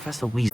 Professor Weasley.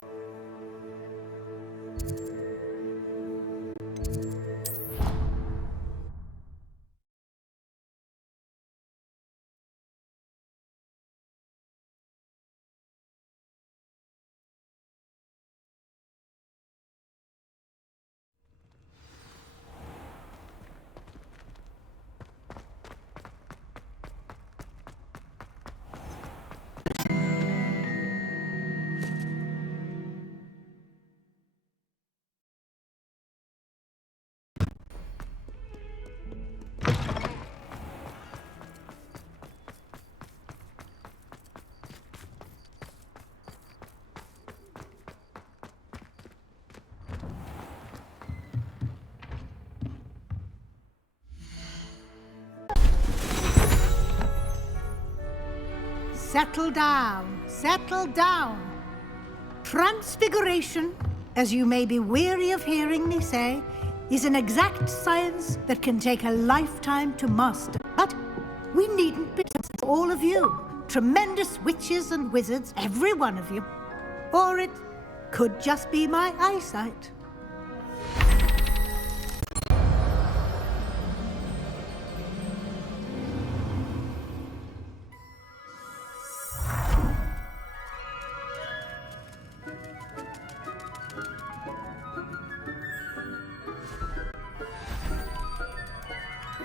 Settle down, settle down. Transfiguration, as you may be weary of hearing me say, is an exact science that can take a lifetime to master. But we needn't be all of you. Tremendous witches and wizards, every one of you. Or it could just be my eyesight.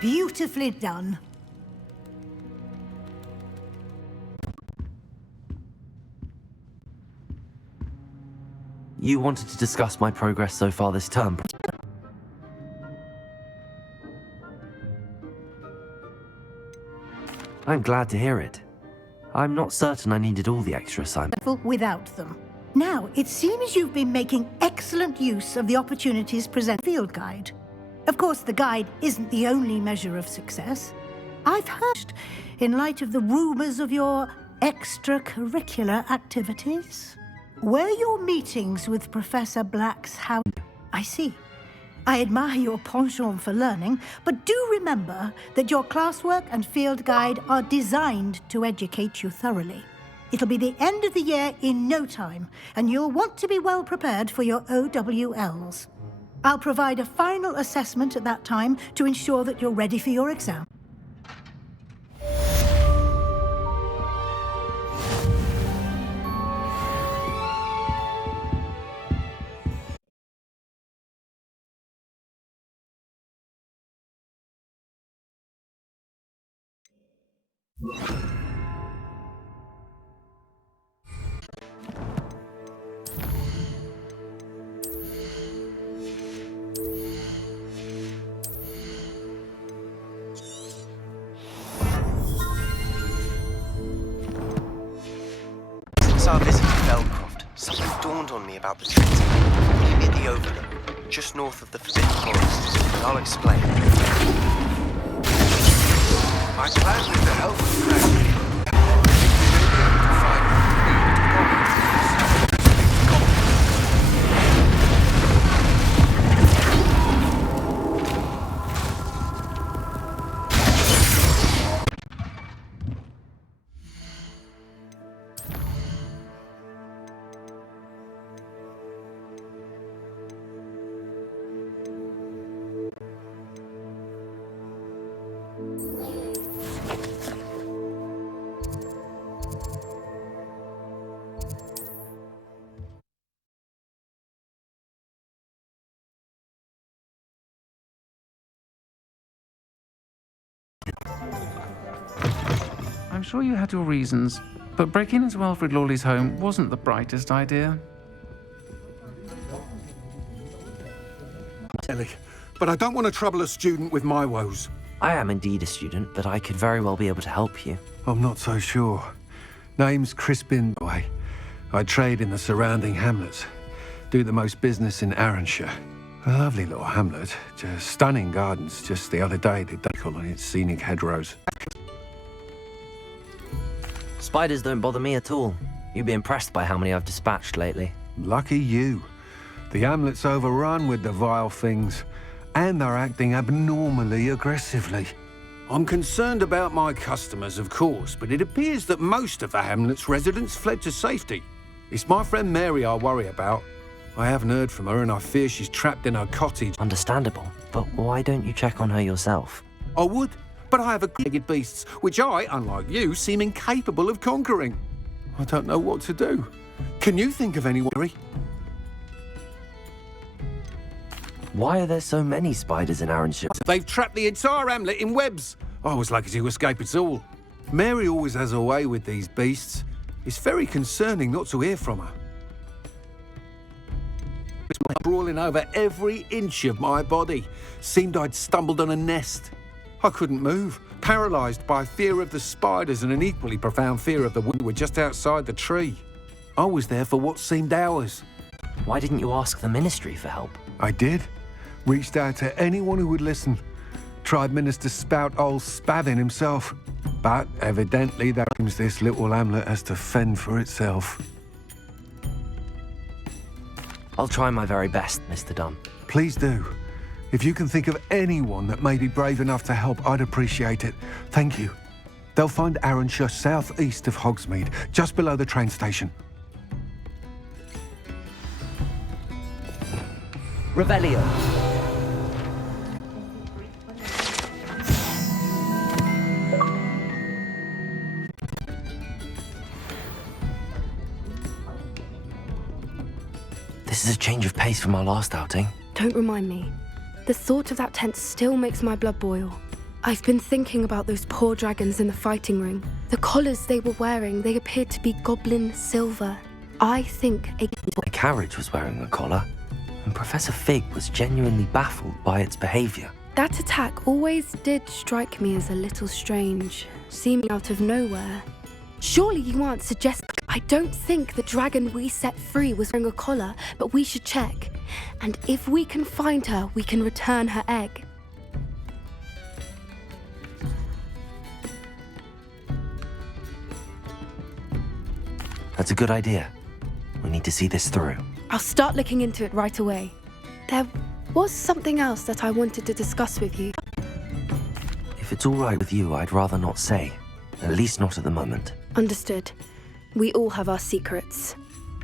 Beautifully done. You wanted to discuss my progress so far this term. I'm glad to hear it. I'm not certain I needed all the extra assignments. Without them. Now, it seems you've been making excellent use of the opportunities presented in the field guide. Of course, the guide isn't the only measure of success. I've heard, in light of the rumors of your extracurricular activities. Were your meetings with Professor Black's house? I see. I admire your penchant for learning, but do remember that your classwork and field guide are designed to educate you thoroughly. It'll be the end of the year in no time, and you'll want to be well prepared for your OWLs. I'll provide a final assessment at that time to ensure that you're ready for your exam. Since our visit to Belcroft, something dawned on me about the treaty. Meet me at the Overlook, just north of the Forbidden Forest, and I'll explain. My plan with the help of friends. I'm sure you had your reasons, but breaking into Wilfred Lawley's home wasn't the brightest idea. Ellie, but I don't want to trouble a student with my woes. I am indeed a student, but I could very well be able to help you. I'm not so sure. Name's Crispin, by the way. I trade in the surrounding hamlets. Do the most business in Arranshire. A lovely little hamlet. Just stunning gardens. Just the other day, the decal on its scenic hedgerows. Spiders don't bother me at all. You'd be impressed by how many I've dispatched lately. Lucky you. The hamlet's overrun with the vile things, and they're acting abnormally aggressively. I'm concerned about my customers, of course, but it appears that most of the hamlet's residents fled to safety. It's my friend Mary I worry about. I haven't heard from her and I fear she's trapped in her cottage. Understandable, but why don't you check on her yourself? I would, but I have legged beasts, which I, unlike you, seem incapable of conquering. I don't know what to do. Can you think of anyone, Mary? Why are there so many spiders in Arranshire? They've trapped the entire hamlet in webs. I was lucky to escape it all. Mary always has a way with these beasts. It's very concerning not to hear from her. Brawling over every inch of my body. Seemed I'd stumbled on a nest. I couldn't move, paralysed by fear of the spiders and an equally profound fear of the wind were just outside the tree. I was there for what seemed hours. Why didn't you ask the ministry for help? I did. Reached out to anyone who would listen. Tried Minister Spout old Spavin himself. But evidently that means this little hamlet has to fend for itself. I'll try my very best, Mr. Dunn. Please do. If you can think of anyone that may be brave enough to help, I'd appreciate it. Thank you. They'll find Arranshire southeast of Hogsmeade, just below the train station. Revelio. This is a change of pace from our last outing. Don't remind me. The thought of that tent still makes my blood boil. I've been thinking about those poor dragons in the fighting ring. The collars they were wearing, they appeared to be goblin silver. I think a carriage was wearing a collar, and Professor Fig was genuinely baffled by its behaviour. That attack always did strike me as a little strange, seeming out of nowhere. Surely you aren't suggesting... I don't think the dragon we set free was wearing a collar, but we should check. And if we can find her, we can return her egg. That's a good idea. We need to see this through. I'll start looking into it right away. There was something else that I wanted to discuss with you. If it's all right with you, I'd rather not say. At least not at the moment. Understood. We all have our secrets.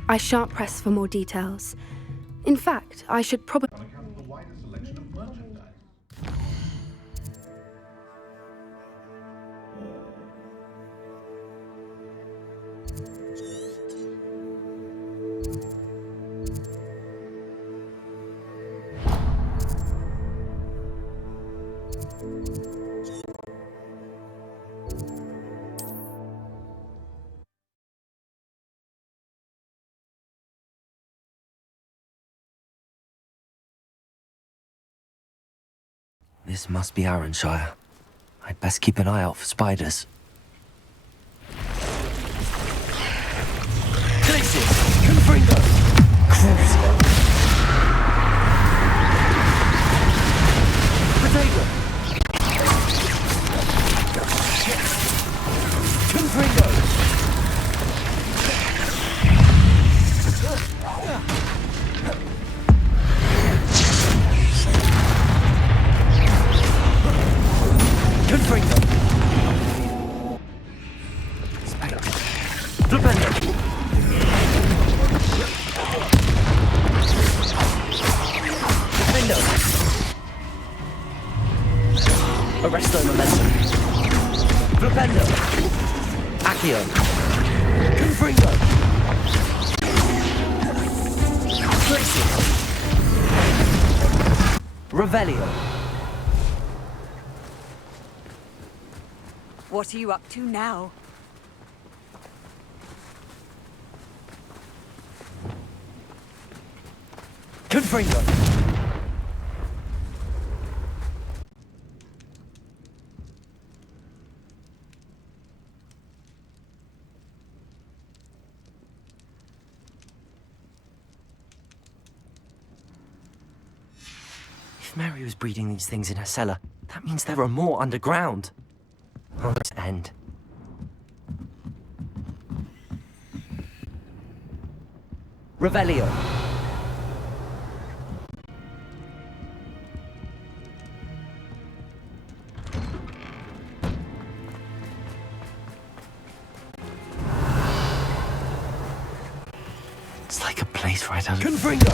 I shan't press for more details. In fact, I should probably... This must be Arranshire. I'd best keep an eye out for spiders. Glacius! Confringo! Crucio! Potato! Confringo! Confringo! Flipendo! Flipendo! Arresto Momentum! Flipendo! Accio! Confringo! Glacius! Revelio! What are you up to now? Confringo! If Mary was breeding these things in her cellar, that means there are more underground. Oh, let's end. Revelio. It's like a place right out of... Confringo!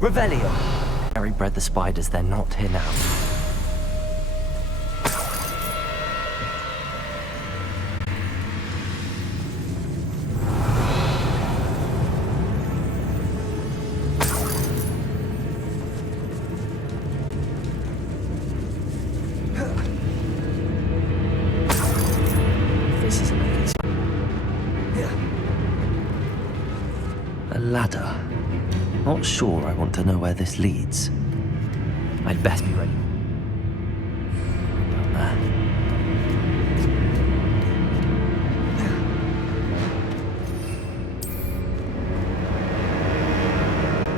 Revelio! Harry bred the spiders, they're not here now. This isn't making sense. A ladder. Not sure I want to know where this leads. I'd best be ready.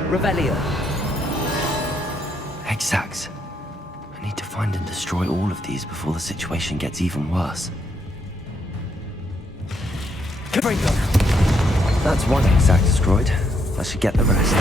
Revelio. Exact. I need to find and destroy all of these before the situation gets even worse. Confringo. That's one exact destroyed. I should get the rest.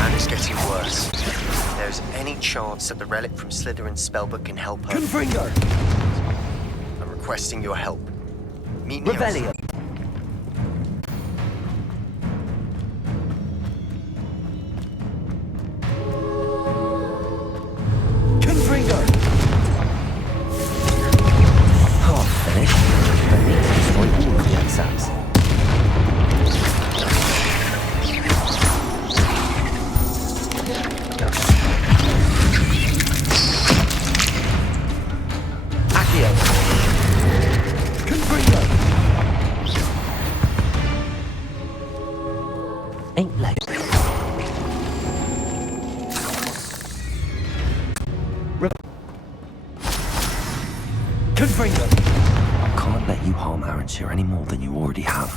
And it's getting worse. If there's any chance that the relic from Slytherin's spellbook can help her, Confringo! I'm requesting your help. Meet me Revelio. Confringo! Half finished. I need to destroy all of the exacts. Accio. Confringo! Ain't like... Confringo! Can't let you harm Arranshire any more than you already have.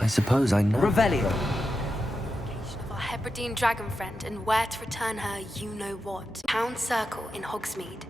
I suppose I know. Revelio. Of our Hebridean dragon friend and where to return her, you know what. Town Circle in Hogsmeade.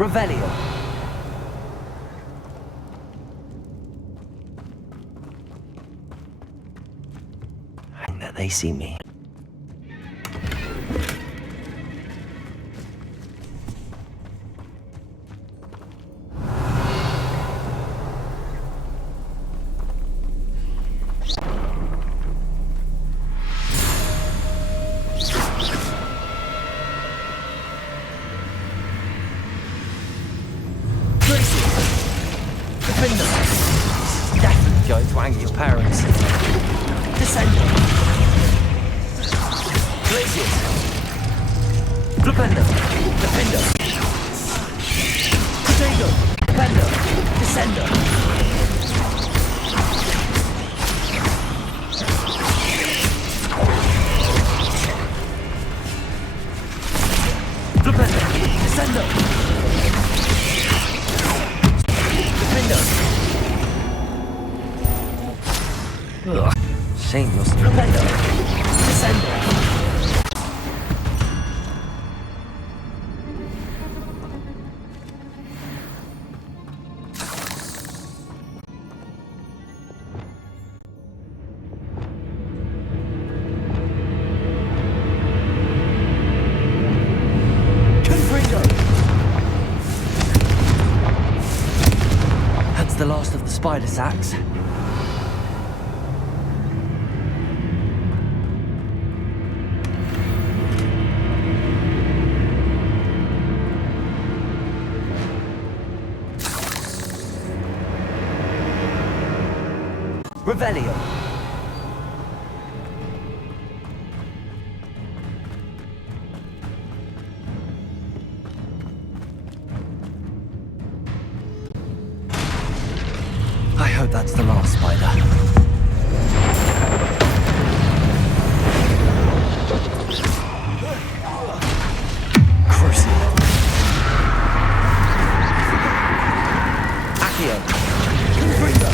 Revelio. And that they see me. Definitely going to anger your parents. Descender. Glacius. Flipendo. Defender. Potato. Defender. Descender. Flipendo. Descender. Defender. Ugh. Shame you're Flipendo. Descender. That's the last of the spider sacks. Revelio. I hope that's the last spider. Crucible. Accio. Confringo.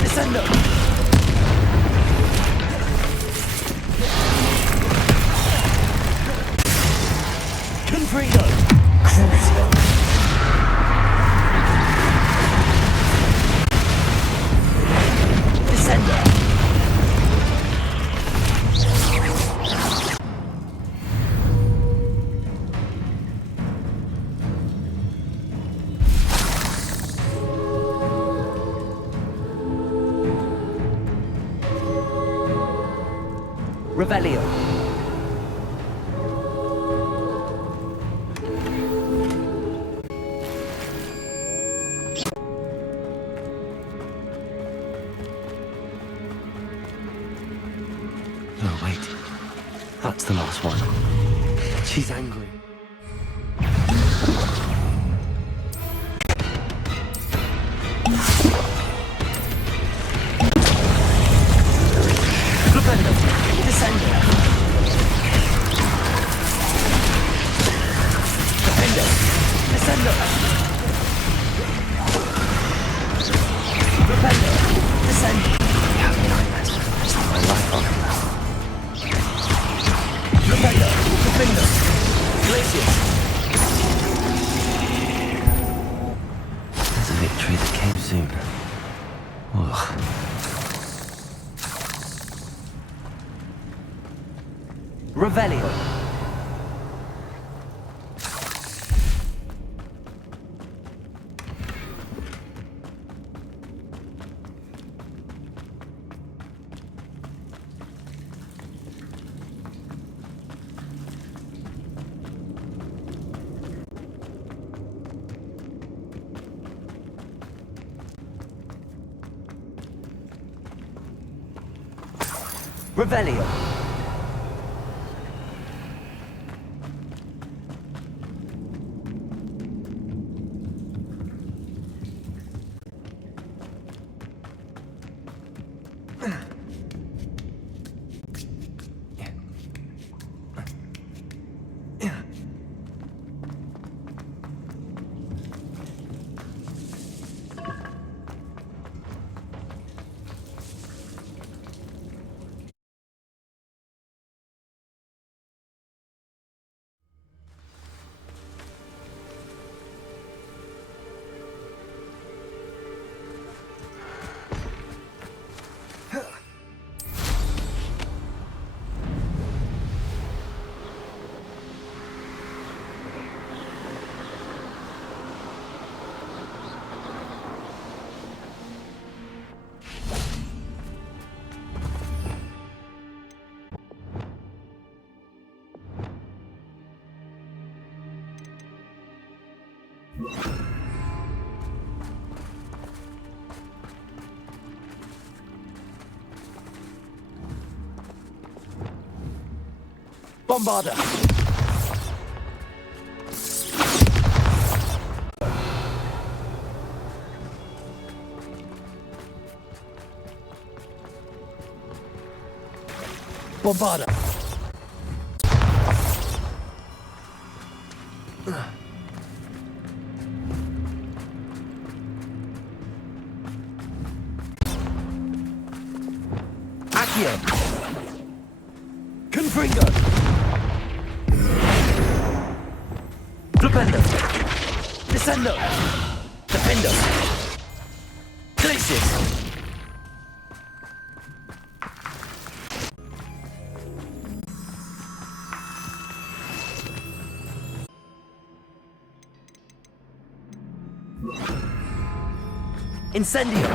Descendo! Confringo! Crucio! Descendo! Revelio. Oh, wait. That's the last one. She's angry. Flipendo. Descendo. Defendo. Descendo. Flipendo. Descendo. You have nightmares for the rest of my life on them. Flipendo. Defendo. Glacius. There's a victory that came soon. Ugh. Revelio. Revelio. Bombarder! Bombarder! Accio! Confringo! Flipendo! Descendo! Defendo! Glacius! Incendio!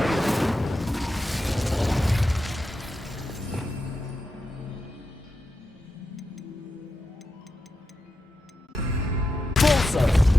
Bolso!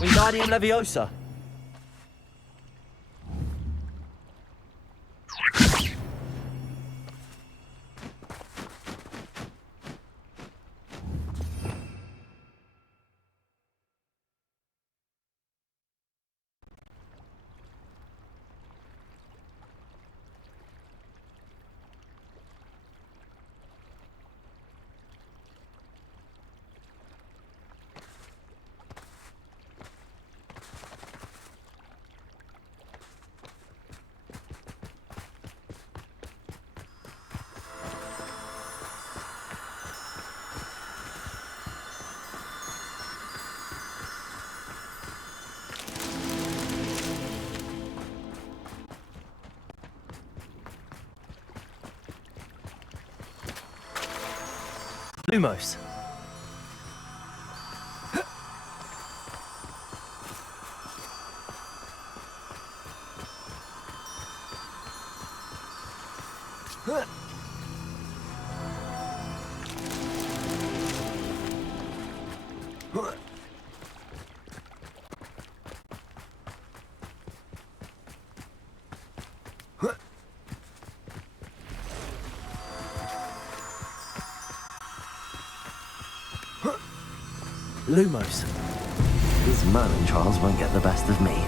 Wingardium Leviosa! Lumos. Lumos. These Merlin trials won't get the best of me.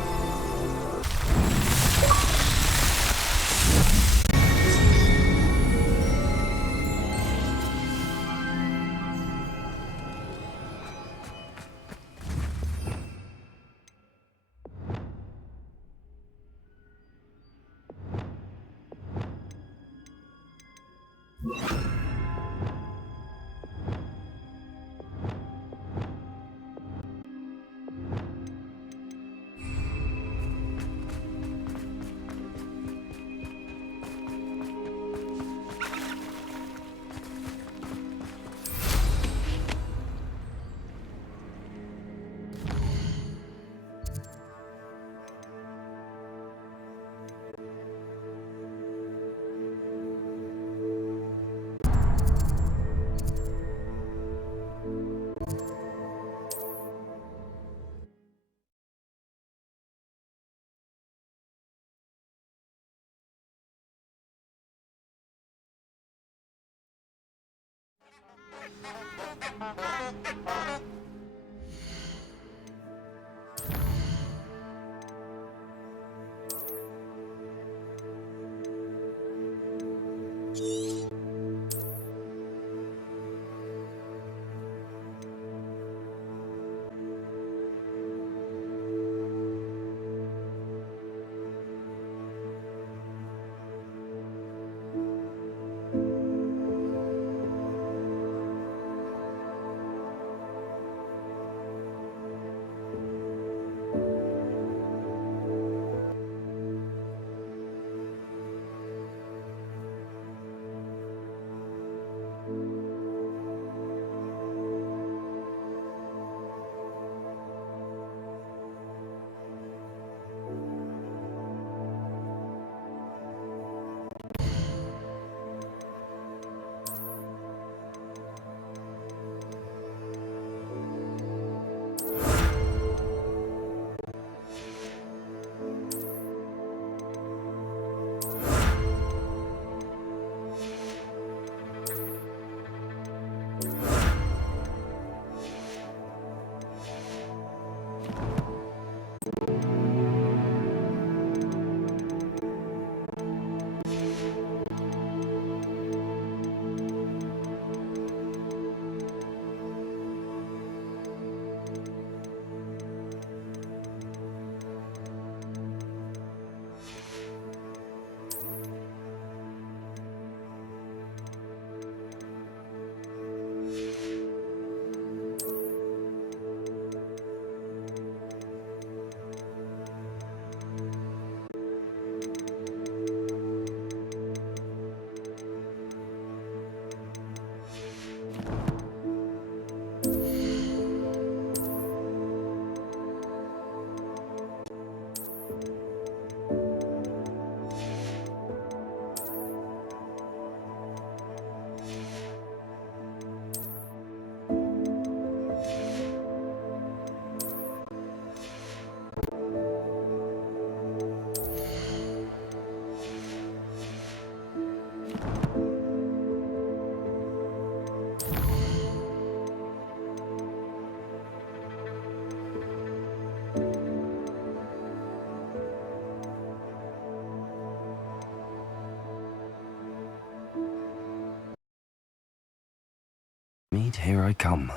Mead, here I come.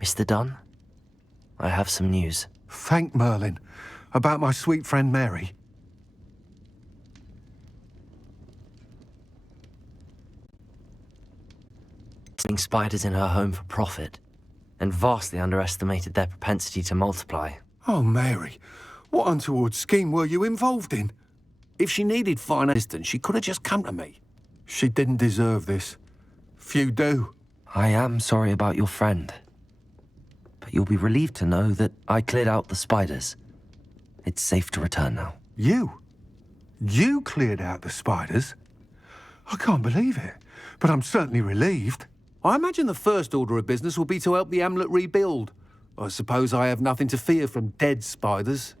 Mr. Dunn, I have some news. Thank Merlin. About my sweet friend Mary. Selling spiders in her home for profit, and vastly underestimated their propensity to multiply. Oh, Mary. What untoward scheme were you involved in? If she needed fine assistance, she could have just come to me. She didn't deserve this. Few do. I am sorry about your friend. But you'll be relieved to know that I cleared out the spiders. It's safe to return now. You? You cleared out the spiders? I can't believe it, but I'm certainly relieved. I imagine the first order of business will be to help the amulet rebuild. I suppose I have nothing to fear from dead spiders.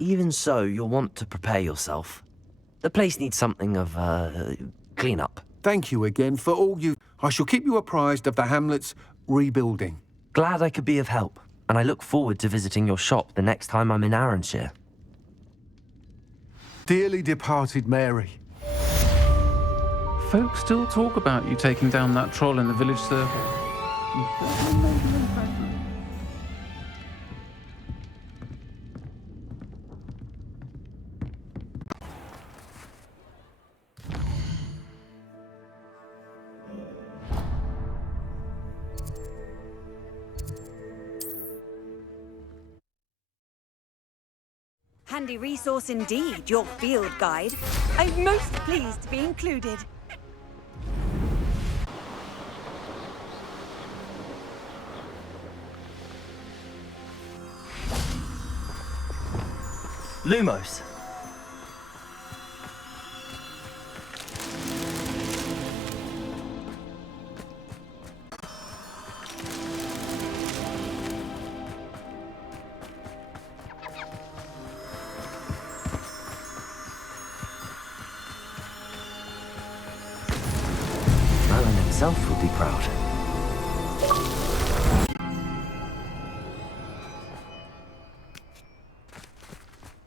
Even so, you'll want to prepare yourself. The place needs something of, clean-up. Thank you again for all you... I shall keep you apprised of the hamlet's rebuilding. Glad I could be of help, and I look forward to visiting your shop the next time I'm in Arranshire. Dearly departed Mary. Folks still talk about you taking down that troll in the village circle. Handy resource indeed, your field guide. I'm most pleased to be included. Lumos. himself would be proud.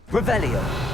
Revelio.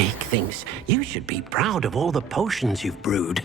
Dick thinks you should be proud of all the potions you've brewed.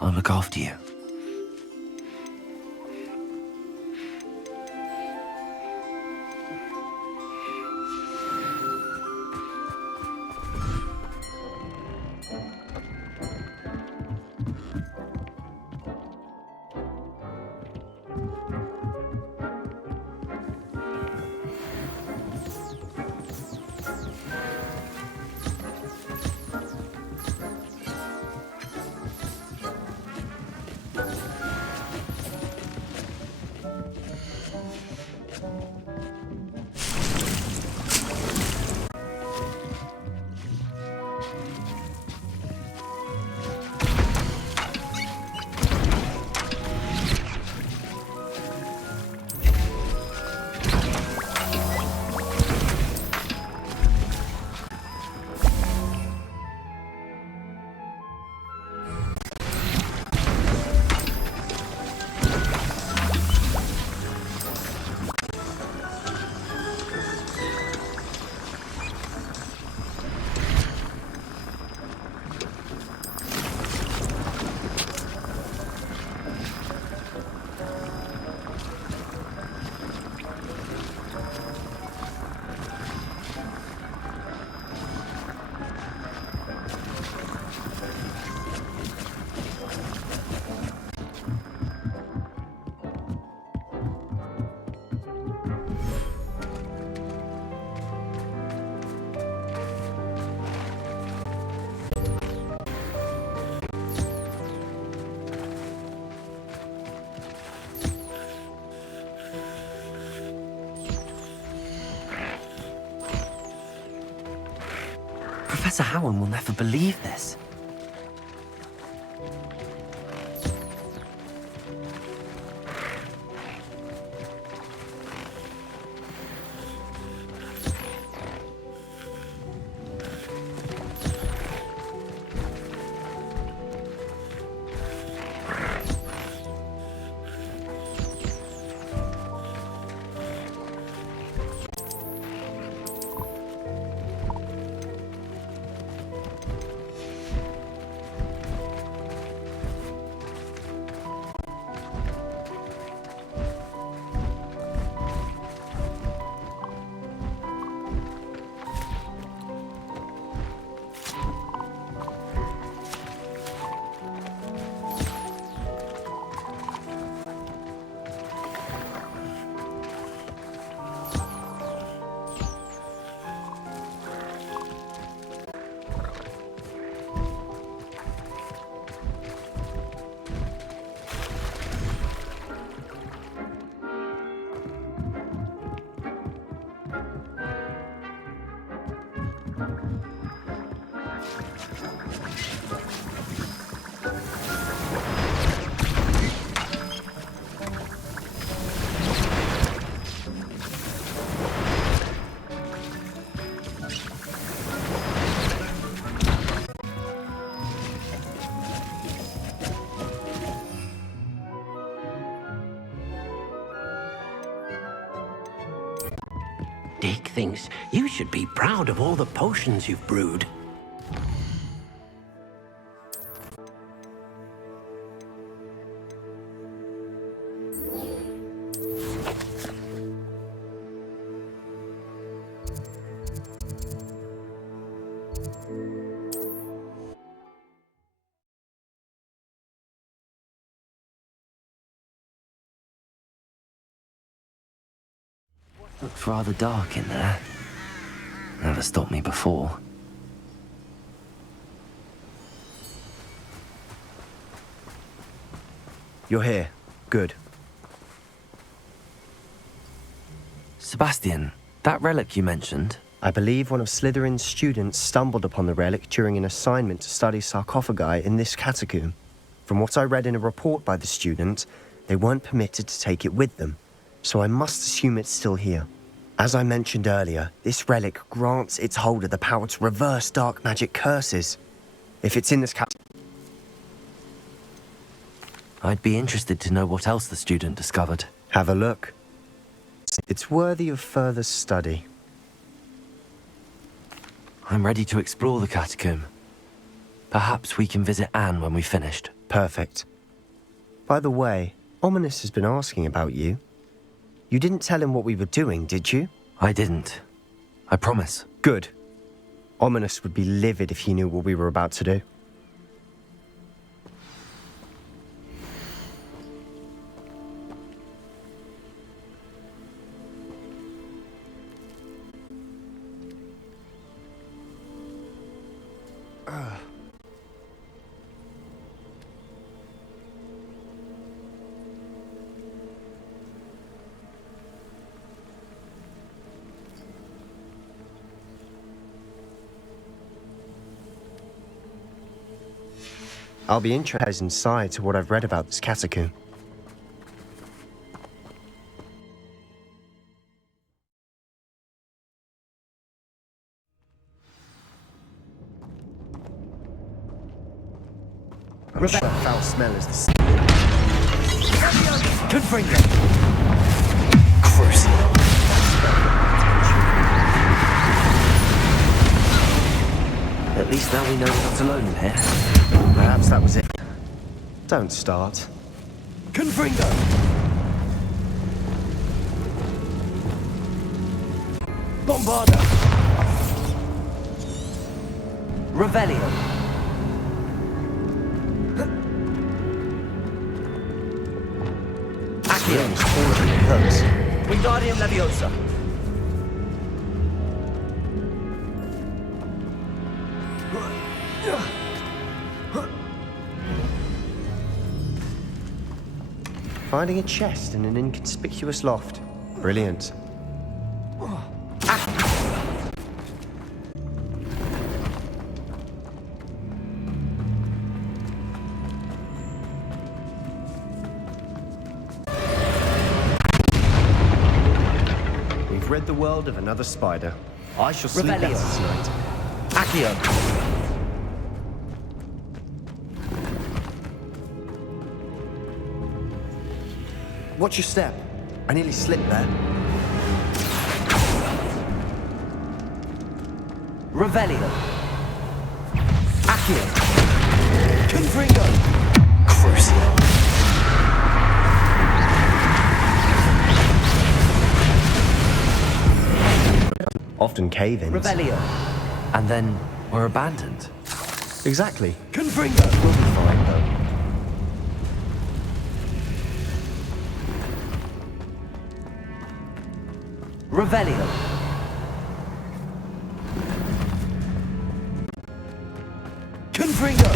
I'll look after you. Professor Howard will never believe this. Dick thinks you should be proud of all the potions you've brewed. Looks rather dark in there. Never stopped me before. You're here. Good. Sebastian, that relic you mentioned, I believe one of Slytherin's students stumbled upon the relic during an assignment to study sarcophagi in this catacomb. From what I read in a report by the student, they weren't permitted to take it with them, so I must assume it's still here. As I mentioned earlier, this relic grants its holder the power to reverse dark magic curses. If it's in this I'd be interested to know what else the student discovered. have a look. It's worthy of further study. I'm ready to explore the catacomb. Perhaps we can visit Anne when we've finished. Perfect. By the way, Ominous has been asking about you. You didn't tell him what we were doing, did you? I didn't. I promise. Good. Ominous would be livid if he knew what we were about to do. I'll be interested inside to what I've read about this catacomb. Rebecca, foul smell is the sea. Confring them! Crucial. At least now we know we're not alone in here. Perhaps that was it. Don't start. Confringo! Bombarda! Revelio! Accio! Hooks. Wingardium Leviosa! Finding a chest in an inconspicuous loft. Brilliant. the world of another spider. I shall sleep better Revelio. tonight. Accio. Watch your step. I nearly slipped there. Revelio. Accio. Confringo. Crucio. Often cave-ins. Revelio. And then we're abandoned. Exactly. Confringo. We'll be fine, though. Revelio. Confringo.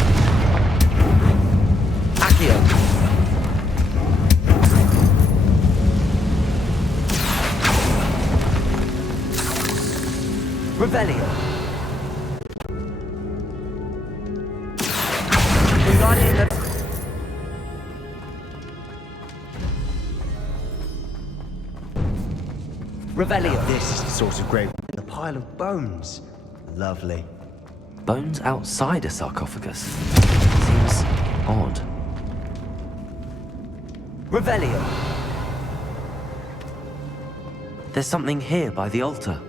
Accio. Revelio. Guardian of... Revelio. This is the sort of grave with a pile of bones. Lovely. Bones outside a sarcophagus. Seems odd. Revelio. There's something here by the altar.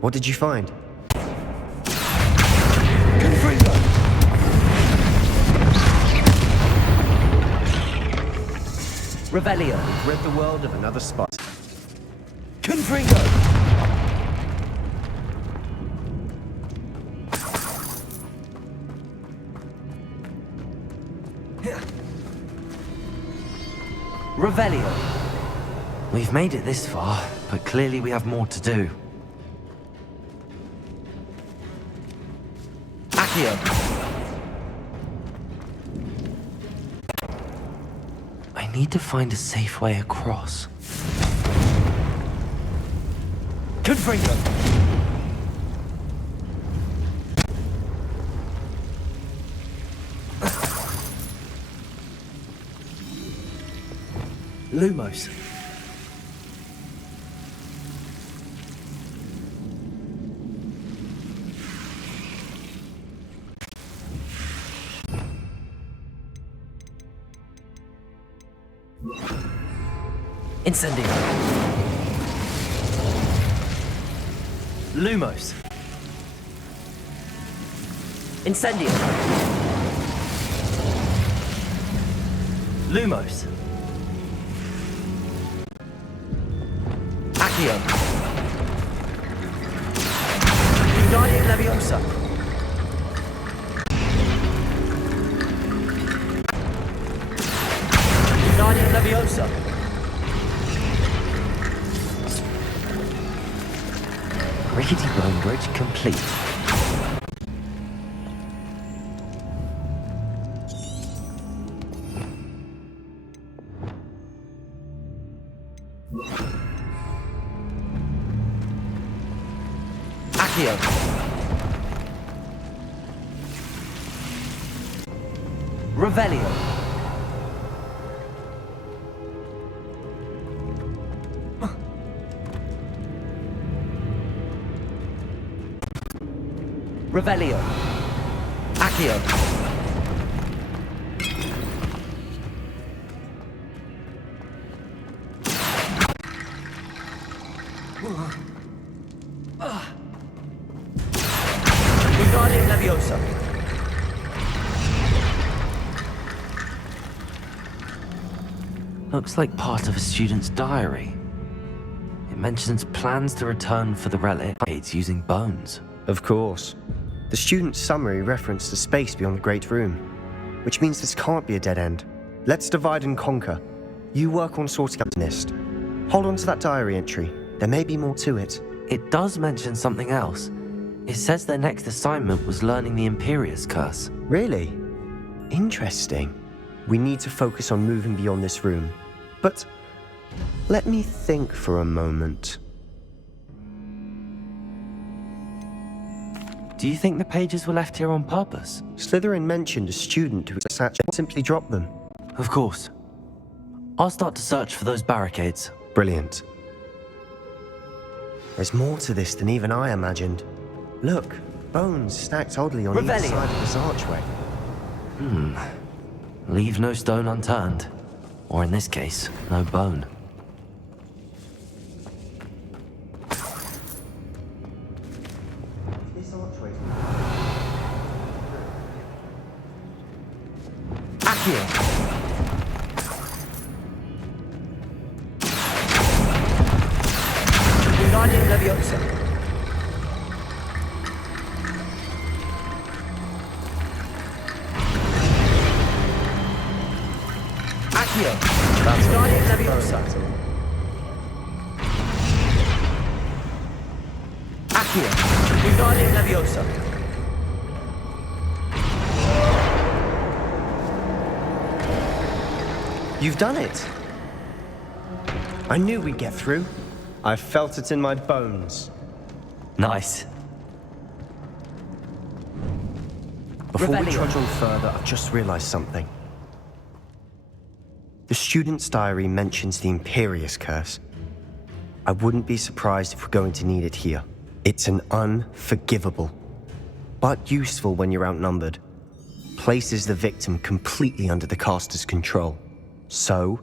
What did you find? Revelio. We've rid the world of another spider. Confringo. Revelio. We've made it this far, but clearly we have more to do. Accio. I need to find a safe way across. Confringo. Lumos. Incendio. Lumos. Incendio. Lumos. Accio. Guardian Leviosa. Guardian Leviosa. Rickety bone bridge complete. Accio. Revelio. Revelio. Accio. Guardian Leviosa. Looks like part of a student's diary. It mentions plans to return for the relic using bones. Of course. The student's summary referenced the space beyond the Great Room, which means this can't be a dead end. Let's divide and conquer. You work on sorting out the mist. Hold on to that diary entry. There may be more to it. It does mention something else. It says their next assignment was learning the Imperius Curse. Really? Interesting. We need to focus on moving beyond this room. But let me think for a moment. Do you think the pages were left here on purpose? Slytherin mentioned a student who simply dropped them. Of course. I'll start to search for those barricades. Brilliant. There's more to this than even I imagined. Look, bones stacked oddly on either side of this archway. Leave no stone unturned. Or in this case, no bone. This archway. Accio! Wingardium Leviosa. Accio! Wingardium Leviosa. Accio! Wingardium Leviosa. You've done it! I knew we'd get through. I felt it in my bones. Nice. Before we trudge on further, I've just realized something. The student's diary mentions the Imperius Curse. I wouldn't be surprised if we're going to need it here. It's an unforgivable, but useful when you're outnumbered. Places the victim completely under the caster's control. So,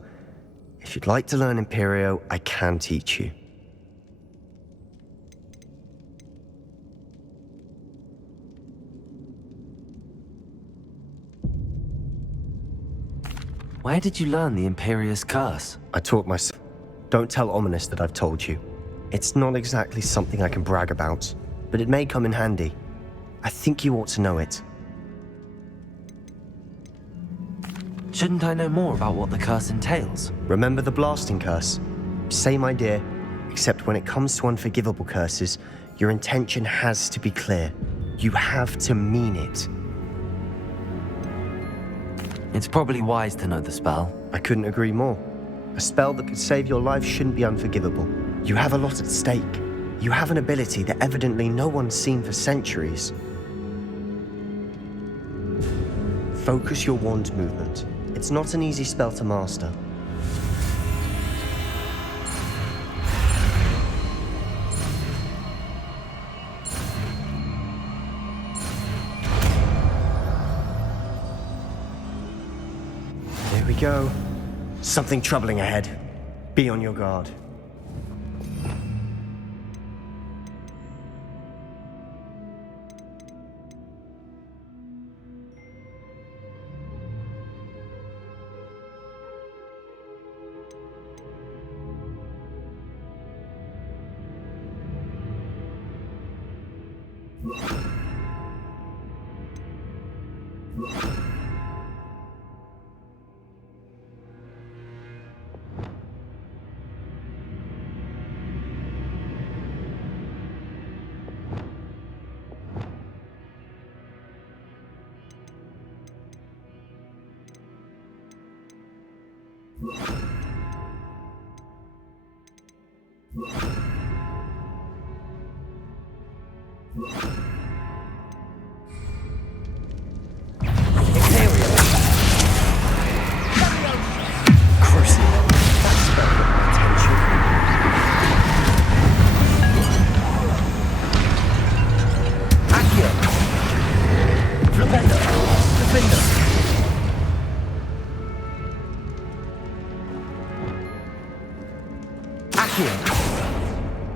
if you'd like to learn Imperio, I can teach you. Where did you learn the Imperius Curse? I taught myself. Don't tell Ominous that I've told you. It's not exactly something I can brag about, but it may come in handy. I think you ought to know it. Shouldn't I know more about what the curse entails? Remember the blasting curse? Same idea, except when it comes to unforgivable curses, your intention has to be clear. You have to mean it. It's probably wise to know the spell. I couldn't agree more. A spell that could save your life shouldn't be unforgivable. You have a lot at stake. You have an ability that evidently no one's seen for centuries. Focus your wand movement. It's not an easy spell to master. There we go. Something troubling ahead. Be on your guard.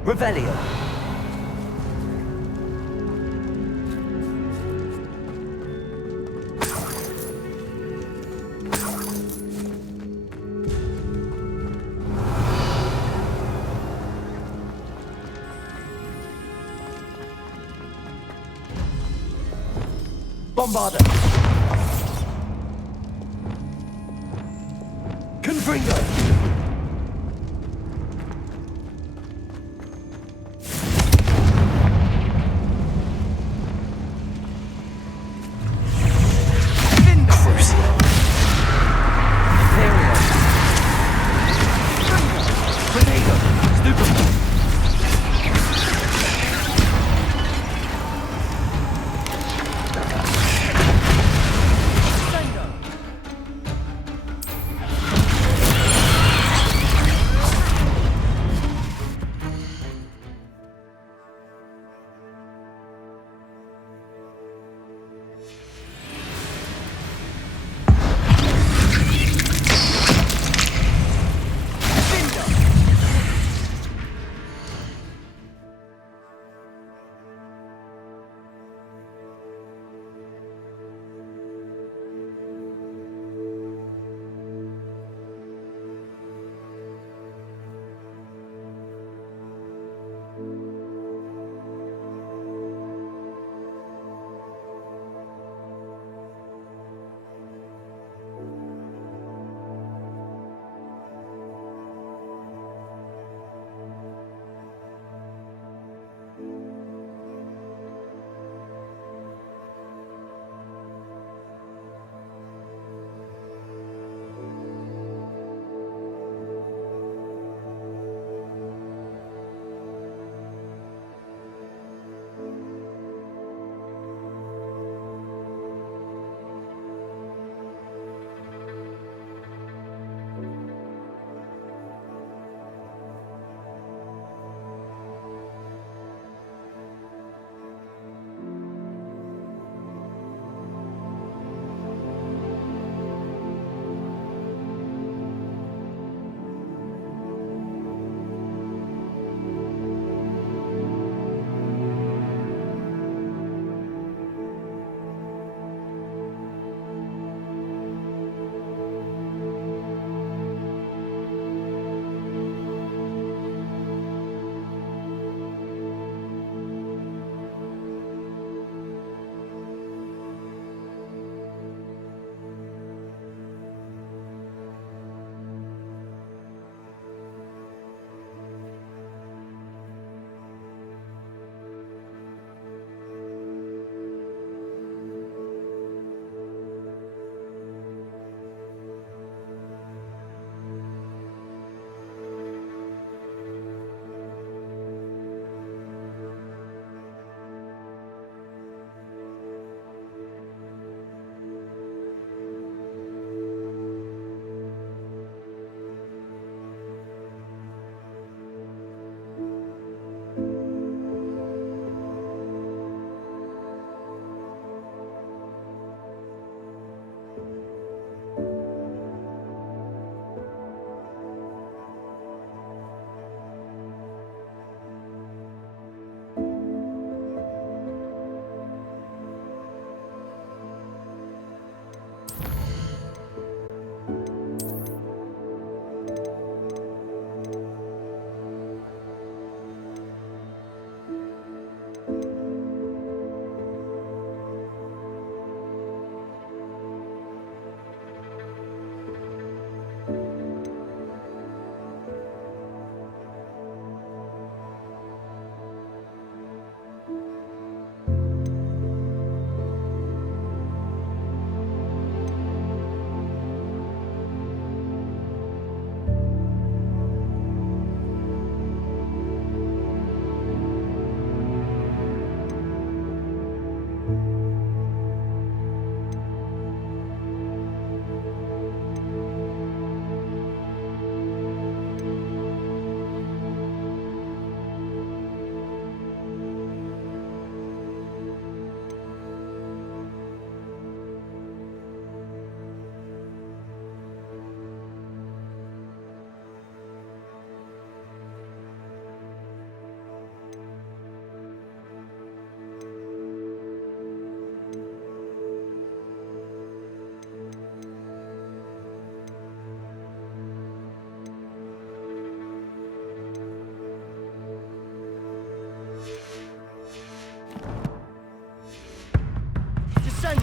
Revelio. Bombarder. Confringo.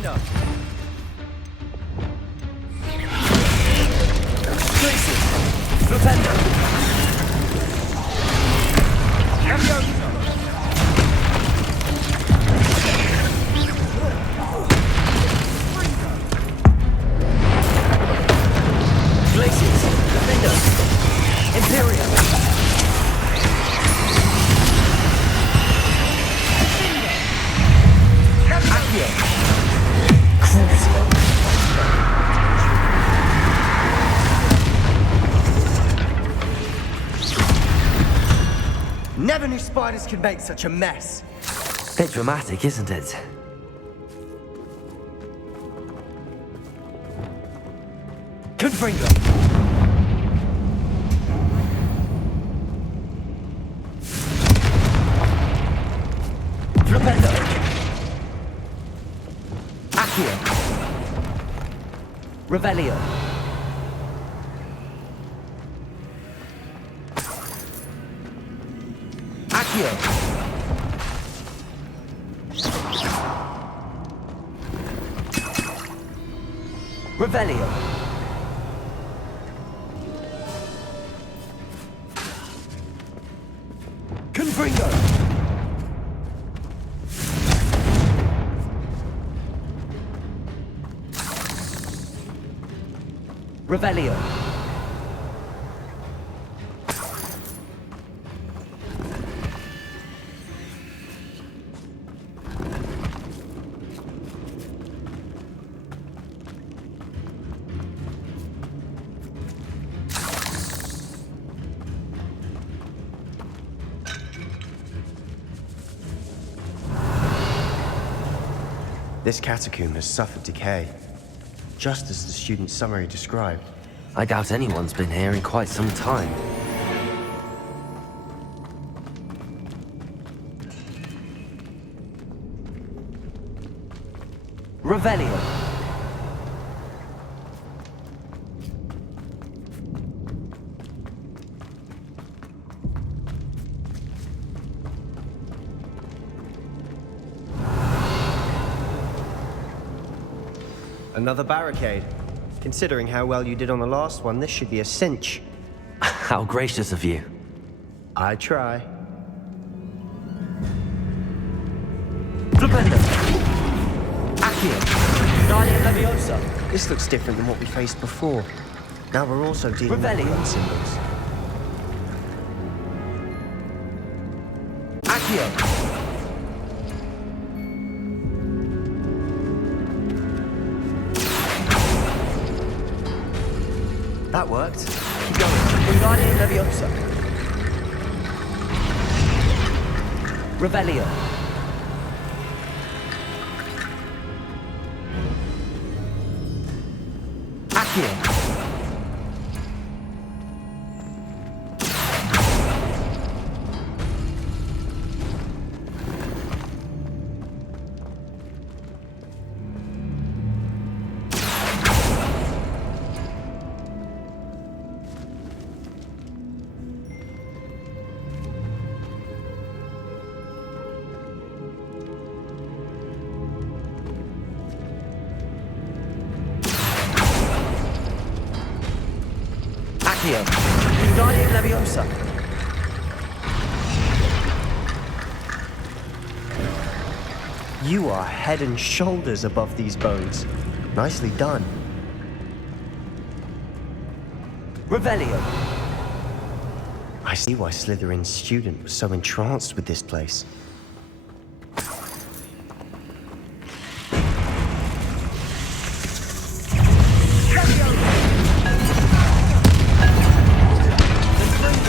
Defender. Places. Defender. Leviosa. Places. Defender. Imperium. Accio. Crucio. Never knew spiders could make such a mess. Bit dramatic, isn't it? Confringo. Flipendo. Accio. Revelio. Accio. Revelio. Confringo. Revelio. This catacomb has suffered decay, just as the student's summary described. I doubt anyone's been here in quite some time. Revelio. Another barricade. Considering how well you did on the last one, this should be a cinch. How gracious of you. I try. Flipendo. Accio. Guardian Leviosa. This looks different than what we faced before. Now we're also dealing Revelio. with rune symbols. Accio. That worked. Keep going. Guardian Leviosa. Revelio. Accio. Accio. Guardian Leviosa. You are head and shoulders above these bones. Nicely done. Revelio. I see why Slytherin's student was so entranced with this place.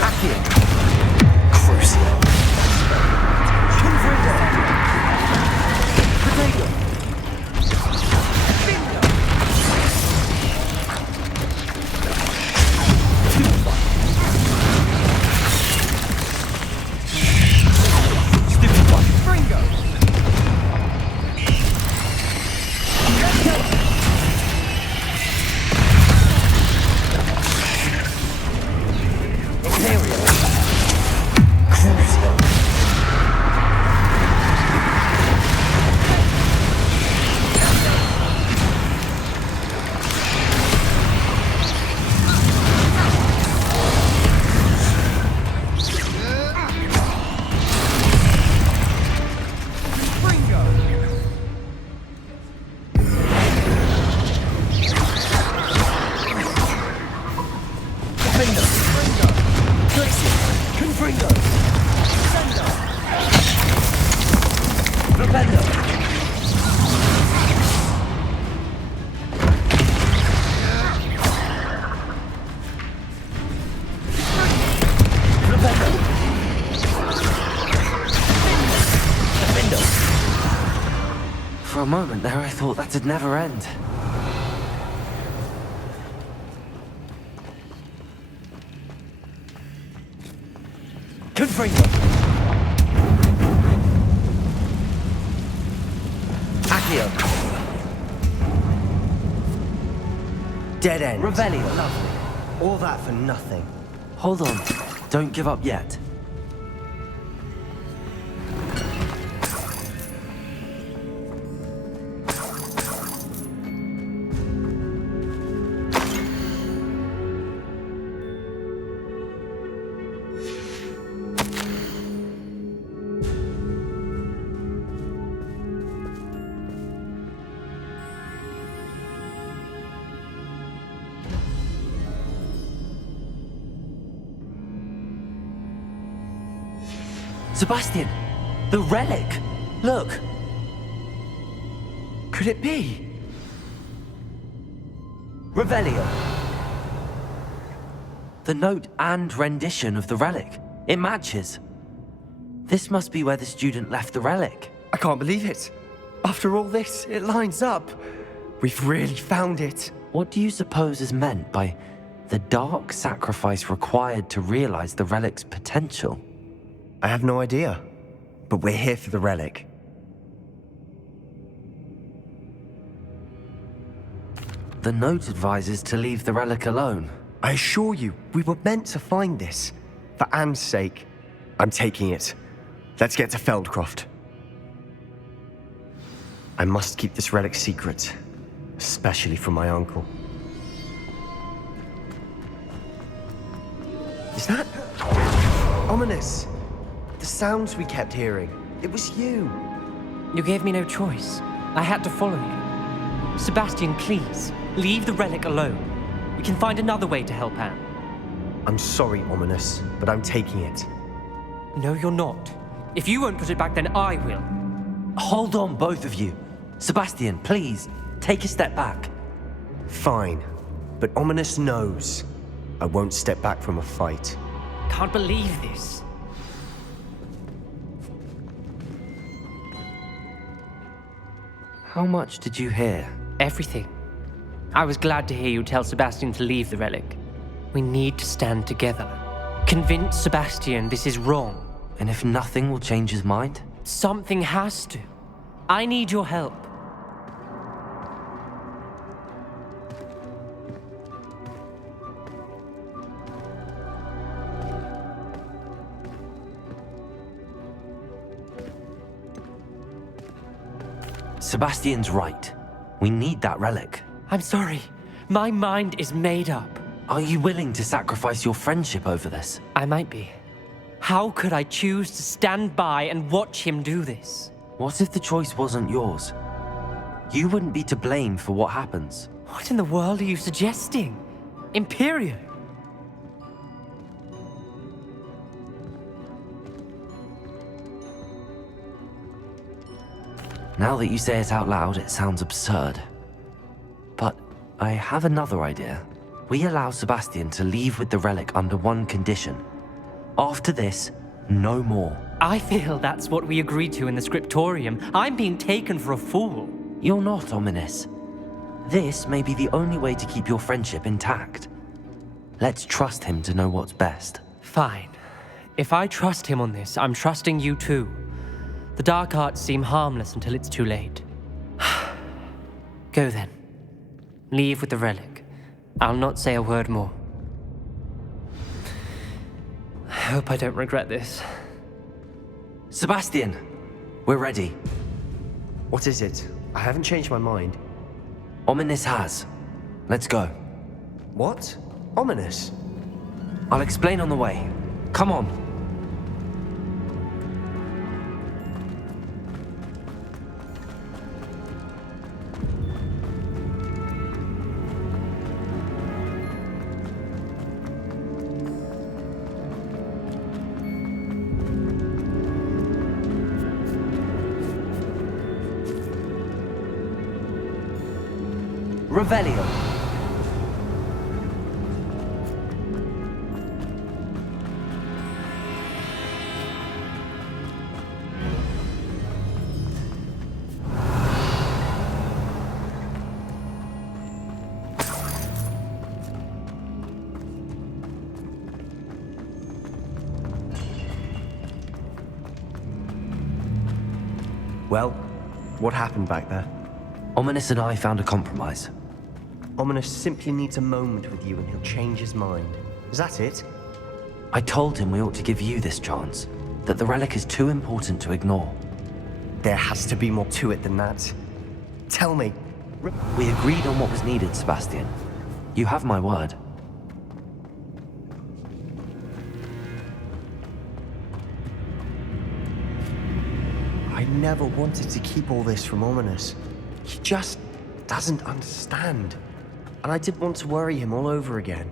Accio. Crucio. Confringo. Potato. Bingo. Stupefy. moment there, I thought that'd never end. Confringo. Accio. Dead end. Revelio. Lovely. All that for nothing. Hold on. Don't give up yet. Sebastian! The relic! Look! Could it be? Revelio. The note and rendition of the relic. It matches. This must be where the student left the relic. I can't believe it. After all this, it lines up. We've really found it. What do you suppose is meant by the dark sacrifice required to realize the relic's potential? I have no idea. But we're here for the relic. The note advises to leave the relic alone. I assure you, we were meant to find this. For Anne's sake. I'm taking it. Let's get to Feldcroft. I must keep this relic secret. Especially from my uncle. Is that... ominous? The sounds we kept hearing. It was you. You gave me no choice. I had to follow you. Sebastian, please, leave the relic alone. We can find another way to help Anne. I'm sorry, Ominous, but I'm taking it. No, you're not. If you won't put it back, then I will. Hold on, both of you. Sebastian, please, take a step back. Fine, but Ominous knows. I won't step back from a fight. Can't believe this. How much did you hear? Everything. I was glad to hear you tell Sebastian to leave the relic. We need to stand together. Convince Sebastian this is wrong. And if nothing will change his mind? Something has to. I need your help. Sebastian's right. We need that relic. I'm sorry. My mind is made up. Are you willing to sacrifice your friendship over this? I might be. How could I choose to stand by and watch him do this? What if the choice wasn't yours? You wouldn't be to blame for what happens. What in the world are you suggesting? Imperial? Now that you say it out loud, it sounds absurd. But I have another idea. We allow Sebastian to leave with the relic under one condition. After this, no more. I feel that's what we agreed to in the scriptorium. I'm being taken for a fool. You're not, Ominous. This may be the only way to keep your friendship intact. Let's trust him to know what's best. Fine. If I trust him on this, I'm trusting you too. The dark arts seem harmless until it's too late. Go then. Leave with the relic. I'll not say a word more. I hope I don't regret this. Sebastian, we're ready. What is it? I haven't changed my mind. Ominous has. Let's go. What? Ominous? I'll explain on the way. Come on. Revelio. Well, what happened back there? Ominous and I found a compromise. Ominous simply needs a moment with you and he'll change his mind. Is that it? I told him we ought to give you this chance, that the relic is too important to ignore. There has to be more to it than that. Tell me. We agreed on what was needed, Sebastian. You have my word. I never wanted to keep all this from Ominous. He just doesn't understand. And I didn't want to worry him all over again.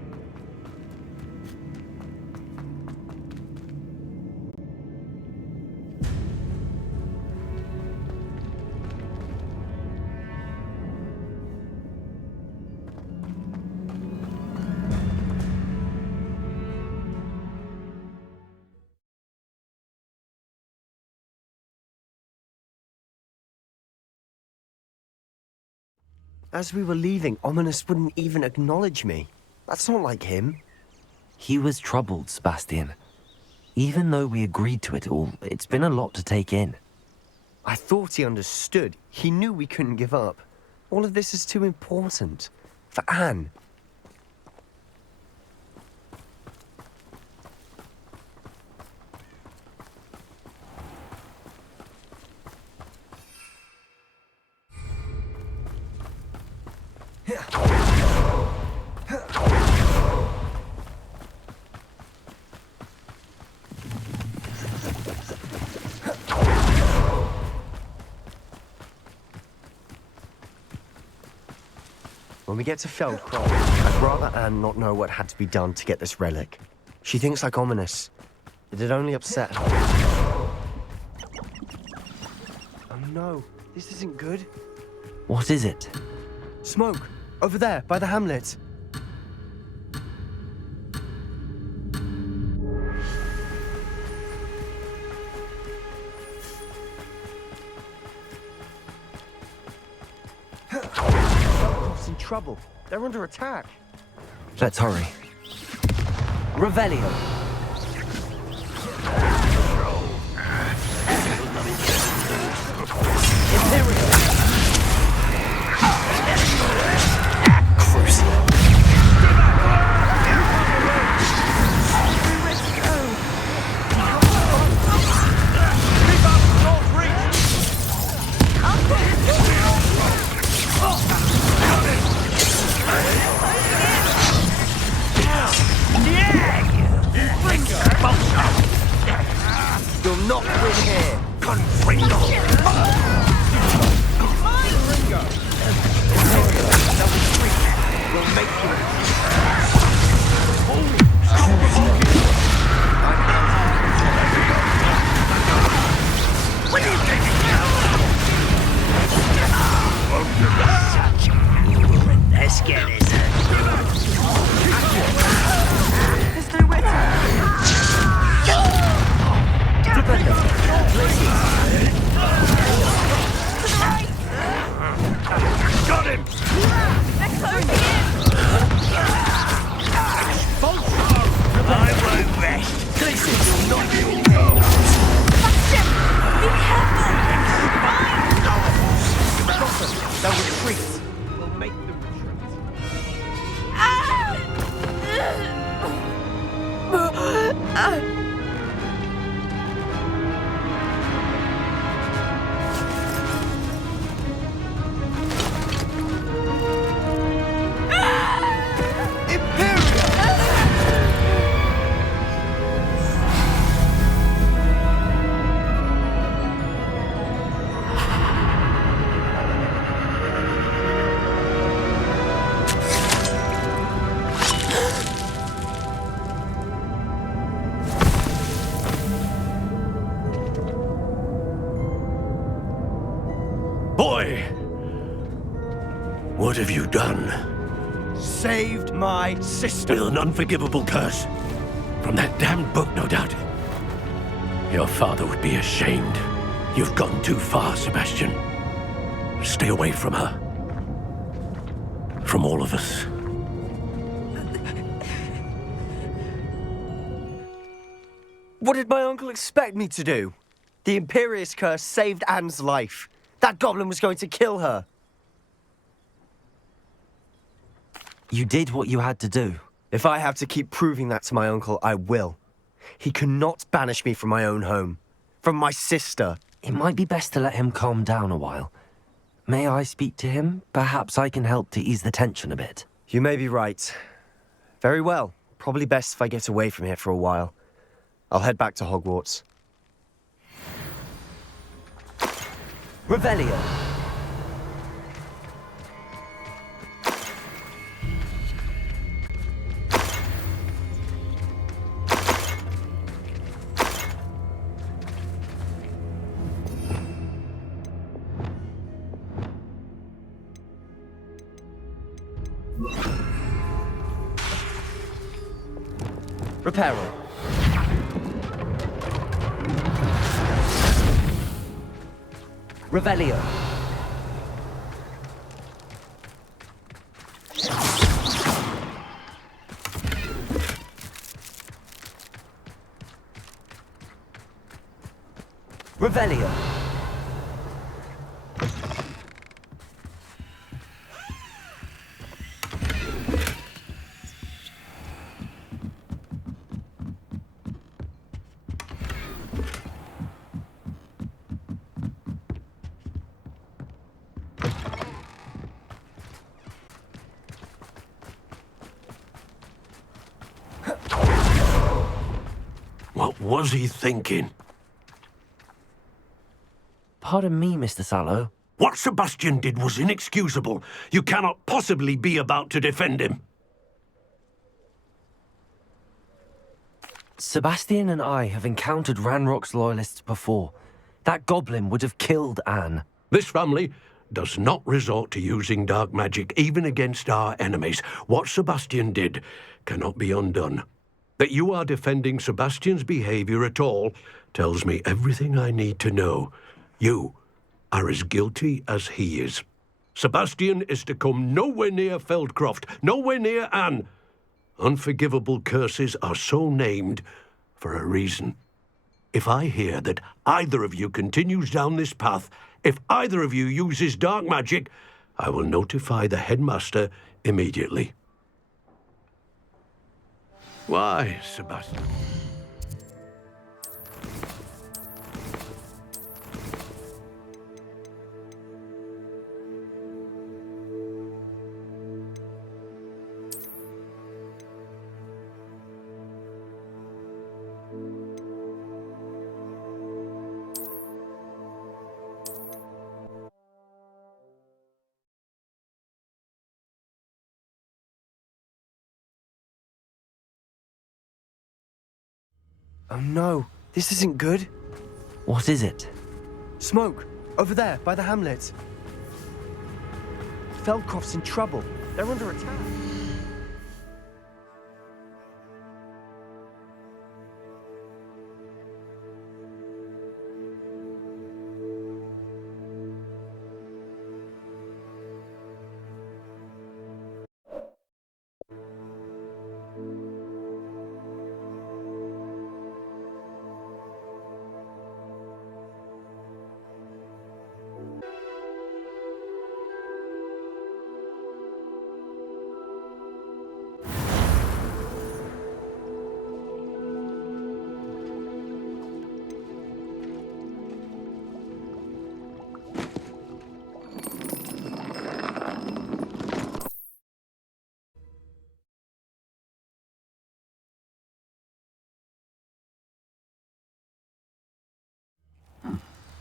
As we were leaving, Ominous wouldn't even acknowledge me. That's not like him. He was troubled, Sebastian. Even though we agreed to it all, it's been a lot to take in. I thought he understood. He knew we couldn't give up. All of this is too important. For Anne. When we get to Feldcroft, I'd rather Anne not know what had to be done to get this relic. She thinks like Ominous. It'd only upset her. Oh no, this isn't good. What is it? Smoke! Over there, by the hamlet. Feldcroft's in trouble. They're under attack. Let's hurry. Revelio. You'll not win here. Confringo! We'll make you. Let's get it. Got him! They're closing in! I won't rest. This is not your fault. Be careful! They'll retreat. We'll make them retreat. Boy! What have you done? Saved my sister. With an unforgivable curse. From that damned book, no doubt. Your father would be ashamed. You've gone too far, Sebastian. Stay away from her. From all of us. What did my uncle expect me to do? The Imperious curse saved Anne's life. That goblin was going to kill her. You did what you had to do. If I have to keep proving that to my uncle, I will. He cannot banish me from my own home. From my sister. It might be best to let him calm down a while. May I speak to him? Perhaps I can help to ease the tension a bit. You may be right. Very well. Probably best if I get away from here for a while. I'll head back to Hogwarts. Revelio. Reparo. Revelio. Revelio. What was he thinking? Pardon me, Mr. Sallow. What Sebastian did was inexcusable. You cannot possibly be about to defend him. Sebastian and I have encountered Ranrock's loyalists before. That goblin would have killed Anne. This family does not resort to using dark magic even against our enemies. What Sebastian did cannot be undone. That you are defending Sebastian's behavior at all tells me everything I need to know. You are as guilty as he is. Sebastian is to come nowhere near Feldcroft, nowhere near Anne. Unforgivable curses are so named for a reason. If I hear that either of you continues down this path, if either of you uses dark magic, I will notify the headmaster immediately. Why, Sebastian? Oh no, this isn't good. What is it? Smoke, over there, by the hamlet. Feldcroft's in trouble. They're under attack.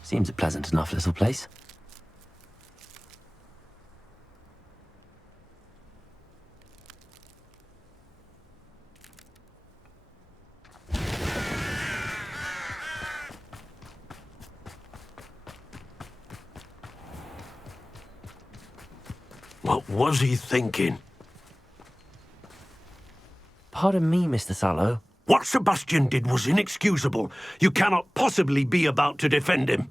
Seems a pleasant enough little place. What was he thinking? Pardon me, Mr. Sallow. What Sebastian did was inexcusable. You cannot possibly be about to defend him.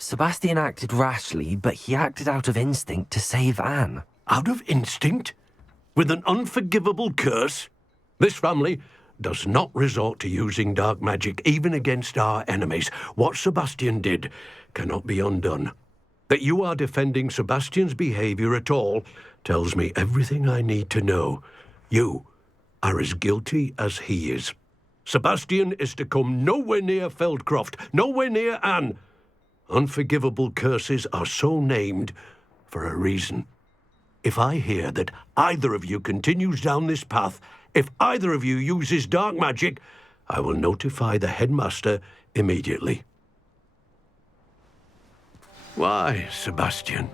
Sebastian acted rashly, but he acted out of instinct to save Anne. Out of instinct? With an unforgivable curse? This family does not resort to using dark magic even against our enemies. What Sebastian did cannot be undone. That you are defending Sebastian's behavior at all tells me everything I need to know. You are as guilty as he is. Sebastian is to come nowhere near Feldcroft, nowhere near Anne. Unforgivable curses are so named for a reason. If I hear that either of you continues down this path, if either of you uses dark magic, I will notify the headmaster immediately. Why, Sebastian?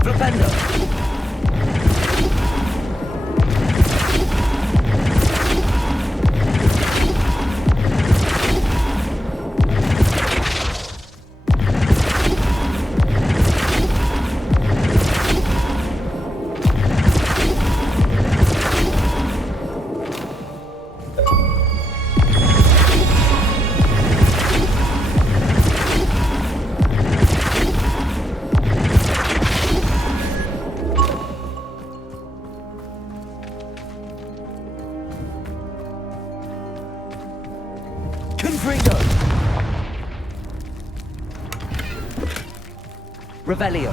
Flipendo! Revelio.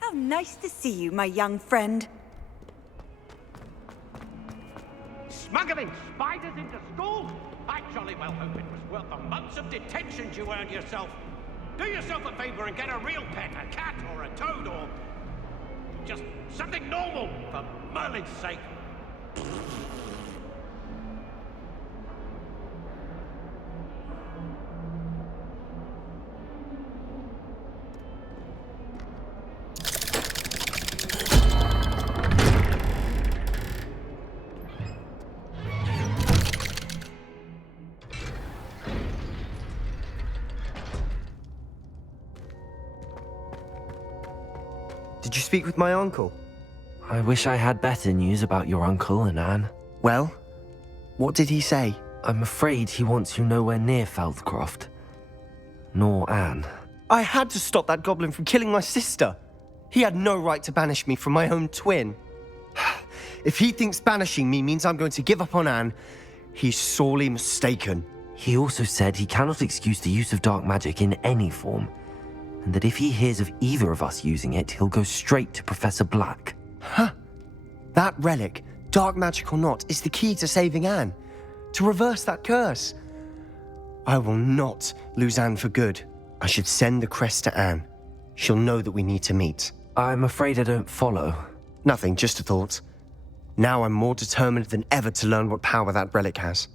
How nice to see you, my young friend. Smuggling spiders into school? I jolly well hope it was worth the months of detentions you earned yourself. Do yourself a favor and get a real pet, a cat or a toad or just something normal, for Merlin's sake. Did you speak with my uncle? I wish I had better news about your uncle and Anne. Well, what did he say? I'm afraid he wants you nowhere near Feldcroft. Nor Anne. I had to stop that goblin from killing my sister. He had no right to banish me from my own twin. If he thinks banishing me means I'm going to give up on Anne, he's sorely mistaken. He also said he cannot excuse the use of dark magic in any form, and that if he hears of either of us using it, he'll go straight to Professor Black. Huh. That relic, dark magic or not, is the key to saving Anne. To reverse that curse. I will not lose Anne for good. I should send the crest to Anne. She'll know that we need to meet. I'm afraid I don't follow. Nothing, just a thought. Now I'm more determined than ever to learn what power that relic has.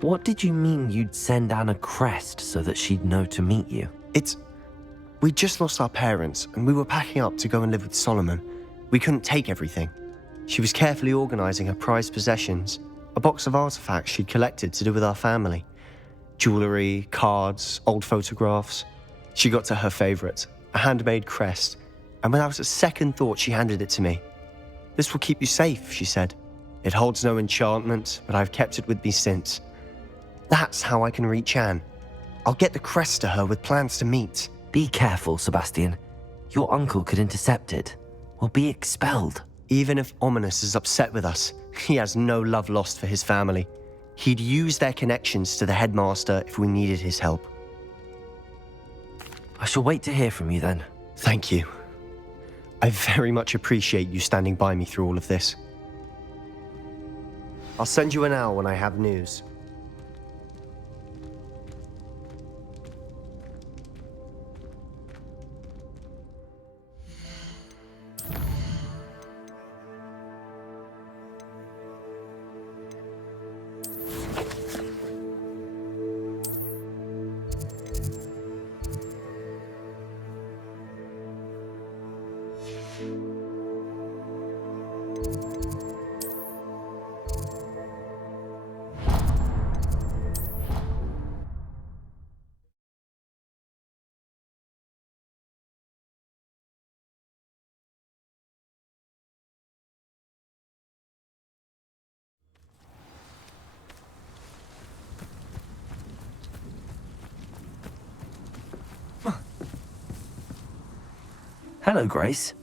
What did you mean you'd send Anne a crest so that she'd know to meet you? We'd just lost our parents, and we were packing up to go and live with Solomon. We couldn't take everything. She was carefully organizing her prized possessions, a box of artifacts she'd collected to do with our family. Jewelry, cards, old photographs. She got to her favorite, a handmade crest, and without a second thought, she handed it to me. "This will keep you safe," she said. "It holds no enchantment, but I've kept it with me since. That's how I can reach Anne. I'll get the crest to her with plans to meet." Be careful, Sebastian. Your uncle could intercept it. We'll be expelled. Even if Ominous is upset with us, he has no love lost for his family. He'd use their connections to the headmaster if we needed his help. I shall wait to hear from you then. Thank you. I very much appreciate you standing by me through all of this. I'll send you an owl when I have news. Hello, Grace.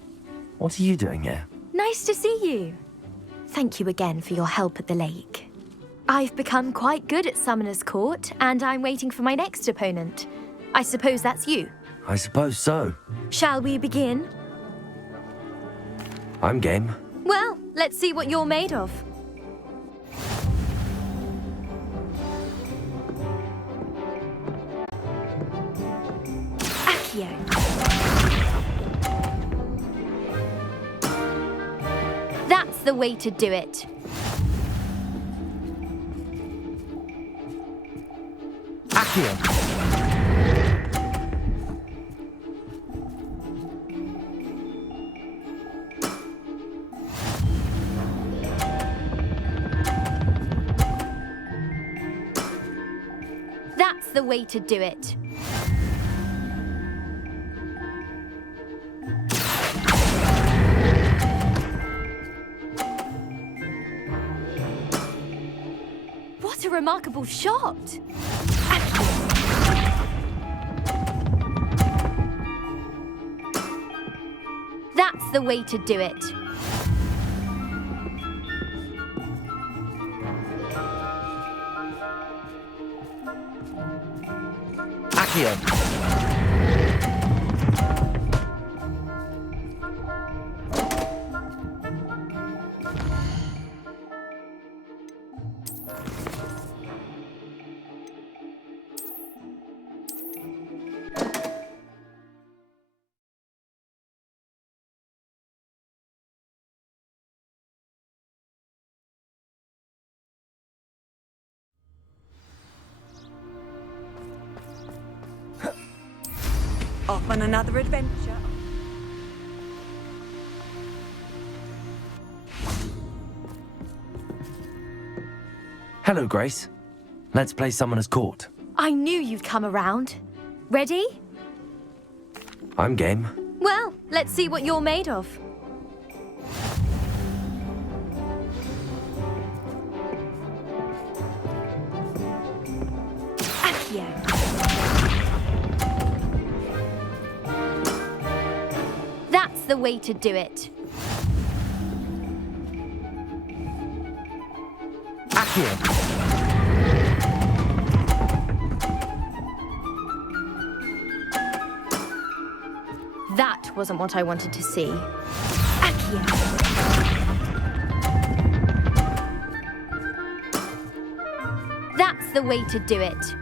What are you doing here? Nice to see you. Thank you again for your help at the lake. I've become quite good at Summoner's Court, and I'm waiting for my next opponent. I suppose that's you. I suppose so. Shall we begin? I'm game. Well, let's see what you're made of. Accio. That's the way to do it. Accio. That's the way to do it. What a remarkable shot! That's the way to do it. Accio. Off on another adventure. Hello, Grace. Let's play Summoner's Court. I knew you'd come around. Ready? I'm game. Well, let's see what you're made of. Accio. That's the way to do it. Accio. That wasn't what I wanted to see. Accio. That's the way to do it.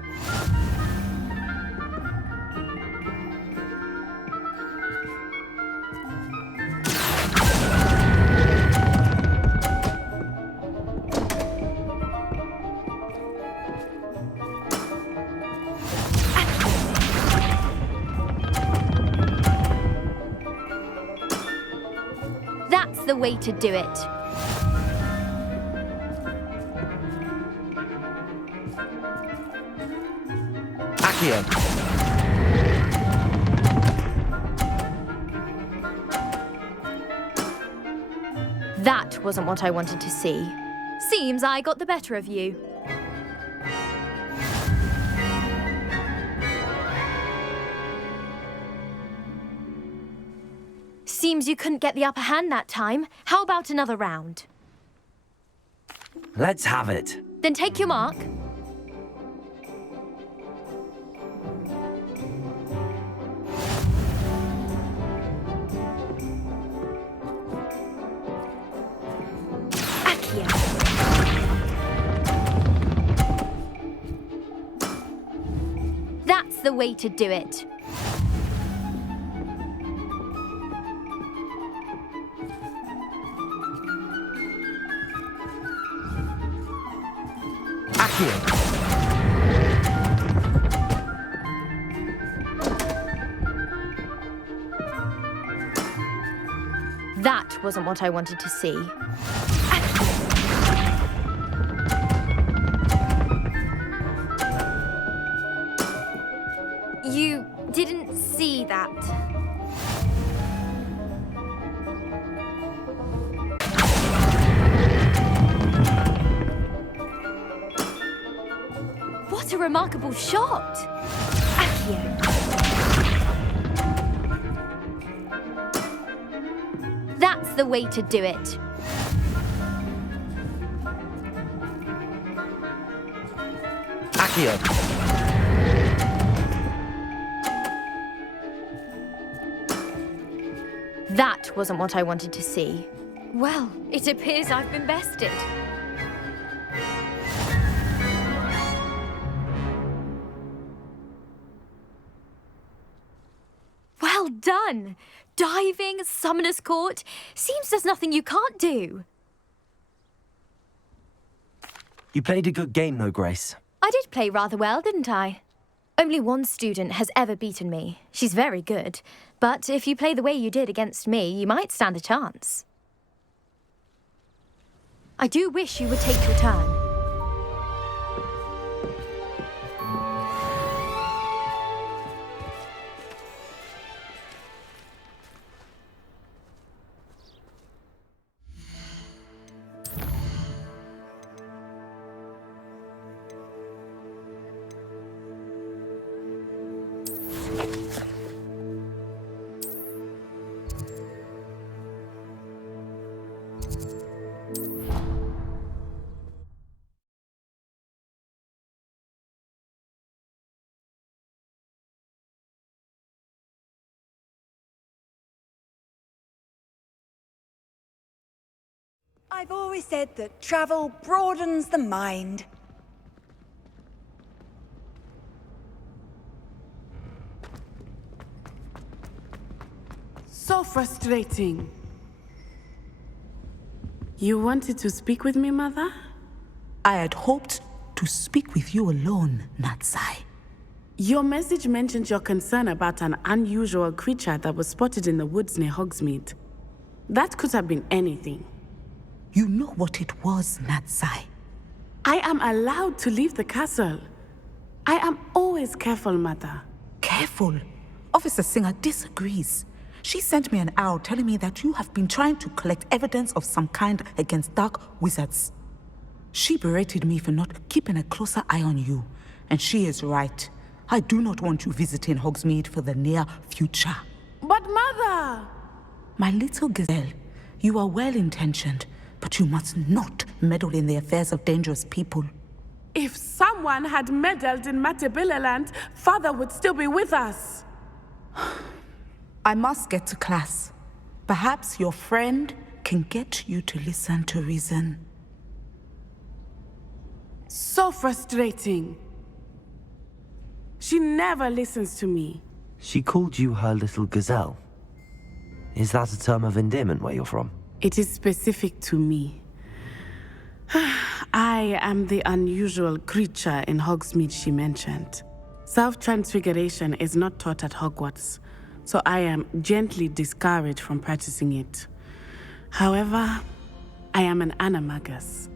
That's the way to do it. Accio. That wasn't what I wanted to see. Seems I got the better of you. Seems you couldn't get the upper hand that time. How about another round? Let's have it. Then take your mark. Accio. That's the way to do it. Accio. That wasn't what I wanted to see. You didn't see that. What a remarkable shot! Accio. That's the way to do it. Accio. That wasn't what I wanted to see. Well, it appears I've been bested. Well done! Diving, Summoner's Court. Seems there's nothing you can't do. You played a good game though, Grace. I did play rather well, didn't I? Only one student has ever beaten me. She's very good. But if you play the way you did against me, you might stand a chance. I do wish you would take your turn. I've always said that travel broadens the mind. So frustrating. You wanted to speak with me, Mother? I had hoped to speak with you alone, Natsai. Your message mentioned your concern about an unusual creature that was spotted in the woods near Hogsmeade. That could have been anything. You know what it was, Natsai. I am allowed to leave the castle. I am always careful, Mother. Careful? Officer Singer disagrees. She sent me an owl telling me that you have been trying to collect evidence of some kind against dark wizards. She berated me for not keeping a closer eye on you, and she is right. I do not want you visiting Hogsmeade for the near future. But Mother! My little gazelle, you are well-intentioned, but you must not meddle in the affairs of dangerous people. If someone had meddled in Matabeleland, Father would still be with us. I must get to class. Perhaps your friend can get you to listen to reason. So frustrating. She never listens to me. She called you her little gazelle. Is that a term of endearment where you're from? It is specific to me. I am the unusual creature in Hogsmeade she mentioned. Self-transfiguration is not taught at Hogwarts, so I am gently discouraged from practicing it. However, I am an animagus,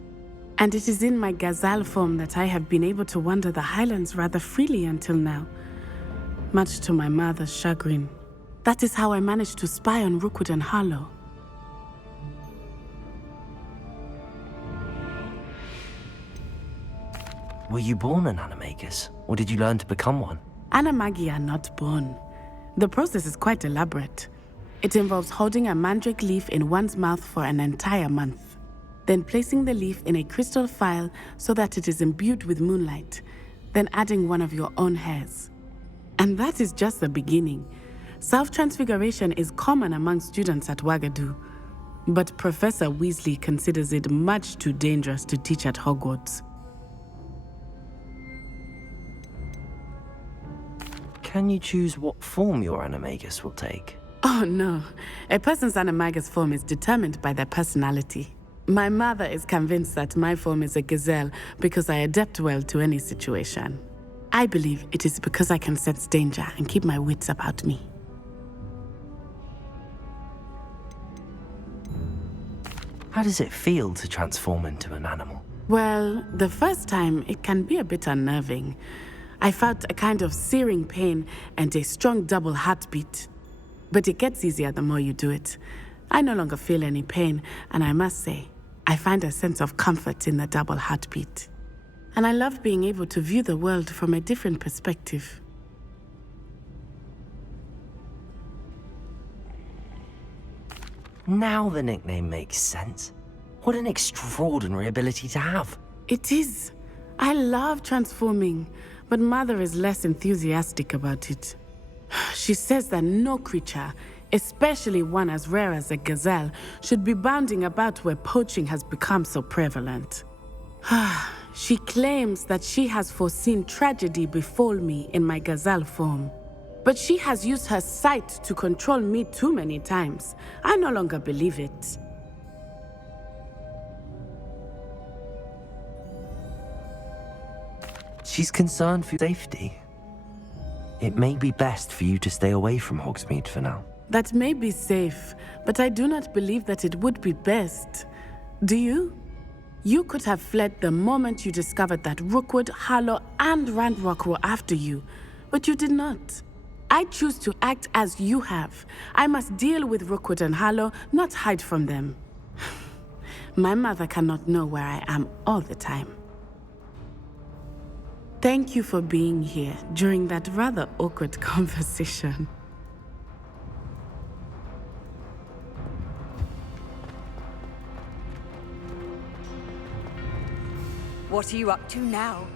and it is in my gazelle form that I have been able to wander the Highlands rather freely until now, much to my mother's chagrin. That is how I managed to spy on Rookwood and Harlow. Were you born an animagus, or did you learn to become one? Animagi are not born. The process is quite elaborate. It involves holding a mandrake leaf in one's mouth for an entire month, then placing the leaf in a crystal phial so that it is imbued with moonlight, then adding one of your own hairs. And that is just the beginning. Self-transfiguration is common among students at Wagadu, but Professor Weasley considers it much too dangerous to teach at Hogwarts. Can you choose what form your animagus will take? Oh no, a person's animagus form is determined by their personality. My mother is convinced that my form is a gazelle because I adapt well to any situation. I believe it is because I can sense danger and keep my wits about me. How does it feel to transform into an animal? Well, the first time it can be a bit unnerving. I felt a kind of searing pain and a strong double heartbeat. But it gets easier the more you do it. I no longer feel any pain, and I must say, I find a sense of comfort in the double heartbeat. And I love being able to view the world from a different perspective. Now the nickname makes sense. What an extraordinary ability to have. It is. I love transforming, but Mother is less enthusiastic about it. She says that no creature, especially one as rare as a gazelle, should be bounding about where poaching has become so prevalent. She claims that she has foreseen tragedy befall me in my gazelle form. But she has used her sight to control me too many times. I no longer believe it. She's concerned for your safety. It may be best for you to stay away from Hogsmeade for now. That may be safe, but I do not believe that it would be best. Do you? You could have fled the moment you discovered that Rookwood, Harlow, and Randrock were after you, but you did not. I choose to act as you have. I must deal with Rookwood and Harlow, not hide from them. My mother cannot know where I am all the time. Thank you for being here during that rather awkward conversation. What are you up to now?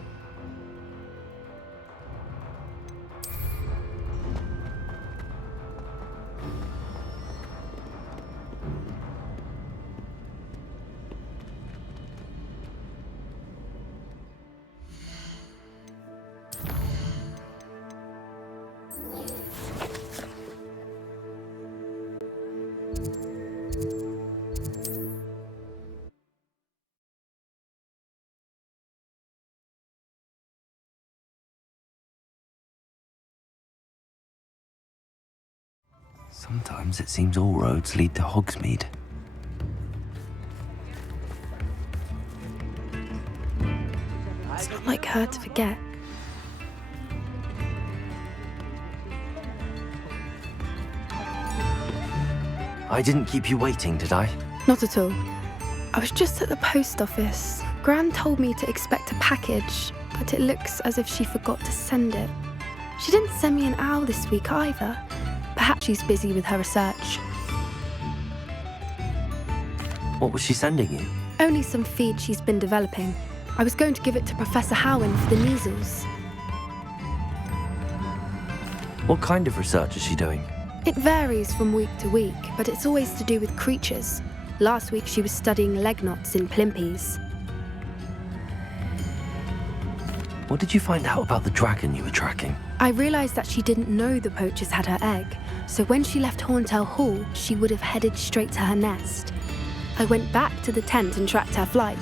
Sometimes it seems all roads lead to Hogsmeade. It's not like her to forget. I didn't keep you waiting, did I? Not at all. I was just at the post office. Gran told me to expect a package, but it looks as if she forgot to send it. She didn't send me an owl this week either. Perhaps she's busy with her research. What was she sending you? Only some feed she's been developing. I was going to give it to Professor Howen for the measles. What kind of research is she doing? It varies from week to week, but it's always to do with creatures. Last week she was studying leg knots in plimpies. What did you find out about the dragon you were tracking? I realised that she didn't know the poachers had her egg, so when she left Horntail Hall, she would have headed straight to her nest. I went back to the tent and tracked her flight.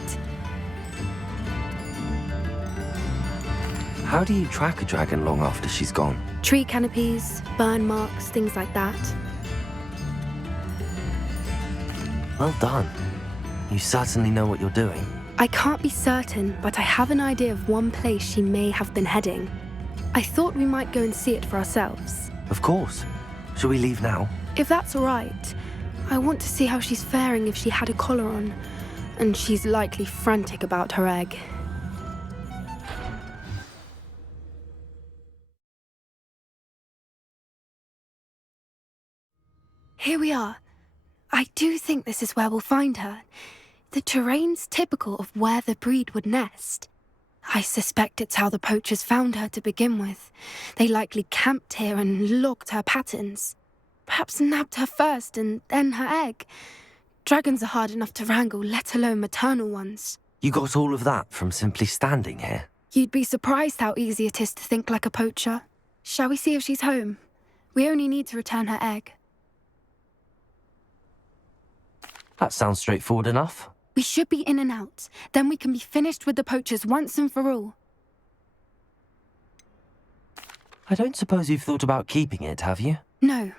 How do you track a dragon long after she's gone? Tree canopies, burn marks, things like that. Well done. You certainly know what you're doing. I can't be certain, but I have an idea of one place she may have been heading. I thought we might go and see it for ourselves. Of course. Shall we leave now? If that's all right. I want to see how she's faring if she had a collar on. And she's likely frantic about her egg. Here we are. I do think this is where we'll find her. The terrain's typical of where the breed would nest. I suspect it's how the poachers found her to begin with. They likely camped here and logged her patterns. Perhaps nabbed her first and then her egg. Dragons are hard enough to wrangle, let alone maternal ones. You got all of that from simply standing here? You'd be surprised how easy it is to think like a poacher. Shall we see if she's home? We only need to return her egg. That sounds straightforward enough. We should be in and out. Then we can be finished with the poachers once and for all. I don't suppose you've thought about keeping it, have you? No.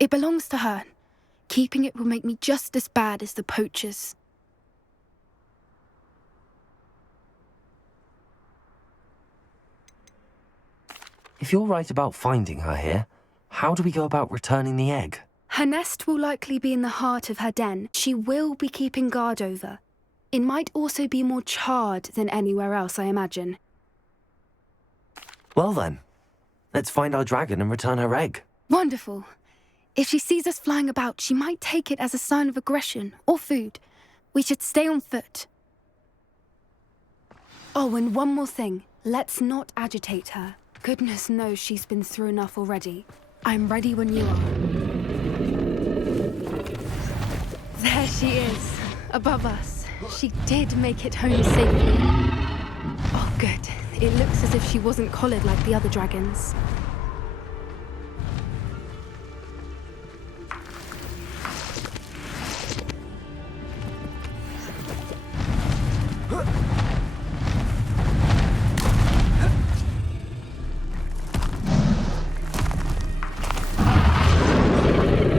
It belongs to her. Keeping it will make me just as bad as the poachers. If you're right about finding her here, how do we go about returning the egg? Her nest will likely be in the heart of her den. She will be keeping guard over. It might also be more charred than anywhere else, I imagine. Well then, let's find our dragon and return her egg. Wonderful. If she sees us flying about, she might take it as a sign of aggression or food. We should stay on foot. Oh, and one more thing. Let's not agitate her. Goodness knows she's been through enough already. I'm ready when you are. There she is, above us. She did make it home safely. Oh, good. It looks as if she wasn't collared like the other dragons.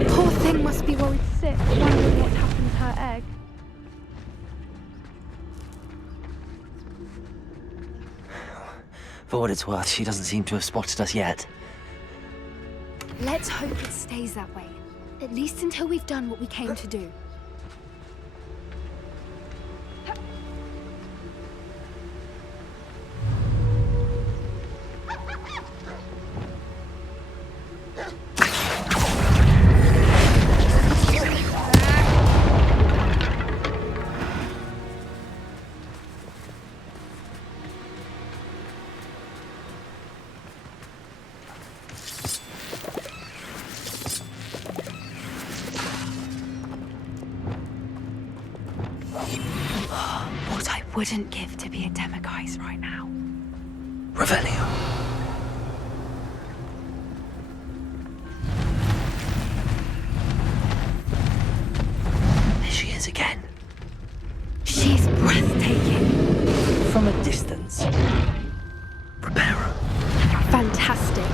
Poor thing must be worried sick, wondering what happened to her egg. For what it's worth, she doesn't seem to have spotted us yet. Let's hope it stays that way. At least until we've done what we came to do. What I wouldn't give to be a demiguise right now. Revelio. There she is again. She's breathtaking. From a distance. Prepare her. Fantastic.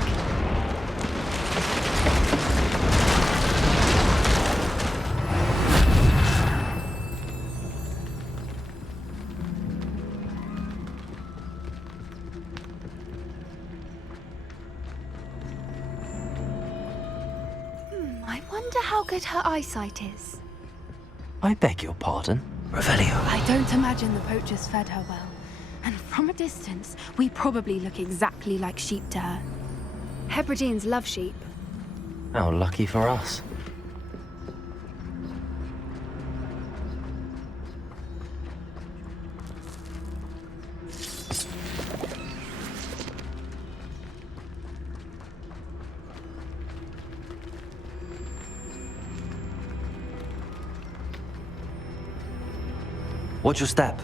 I wonder how good her eyesight is. I beg your pardon, Revelio. I don't imagine the poachers fed her well. And from a distance, we probably look exactly like sheep to her. Hebrideans love sheep. How lucky for us. Watch your step.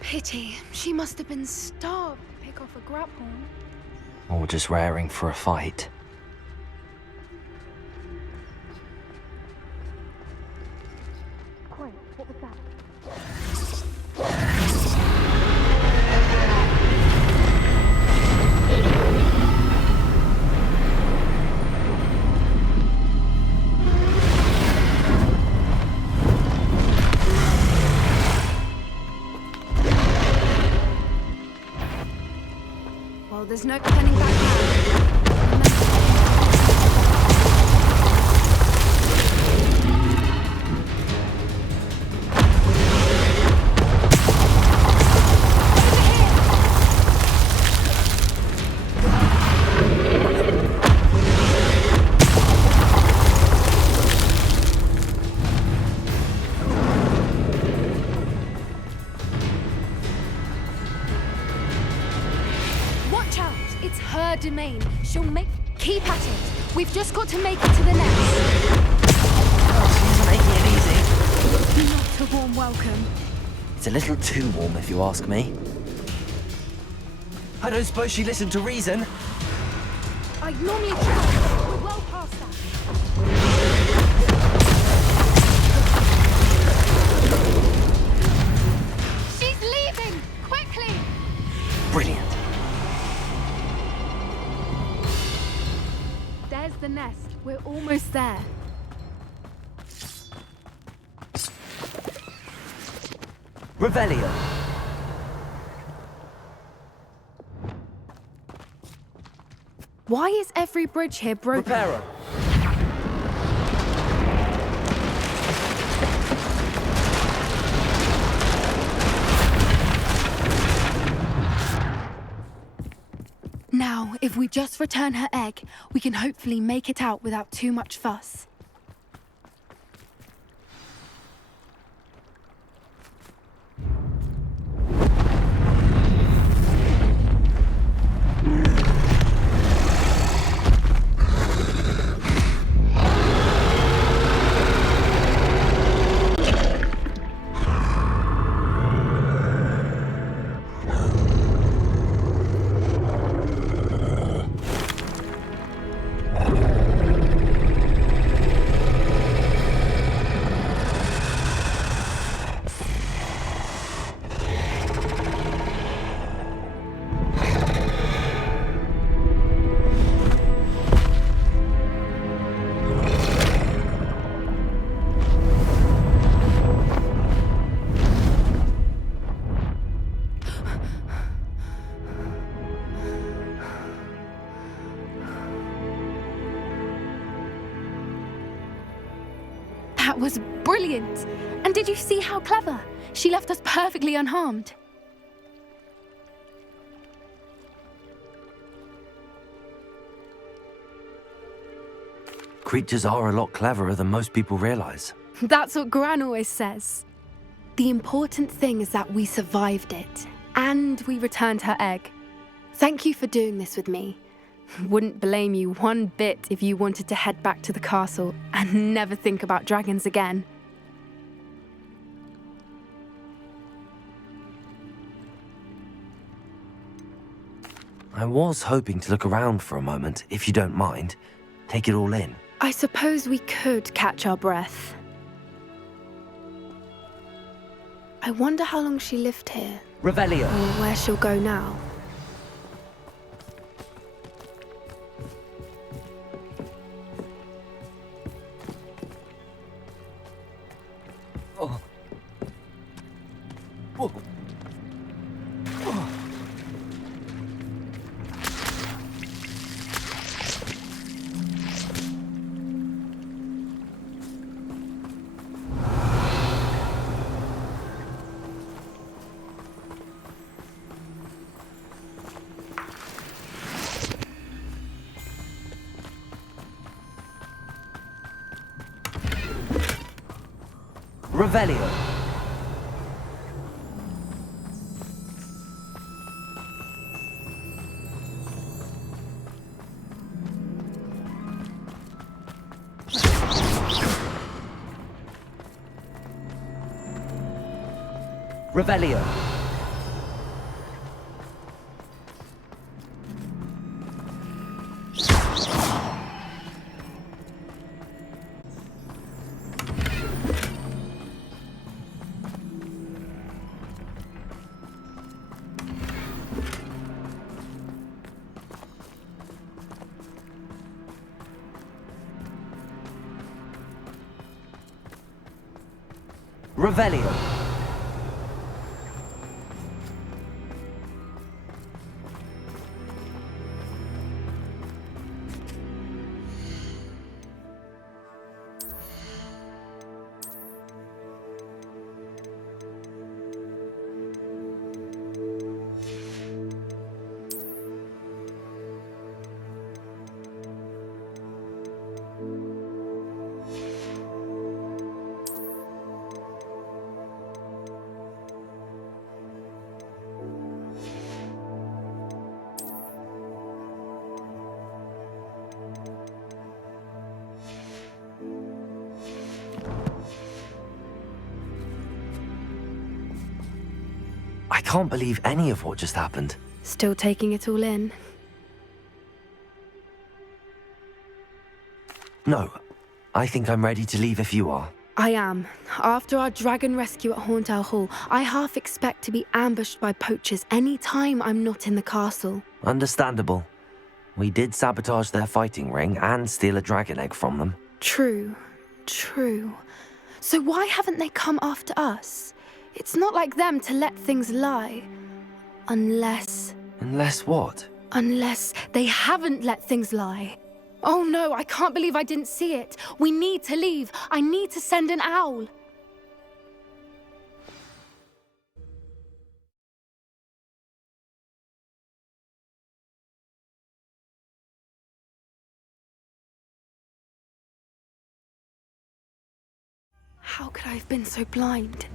Pity. She must have been starved to pick off a grapple. Or just raring for a fight. Quiet, what was that? Well, there's no turning back now. Watch out! It's her domain. She'll make... Keep at it. We've just got to make it to the nest. She's making it easy. Not a warm welcome. It's a little too warm, if you ask me. I don't suppose she listened to reason. I normally try. We're well past that. She's leaving! Quickly! Brilliant. We're almost there. Revelio. Why is every bridge here broken? Reparo. Now, if we just return her egg, we can hopefully make it out without too much fuss. That was brilliant! And did you see how clever? She left us perfectly unharmed. Creatures are a lot cleverer than most people realize. That's what Gran always says. The important thing is that we survived it, and we returned her egg. Thank you for doing this with me. Wouldn't blame you one bit if you wanted to head back to the castle and never think about dragons again. I was hoping to look around for a moment, if you don't mind. Take it all in. I suppose we could catch our breath. I wonder how long she lived here. Revelio. Or where she'll go now. Oh. Whoa. Revelio. Revelio. Revelio. I can't believe any of what just happened. Still taking it all in. No, I think I'm ready to leave if you are. I am. After our dragon rescue at Hauntow Hall, I half expect to be ambushed by poachers any time I'm not in the castle. Understandable. We did sabotage their fighting ring and steal a dragon egg from them. True. So why haven't they come after us? It's not like them to let things lie. Unless What? Unless they haven't let things lie. Oh no, I can't believe I didn't see it. We need to leave. I need to send an owl. How could I have been so blind?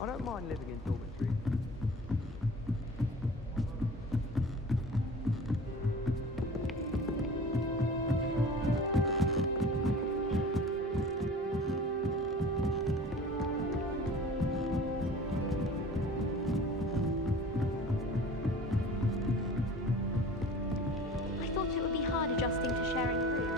I don't mind living in dormitories. I thought it would be hard adjusting to sharing a room.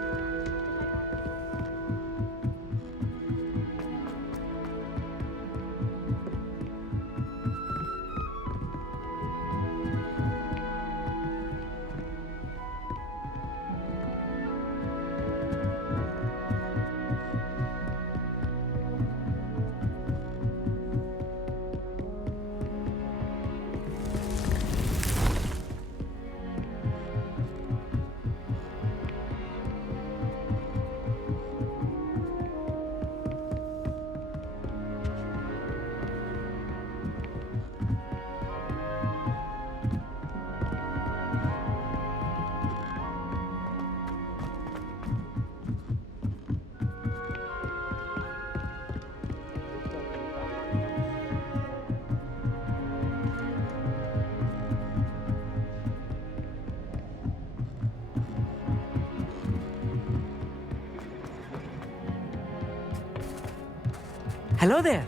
Hello there.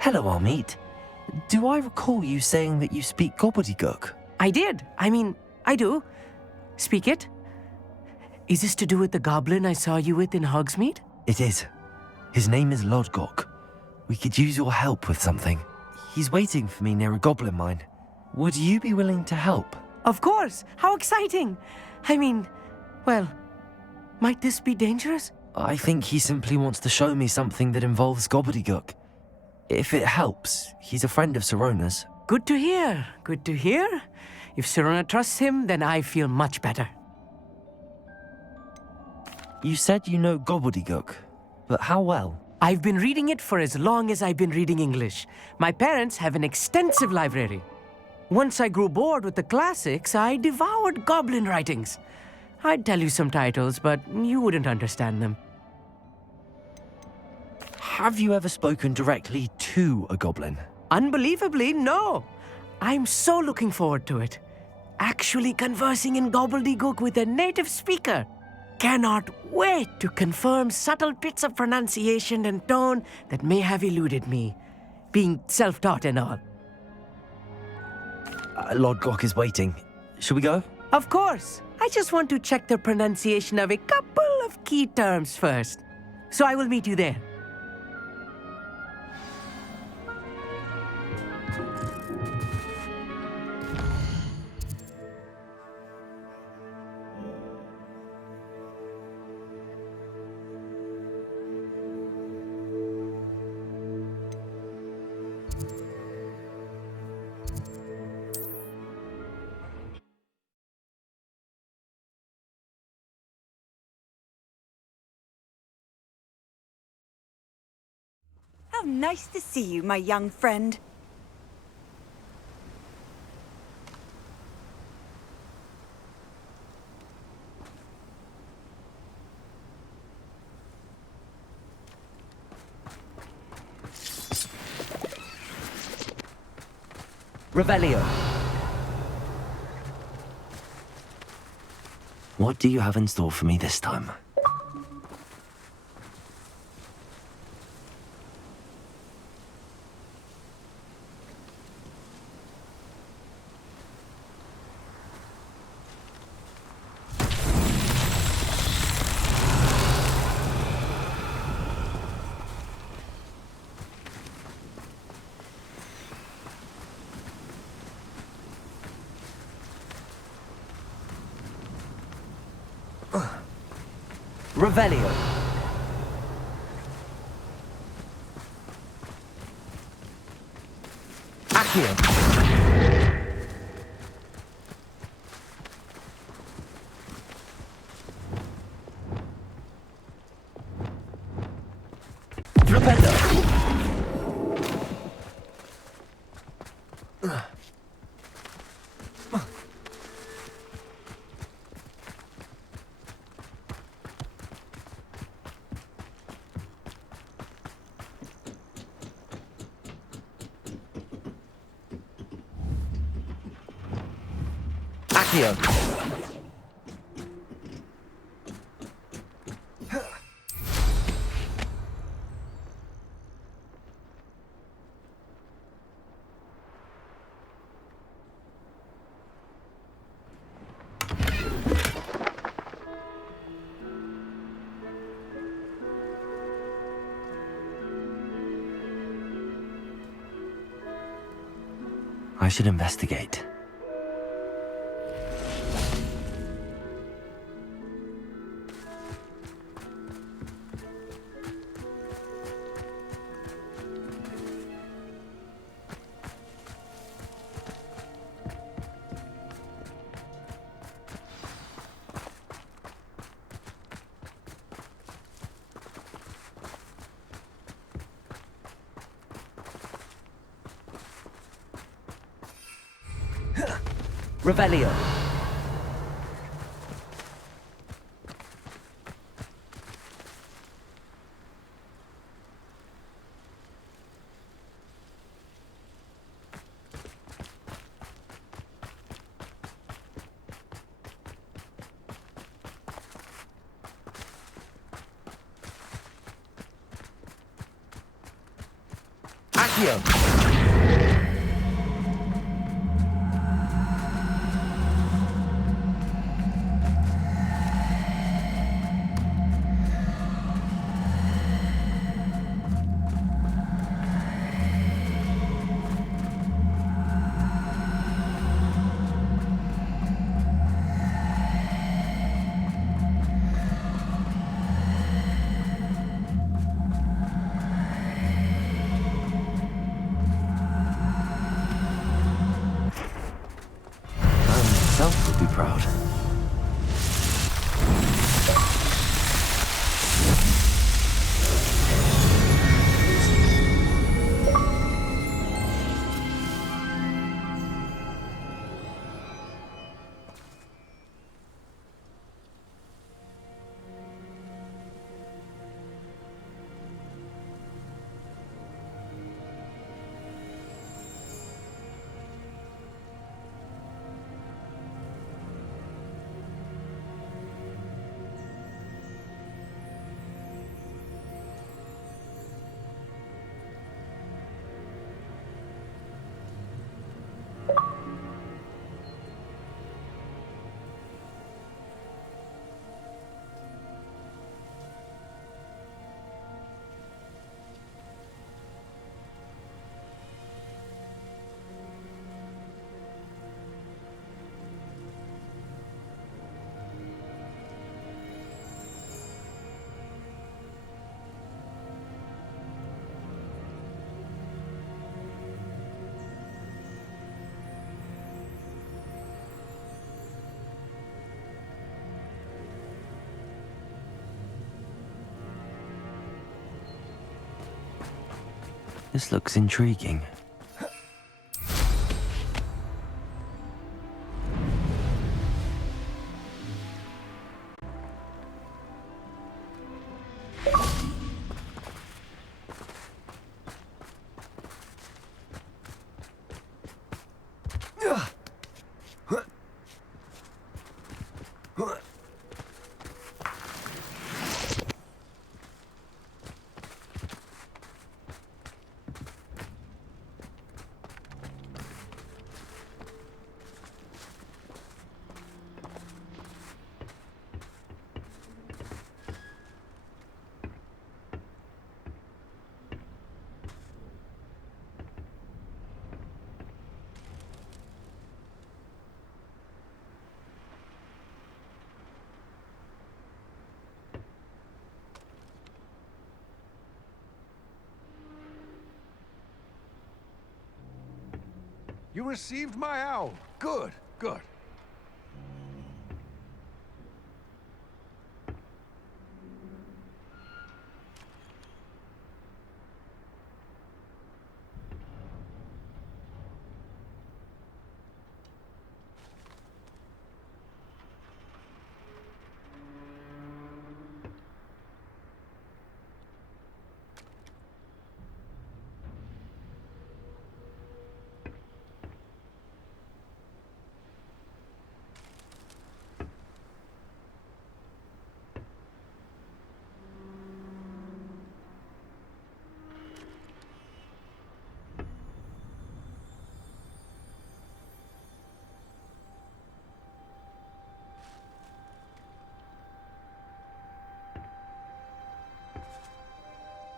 Hello, Amit. Do I recall you saying that you speak gobbledygook? I did. I do. Speak it. Is this to do with the goblin I saw you with in Hogsmeade? It is. His name is Lodgok. We could use your help with something. He's waiting for me near a goblin mine. Would you be willing to help? Of course. How exciting. Well, might this be dangerous? I think he simply wants to show me something that involves gobbledygook. If it helps, he's a friend of Sirona's. Good to hear. Good to hear. If Sirona trusts him, then I feel much better. You said you know gobbledygook, but how well? I've been reading it for as long as I've been reading English. My parents have an extensive library. Once I grew bored with the classics, I devoured goblin writings. I'd tell you some titles, but you wouldn't understand them. Have you ever spoken directly to a goblin? Unbelievably, no. I'm so looking forward to it. Actually conversing in gobbledygook with a native speaker. Cannot wait to confirm subtle bits of pronunciation and tone that may have eluded me, being self-taught and all. Lodgok is waiting. Shall we go? Of course. I just want to check the pronunciation of a couple of key terms first. So I will meet you there. How nice to see you, my young friend. Revelio. What do you have in store for me this time? Revelio. Accio. Flipendo. Accio. I should investigate. Revelio. Accio. Myself would be proud. This looks intriguing. You received my owl. Good, good.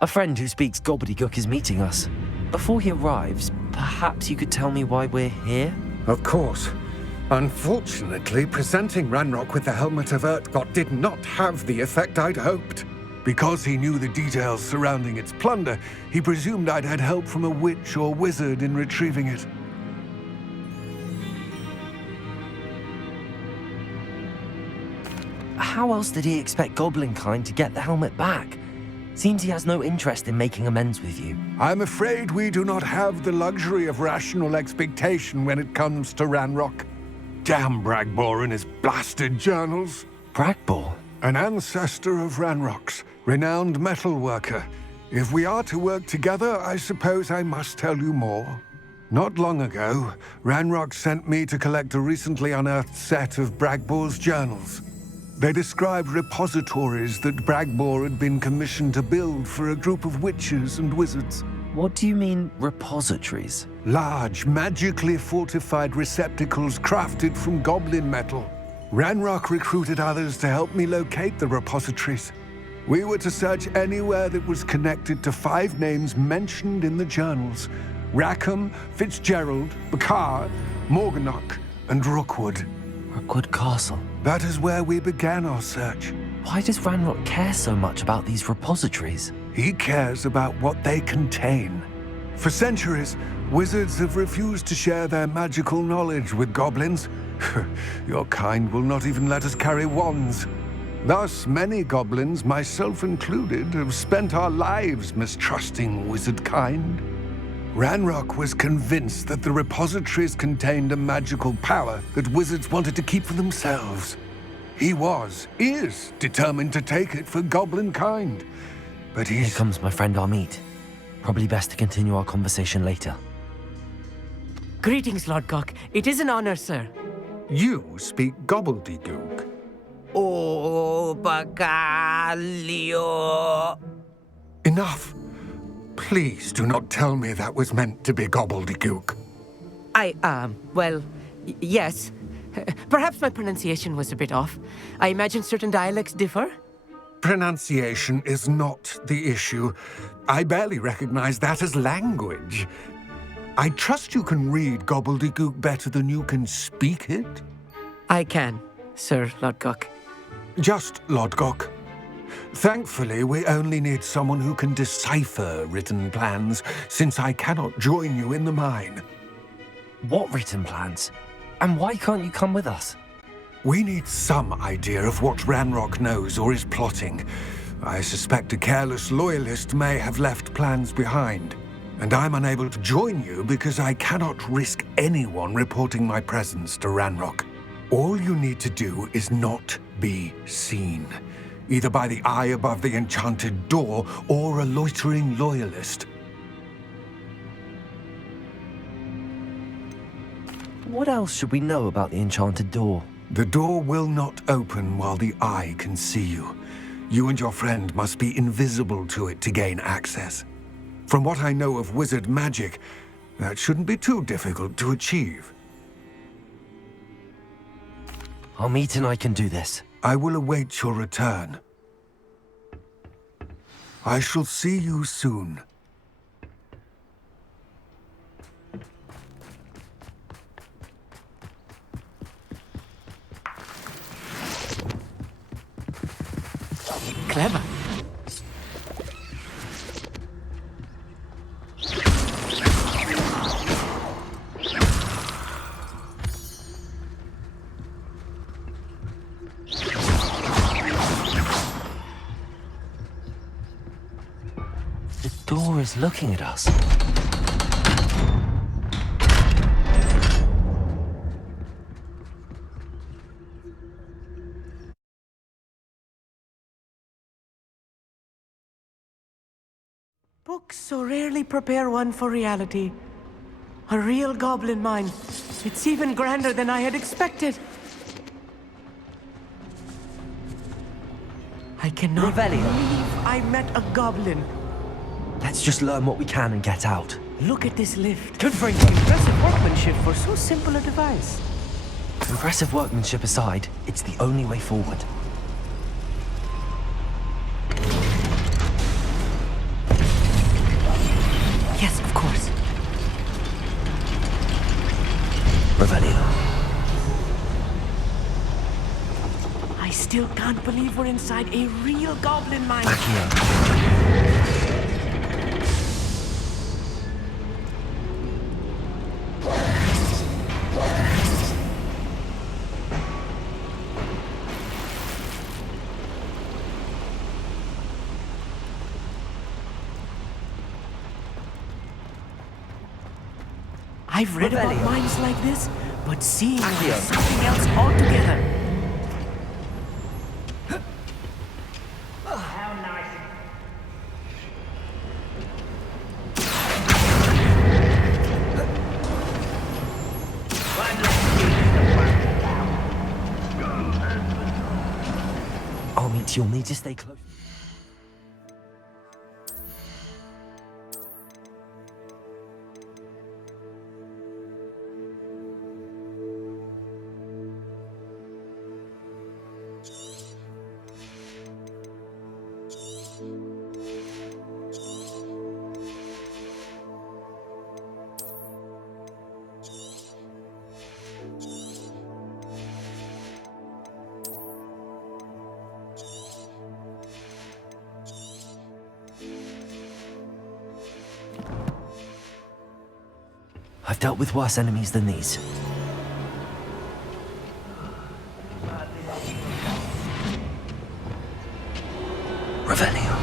A friend who speaks gobbledygook is meeting us. Before he arrives, perhaps you could tell me why we're here? Of course. Unfortunately, presenting Ranrock with the Helmet of Urtkot did not have the effect I'd hoped. Because he knew the details surrounding its plunder, he presumed I'd had help from a witch or wizard in retrieving it. How else did he expect Goblinkind to get the helmet back? Seems he has no interest in making amends with you. I'm afraid we do not have the luxury of rational expectation when it comes to Ranrock. Damn Bragbor and his blasted journals. Bragbor? An ancestor of Ranrock's, renowned metal worker. If we are to work together, I suppose I must tell you more. Not long ago, Ranrock sent me to collect a recently unearthed set of Bragbor's journals. They described repositories that Bragbor had been commissioned to build for a group of witches and wizards. What do you mean, repositories? Large, magically fortified receptacles crafted from goblin metal. Ranrock recruited others to help me locate the repositories. We were to search anywhere that was connected to 5 names mentioned in the journals: Rackham, Fitzgerald, Bakar, Morganach, and Rookwood. Rookwood Castle? That is where we began our search. Why does Ranrock care so much about these repositories? He cares about what they contain. For centuries, wizards have refused to share their magical knowledge with goblins. Your kind will not even let us carry wands. Thus, many goblins, myself included, have spent our lives mistrusting wizard kind. Ranrock was convinced that the repositories contained a magical power that wizards wanted to keep for themselves. He is determined to take it for goblin kind. But Here comes my friend Amit. Probably best to continue our conversation later. Greetings, Lord Gok. It is an honor, sir. You speak gobbledygook. Oh, Bagalio. Enough. Please do not tell me that was meant to be gobbledygook. Yes. Perhaps my pronunciation was a bit off. I imagine certain dialects differ. Pronunciation is not the issue. I barely recognize that as language. I trust you can read gobbledygook better than you can speak it? I can, Sir Lord Gok. Just Lord Gok. Thankfully, we only need someone who can decipher written plans, since I cannot join you in the mine. What written plans? And why can't you come with us? We need some idea of what Ranrock knows or is plotting. I suspect a careless loyalist may have left plans behind. And I'm unable to join you because I cannot risk anyone reporting my presence to Ranrock. All you need to do is not be seen, either by the eye above the enchanted door or a loitering loyalist. What else should we know about the enchanted door? The door will not open while the eye can see you. You and your friend must be invisible to it to gain access. From what I know of wizard magic, that shouldn't be too difficult to achieve. Amit and I can do this. I will await your return. I shall see you soon. Clever. The door is looking at us. Books so rarely prepare one for reality. A real goblin mine. It's even grander than I had expected. I cannot believe I met a goblin. Let's just learn what we can and get out. Look at this lift. Impressive workmanship for so simple a device. Impressive workmanship aside, it's the only way forward. Revelio. I still can't believe we're inside a real goblin mine. I've read about mines like this, but seeing one is something else altogether. How nice. Amit, you'll need to stay close. I've dealt with worse enemies than these. Revelio.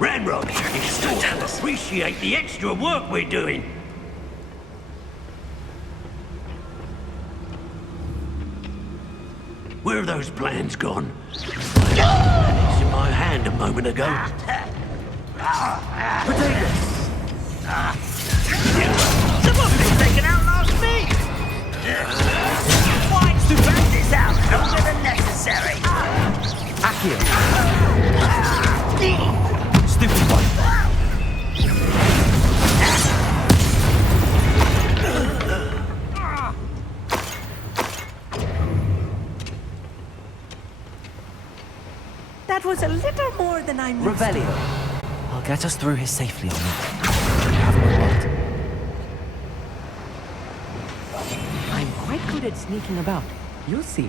Ramrod, you still appreciate the extra work we're doing. Where are those plans gone? It's in my hand a moment ago. Someone's been taken out last week! Why to drag this out longer than necessary? Accio. Stupid one. That was a little more than I'm used to. Revelio. I'll get us through here safely on it. You have my word. I'm quite good at sneaking about. You'll see.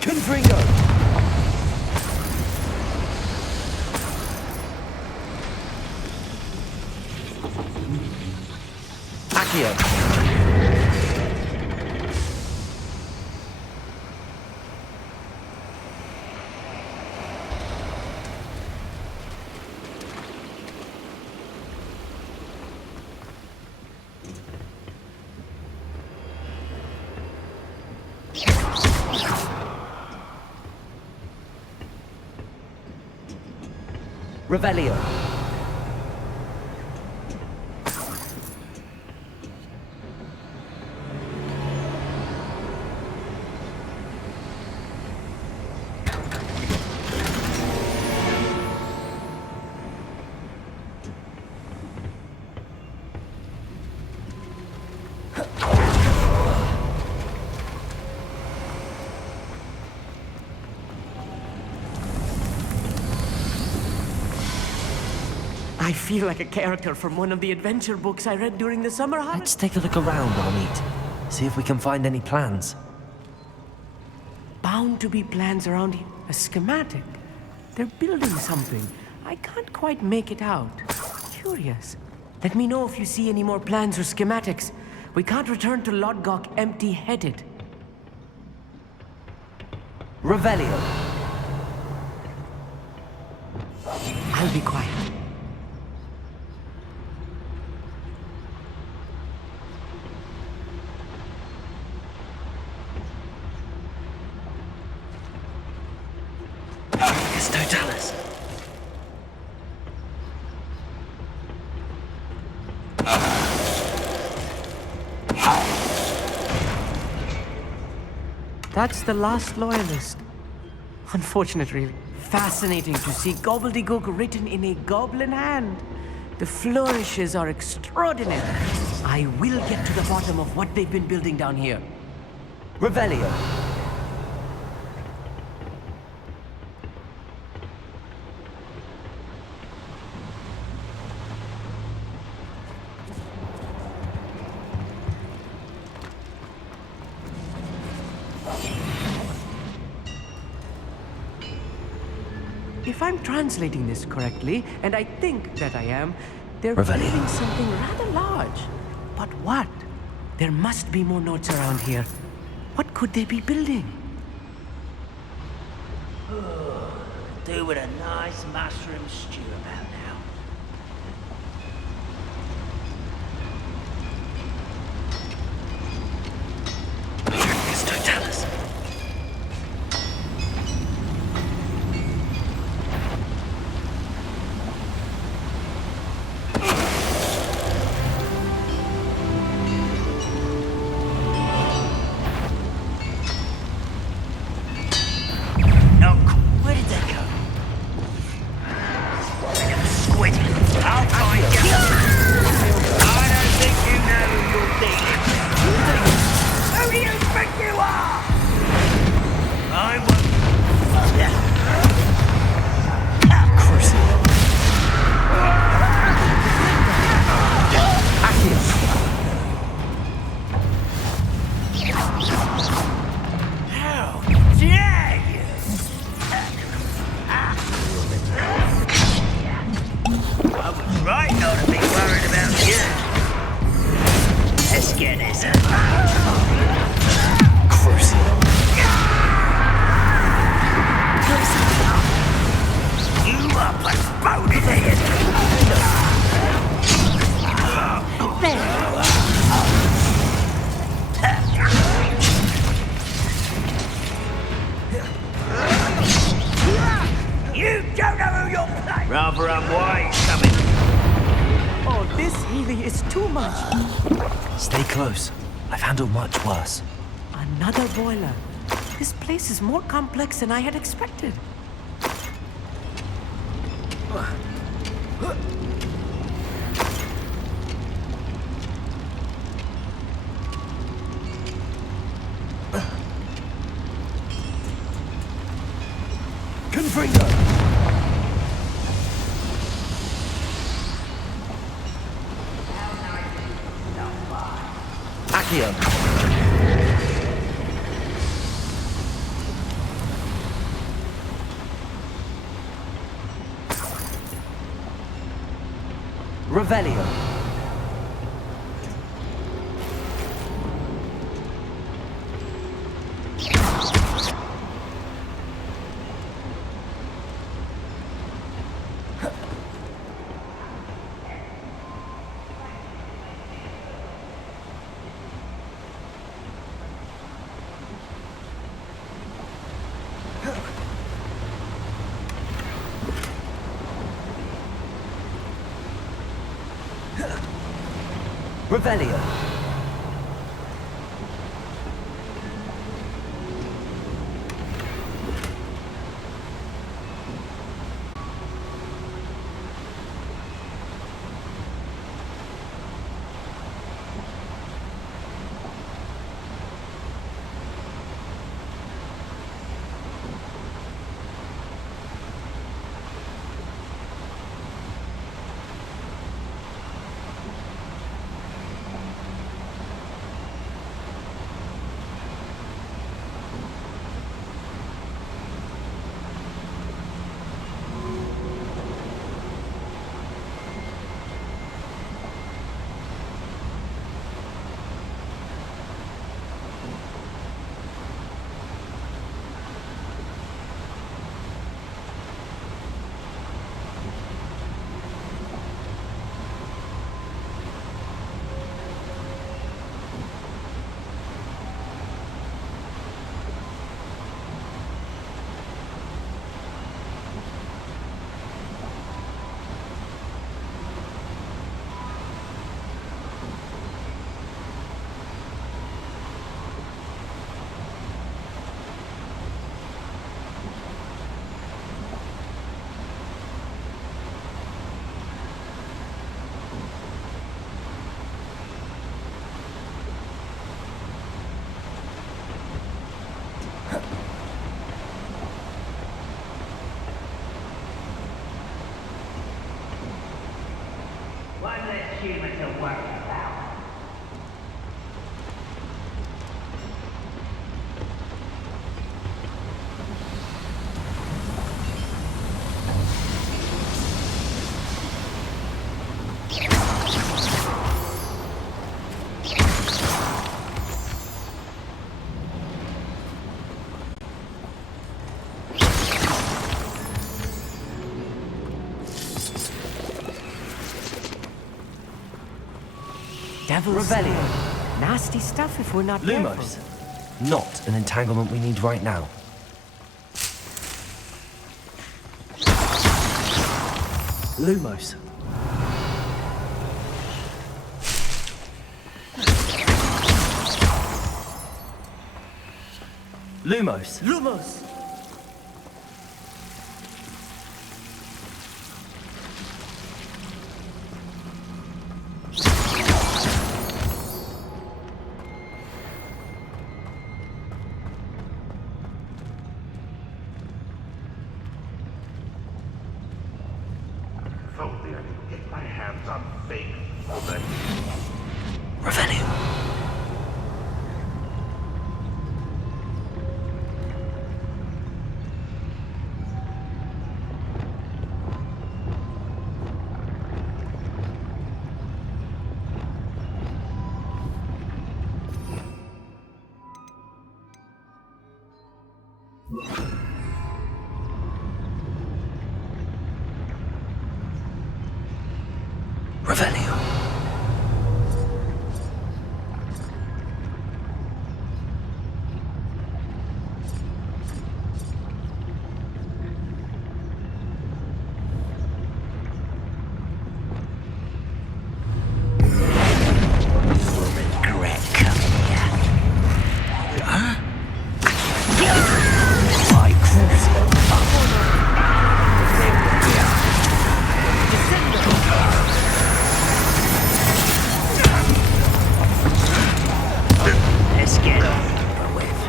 Confringo! Accio! Revelio. I feel like a character from one of the adventure books I read during the summer holidays. Let's take a look around, Amit. See if we can find any plans. Bound to be plans around here. A schematic. They're building something. I can't quite make it out. Curious. Let me know if you see any more plans or schematics. We can't return to Lodgok empty-headed. Revelio. I'll be quiet. That's the last loyalist. Unfortunate, really. Fascinating to see gobbledygook written in a goblin hand. The flourishes are extraordinary. I will get to the bottom of what they've been building down here. Revelio. If I'm translating this correctly, and I think that I am, they're Revelio. building something rather large. But what? There must be more notes around here. What could they be building? Do with a nice mushroom stew about now. Totalis. Where did they go? Squid. I'll find you. I don't think you know who you're dealing with. Who do you think you are? I won't. How dare you? I was right not to be worried about you. Let's get this. You are postponing it. You don't know who you're playing. Rather unwise coming. Oh, this really is too much. Stay close. I've handled much worse. Another boiler. This place is more complex than I had expected. Confringo! Accio. Revelio. Revelio. human to worry about. Devil's Revelio. nasty stuff if we're not Lumos. careful. Not an entanglement we need right now. Lumos. Lumos. Lumos! If only I could get my hands on fake woman. Revelio. Revelio. Let's get over with.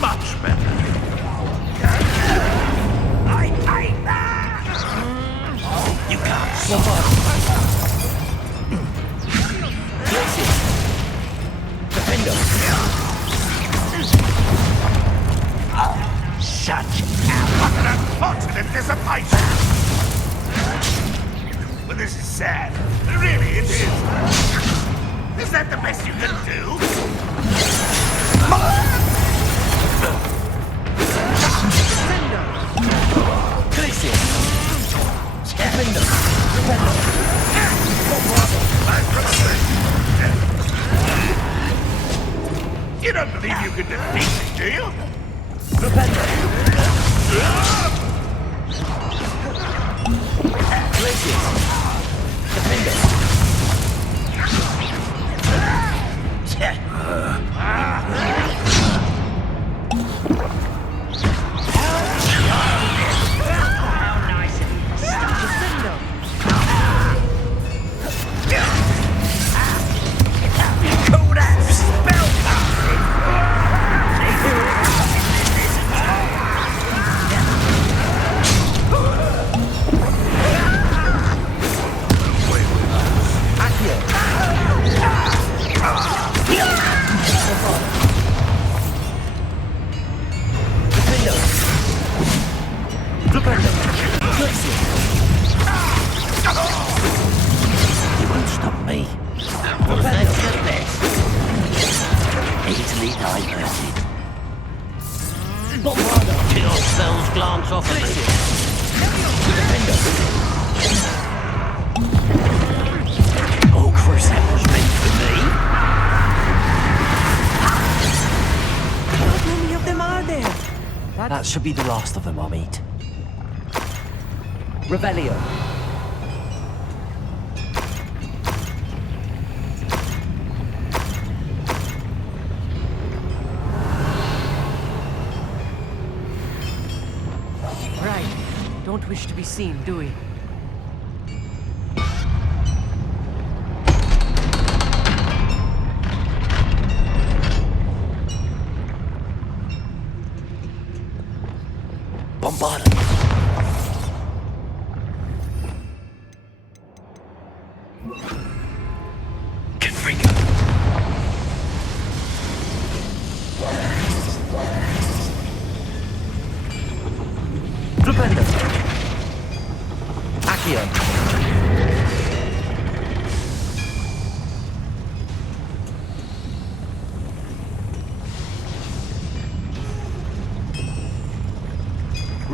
Much better. I take that! You can't stop. Such an unfortunate disappointment! Well, this is sad. Really, it is. Is that the best you can do? You don't believe you can defeat me, do you? You won't stop me. Let's get this. Easily diverted. Your spells glance off at me. Oh, Chris, that was meant for me. How many of them are there? That should be the last of them I'll meet. Revelio. Right. Don't wish to be seen, do we?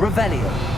Revelio.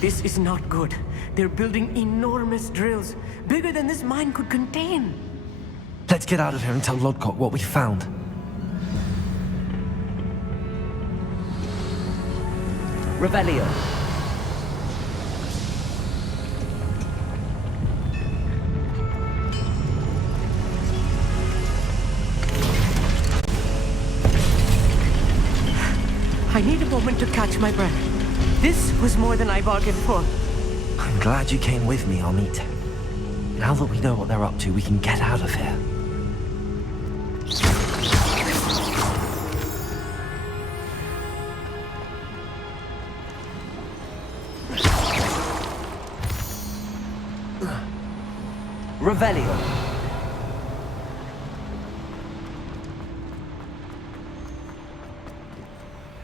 This is not good. They're building enormous drills, bigger than this mine could contain. Let's get out of here and tell Lodgok what we found. Revelio. I need a moment to catch my breath. This was more than I bargained for. I'm glad you came with me, Amit. Now that we know what they're up to, we can get out of here. Revelio.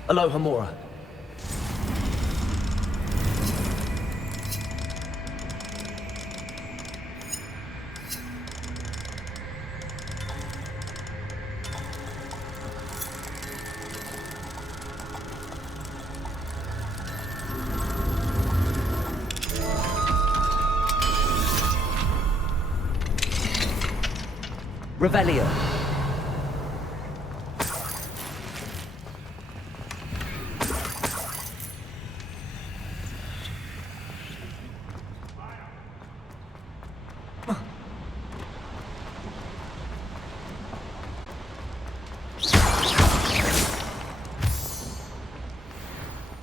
Aloha Mora. Revelio.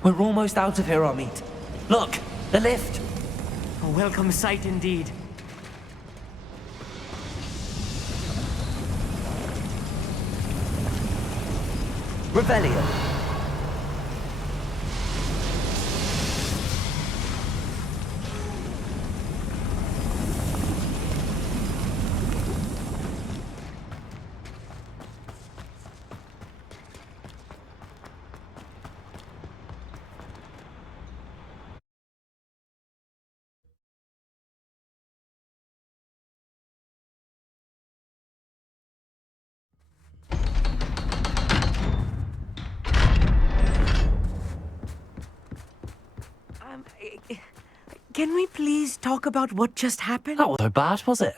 We're almost out of here, Amit. Look, the lift. A welcome sight indeed. Revelio. Can we please talk about what just happened? That wasn't so bad, was it?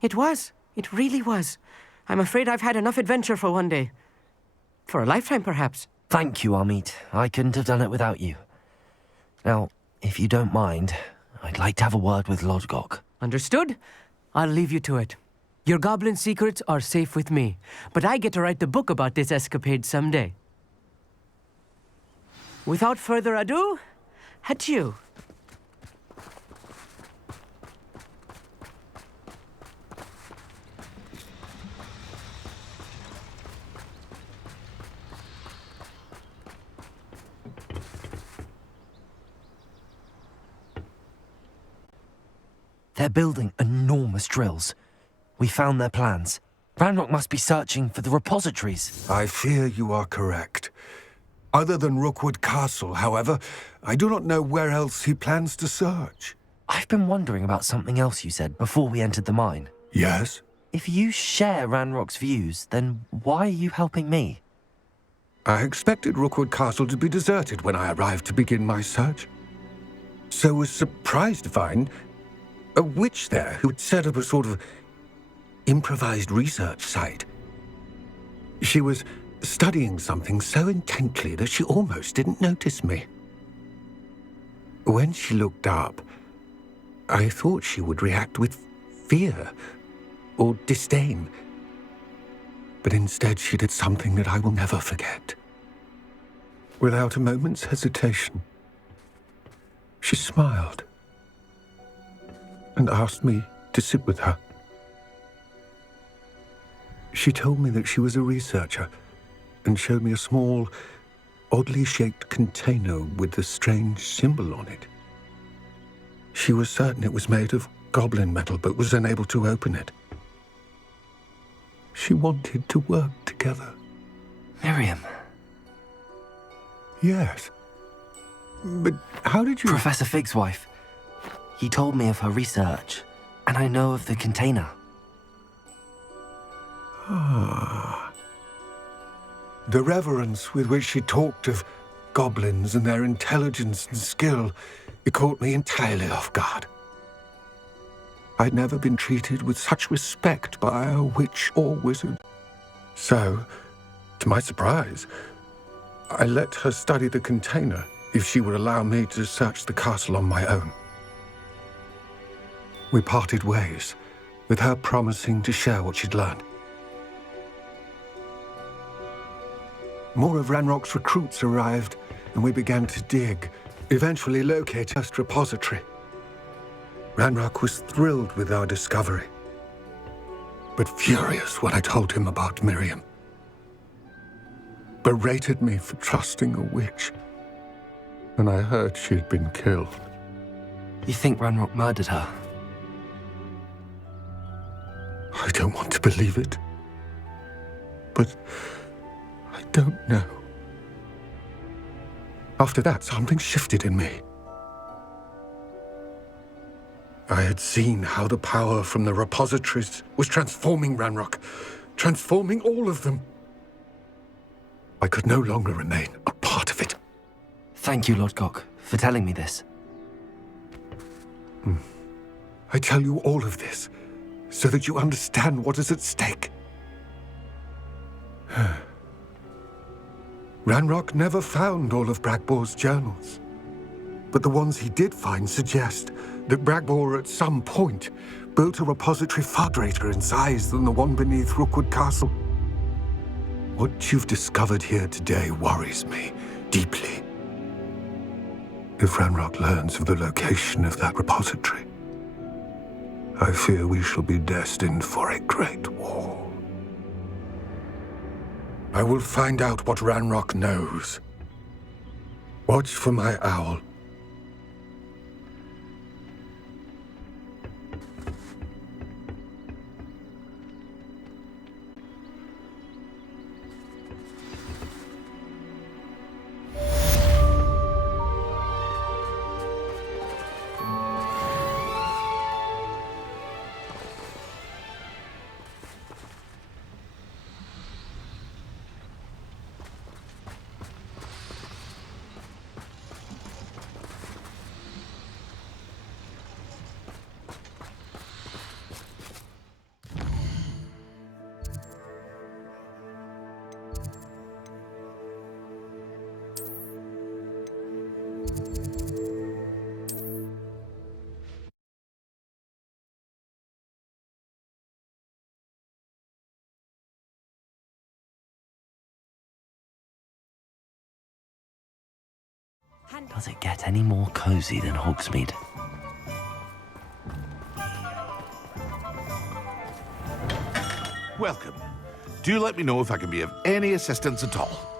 It was. It really was. I'm afraid I've had enough adventure for one day. For a lifetime, perhaps. Thank you, Amit. I couldn't have done it without you. Now, if you don't mind, I'd like to have a word with Lodgok. Understood? I'll leave you to it. Your goblin secrets are safe with me, but I get to write the book about this escapade someday. Without further ado, adieu. They're building enormous drills. We found their plans. Ranrock must be searching for the repositories. I fear you are correct. Other than Rookwood Castle, however, I do not know where else he plans to search. I've been wondering about something else you said before we entered the mine. Yes? If you share Ranrock's views, then why are you helping me? I expected Rookwood Castle to be deserted when I arrived to begin my search. So was surprised to find a witch there who had set up a sort of improvised research site. She was studying something so intently that she almost didn't notice me. When she looked up, I thought she would react with fear, or disdain. But instead, she did something that I will never forget. Without a moment's hesitation, she smiled and asked me to sit with her. She told me that she was a researcher and showed me a small, oddly shaped container with a strange symbol on it. She was certain it was made of goblin metal, but was unable to open it. She wanted to work together. Miriam. Yes. But how did you... Professor Fig's wife. He told me of her research, and I know of the container. Ah. The reverence with which she talked of goblins and their intelligence and skill, it caught me entirely off guard. I'd never been treated with such respect by a witch or wizard. So, to my surprise, I let her study the container if she would allow me to search the castle on my own. We parted ways, with her promising to share what she'd learned. More of Ranrock's recruits arrived, and we began to dig, eventually locate our repository. Ranrock was thrilled with our discovery, but furious when I told him about Miriam. Berated me for trusting a witch, and I heard she had been killed. You think Ranrock murdered her? I don't want to believe it, but I don't know. After that, something shifted in me. I had seen how the power from the repositories was transforming Ranrock, transforming all of them. I could no longer remain a part of it. Thank you, Lord Gok, for telling me this. I tell you all of this so that you understand what is at stake. Ranrock never found all of Bragbor's journals, but the ones he did find suggest that Bragbor at some point built a repository far greater in size than the one beneath Rookwood Castle. What you've discovered here today worries me deeply. If Ranrock learns of the location of that repository, I fear we shall be destined for a great war. I will find out what Ranrock knows. Watch for my owl. Does it get any more cozy than Hogsmeade? Welcome. Do let me know if I can be of any assistance at all.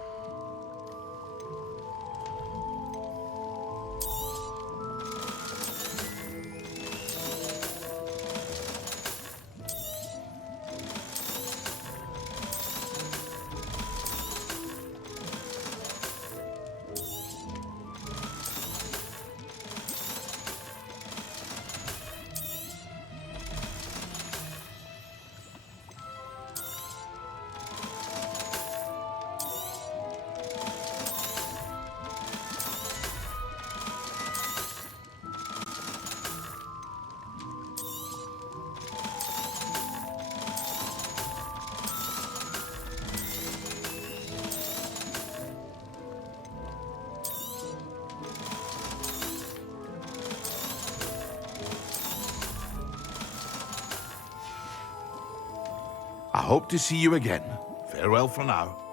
hope to see you again. Farewell for now.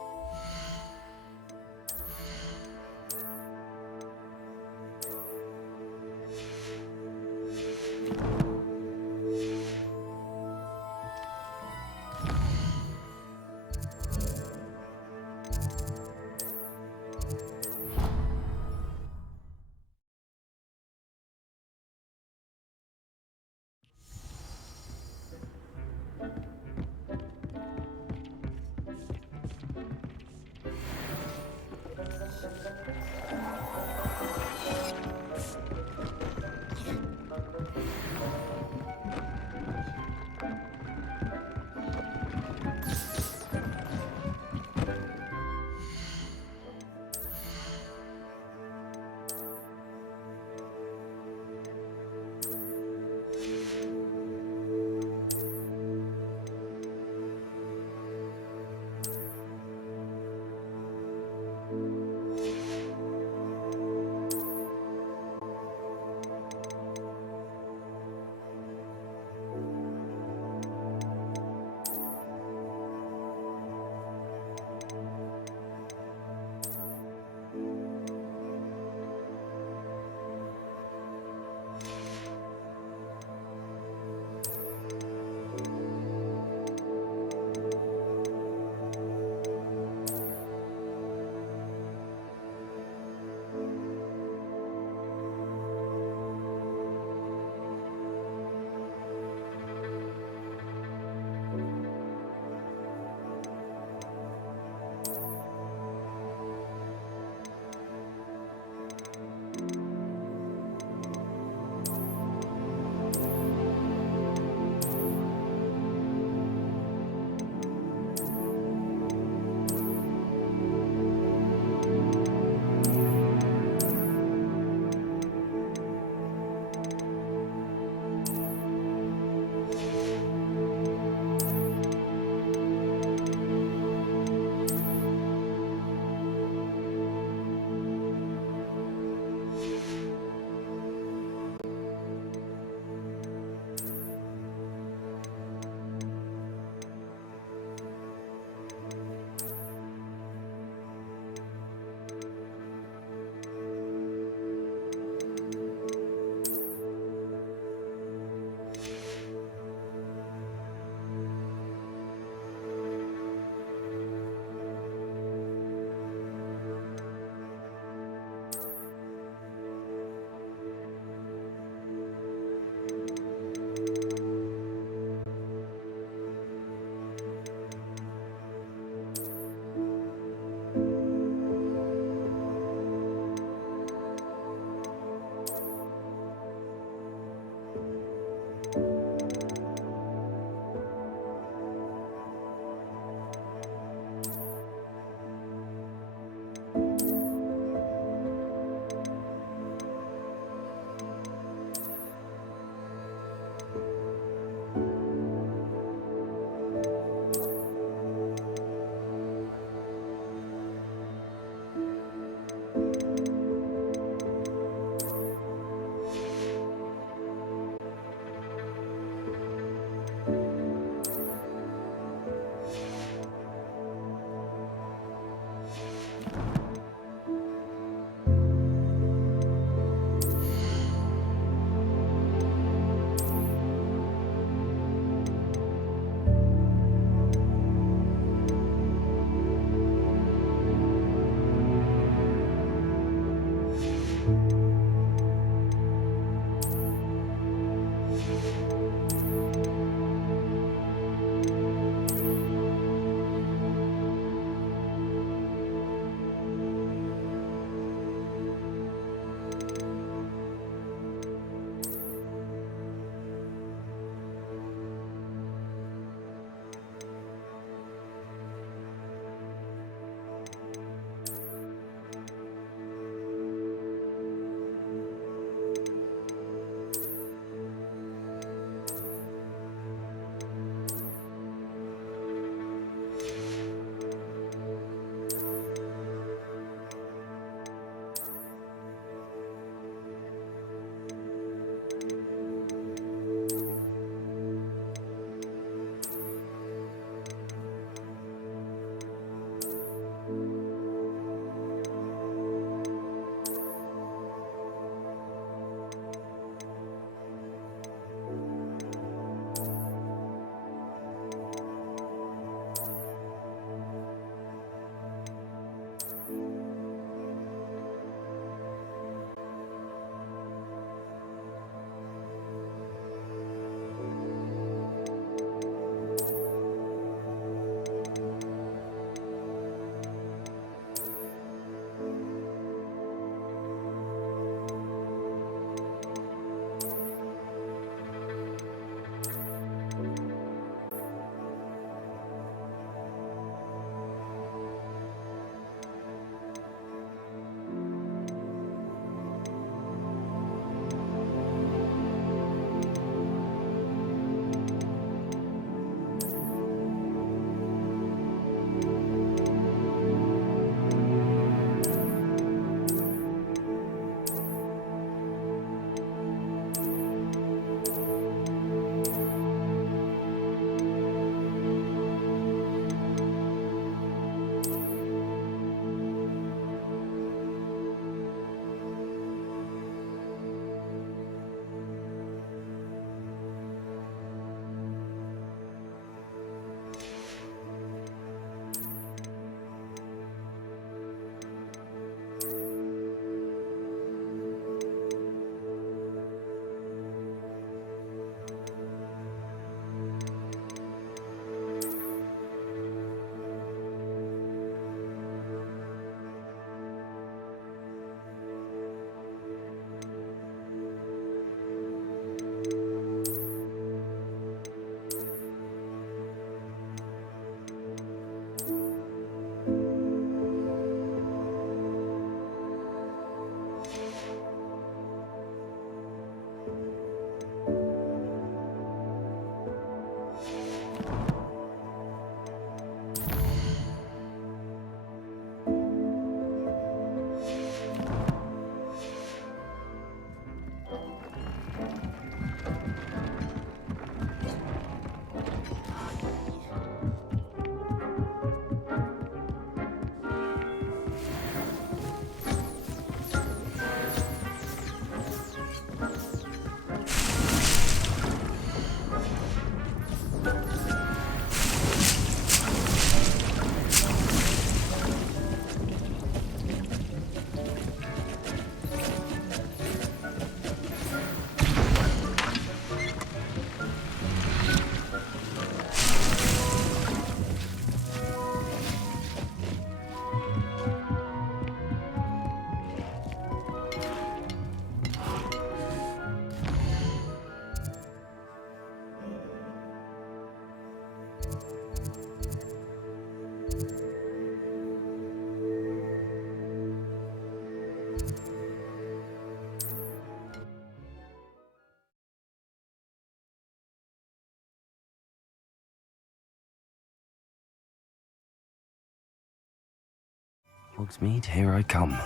Hogsmeade, here I come.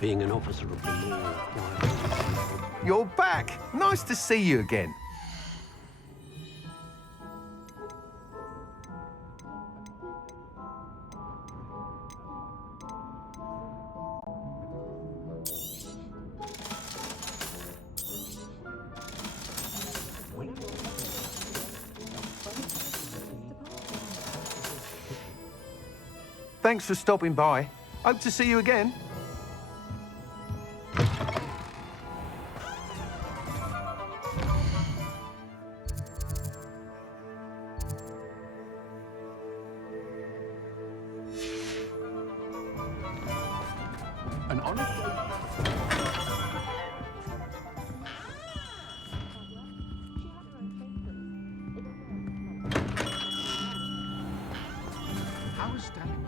Being an officer of the law requires... You're back! Nice to see you again. Thanks for stopping by. Hope to see you again. An honest... I was standing...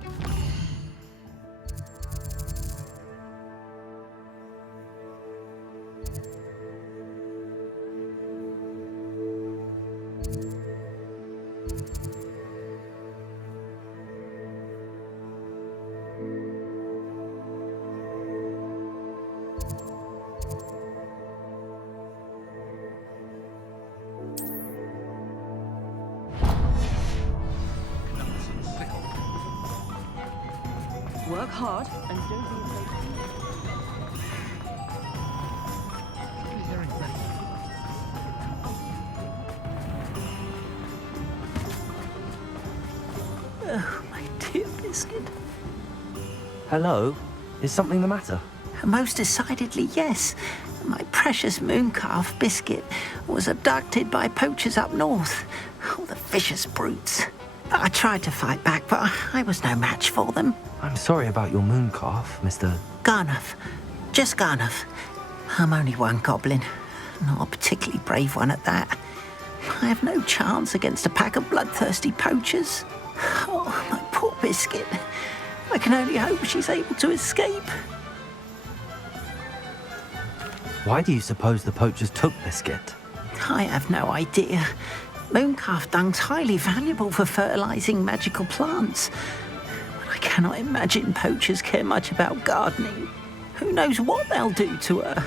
Work hard and don't be afraid to... Oh, my dear Biscuit. Hello? Is something the matter? Most decidedly, yes. My precious mooncalf, Biscuit, was abducted by poachers up north. Oh, the vicious brutes. I tried to fight back, but I was no match for them. I'm sorry about your mooncalf, Mr. Garnuff. Just Garnuff. I'm only one goblin. Not a particularly brave one at that. I have no chance against a pack of bloodthirsty poachers. Oh, my poor Biscuit. I can only hope she's able to escape. Why do you suppose the poachers took Biscuit? I have no idea. Mooncalf dung's highly valuable for fertilizing magical plants. But I cannot imagine poachers care much about gardening. Who knows what they'll do to her?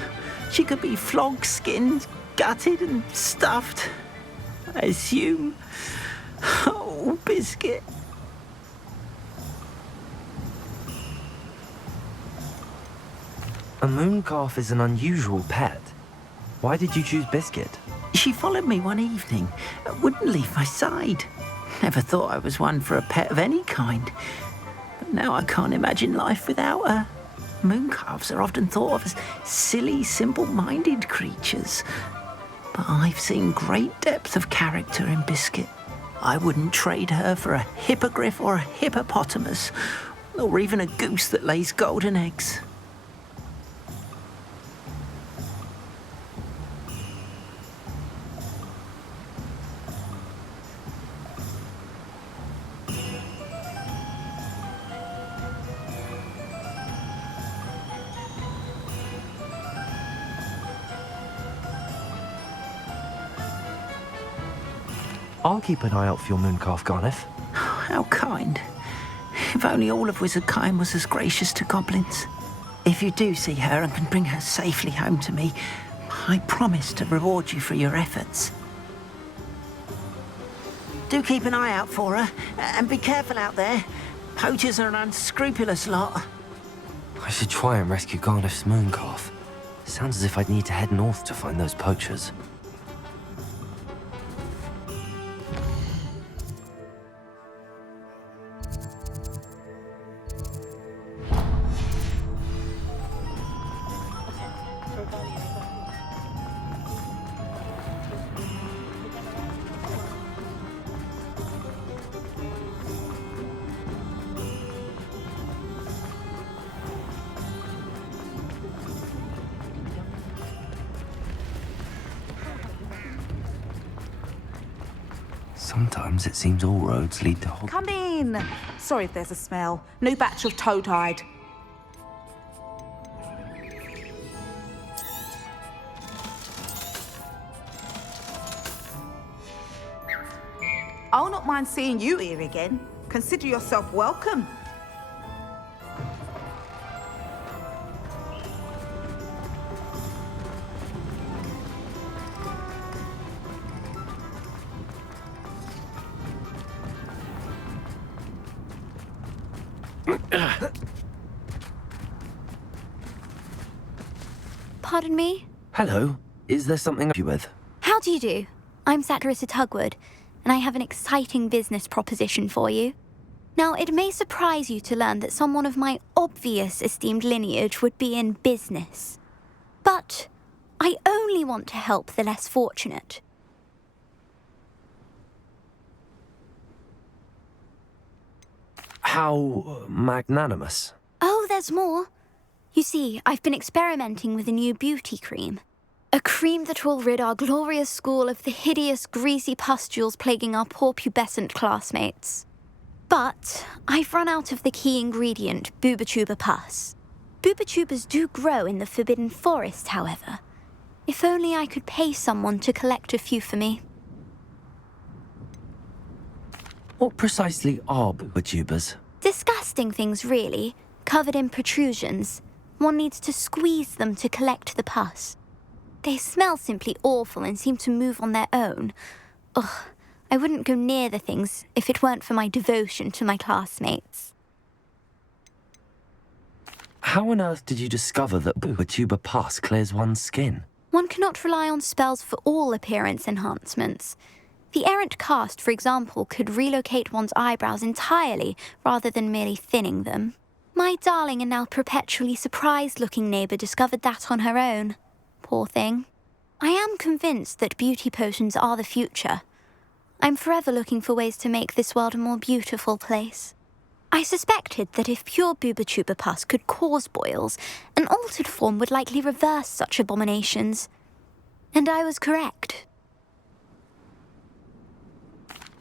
She could be flogged, skinned, gutted and stuffed. I assume. Oh, Biscuit. A mooncalf is an unusual pet. Why did you choose Biscuit? She followed me one evening, wouldn't leave my side. Never thought I was one for a pet of any kind. But now I can't imagine life without her. Mooncalves are often thought of as silly, simple-minded creatures. But I've seen great depth of character in Biscuit. I wouldn't trade her for a hippogriff or a hippopotamus, or even a goose that lays golden eggs. I'll keep an eye out for your mooncalf, Garniff. How kind. If only all of Wizardkind was as gracious to goblins. If you do see her and can bring her safely home to me, I promise to reward you for your efforts. Do keep an eye out for her, and be careful out there. Poachers are an unscrupulous lot. I should try and rescue Garniff's mooncalf. Sounds as if I'd need to head north to find those poachers. Sometimes it seems all roads lead to Hogwarts. Come in. Sorry if there's a smell. New batch of toad-hide. I'll not mind seeing you here again. Consider yourself welcome. Pardon me? Hello. Is there something I can help you with? How do you do? I'm Satirissa Tugwood, and I have an exciting business proposition for you. Now, it may surprise you to learn that someone of my obvious esteemed lineage would be in business. But I only want to help the less fortunate. How magnanimous. Oh, there's more. You see, I've been experimenting with a new beauty cream. A cream that will rid our glorious school of the hideous, greasy pustules plaguing our poor pubescent classmates. But I've run out of the key ingredient, Bubatuba pus. Bubatubas do grow in the Forbidden Forest, however. If only I could pay someone to collect a few for me. What precisely are Bubatubas? Disgusting things, really, covered in protrusions. One needs to squeeze them to collect the pus. They smell simply awful and seem to move on their own. Ugh, I wouldn't go near the things if it weren't for my devotion to my classmates. How on earth did you discover that Bubatuba pus clears one's skin? One cannot rely on spells for all appearance enhancements. The errant cast, for example, could relocate one's eyebrows entirely rather than merely thinning them. My darling and now perpetually surprised-looking neighbour discovered that on her own. Poor thing. I am convinced that beauty potions are the future. I'm forever looking for ways to make this world a more beautiful place. I suspected that if pure Bubatuba pus could cause boils, an altered form would likely reverse such abominations. And I was correct.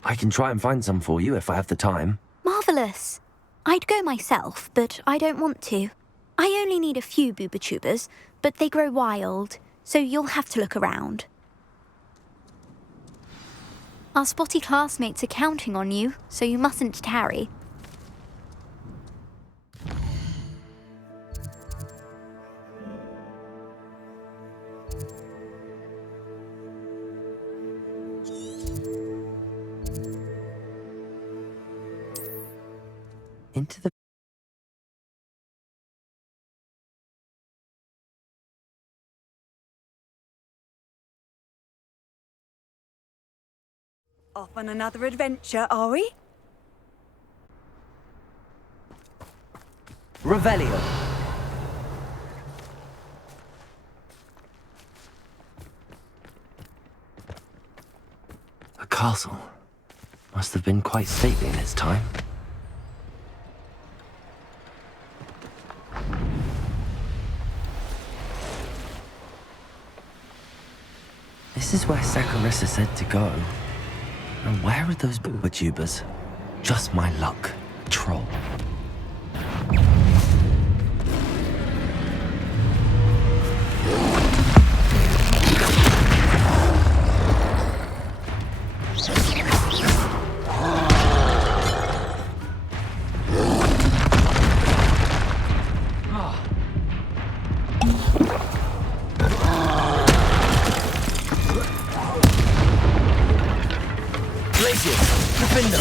I can try and find some for you if I have the time. Marvellous. I'd go myself, but I don't want to. I only need a few Bubatubas, but they grow wild, so you'll have to look around. Our spotty classmates are counting on you, so you mustn't tarry. Into the... Off on another adventure, are we? Revelio. A castle. Must have been quite stately in its time. This is where Satirissa said to go. And where are those Bubatubas? Just my luck, troll. Glacier, Defender!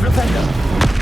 Defender!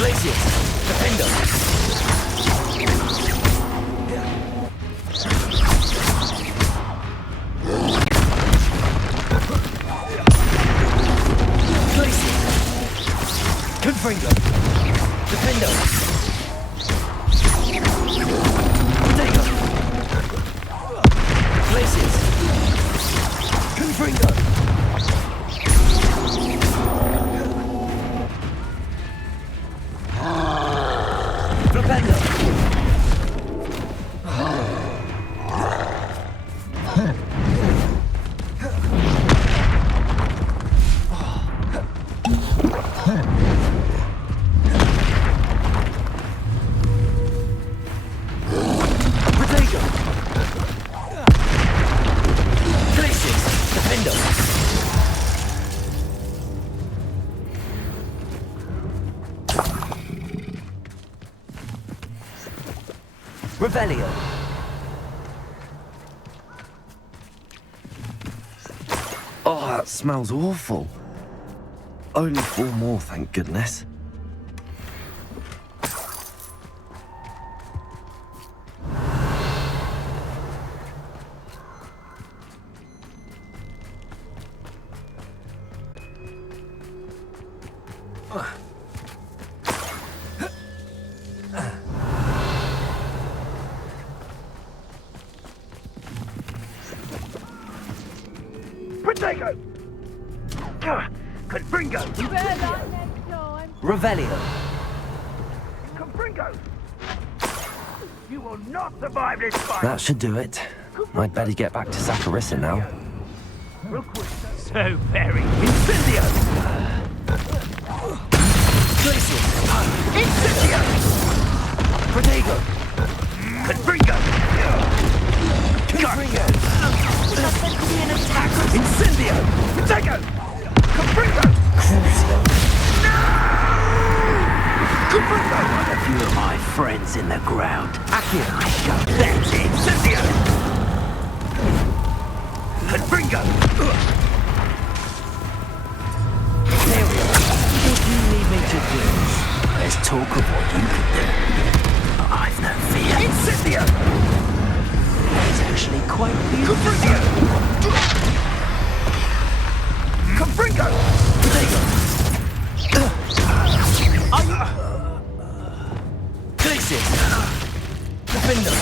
Glacius! Defender! Glacius! Confringo! Defender! Potato! Glacius! Confringo! Propello! Potato! Glacius! Defender! Revelio! Oh, that smells awful. Only 4 more, thank goodness. Potato! Confringo! Revelio! Confringo! You will not survive this fight! That should do it. I'd better get back to Saccharissa now. Real quick. So very. Incendio! Glacius! Incendio! Protego! Confringo! Confringo! Incendio! Protego! Confringo! Confringo! A few of my friends in the ground. Accio! That's it! Incendio! Confringo! What do you need me to do? Let's talk of what you can do. I've no fear. Incendio! It's actually quite beautiful. Confringo! Protego! Glacius! Defender!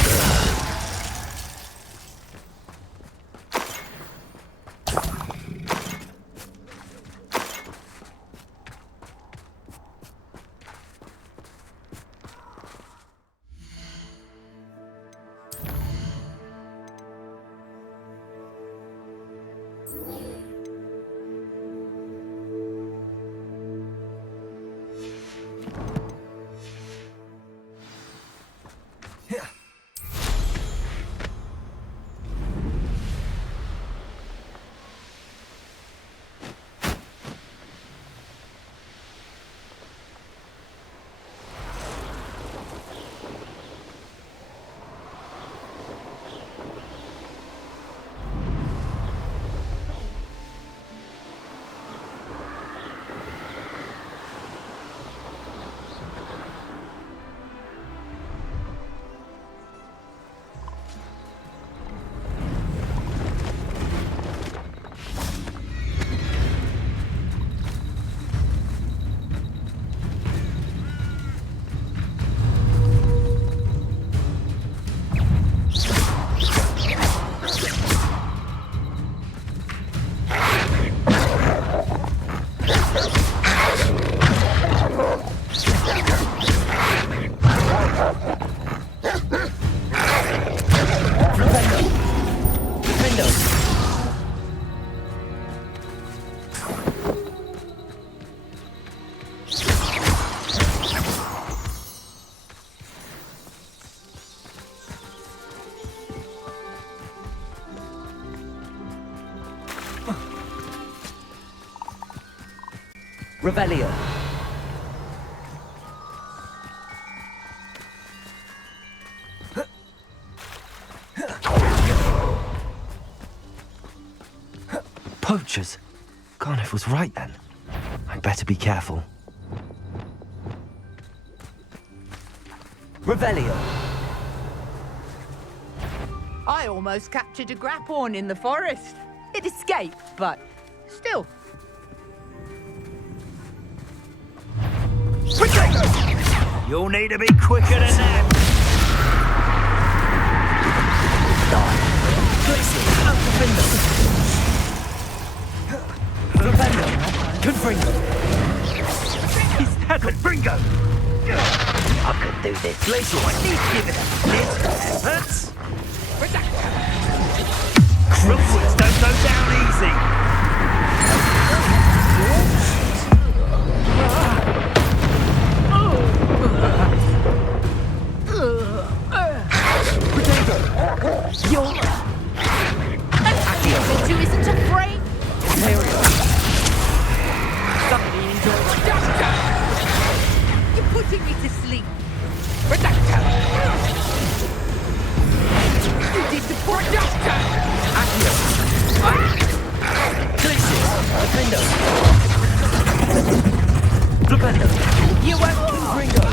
Revelio. Poachers. Garniff was right then. I'd better be careful. Revelio. I almost captured a grapphorn in the forest. It escaped, but still. You'll need to be quicker than that. Confringo. Is that Confringo? I could do this. Glacial, I need to give it a little effort. Hogwarts don't go down easy. Who isn't afraid? Somebody enjoy Reductor! You're putting me to sleep. Reductor! You did the Reductor! Accio! Glacius. Defendo. Flipendo. You won't Confringo.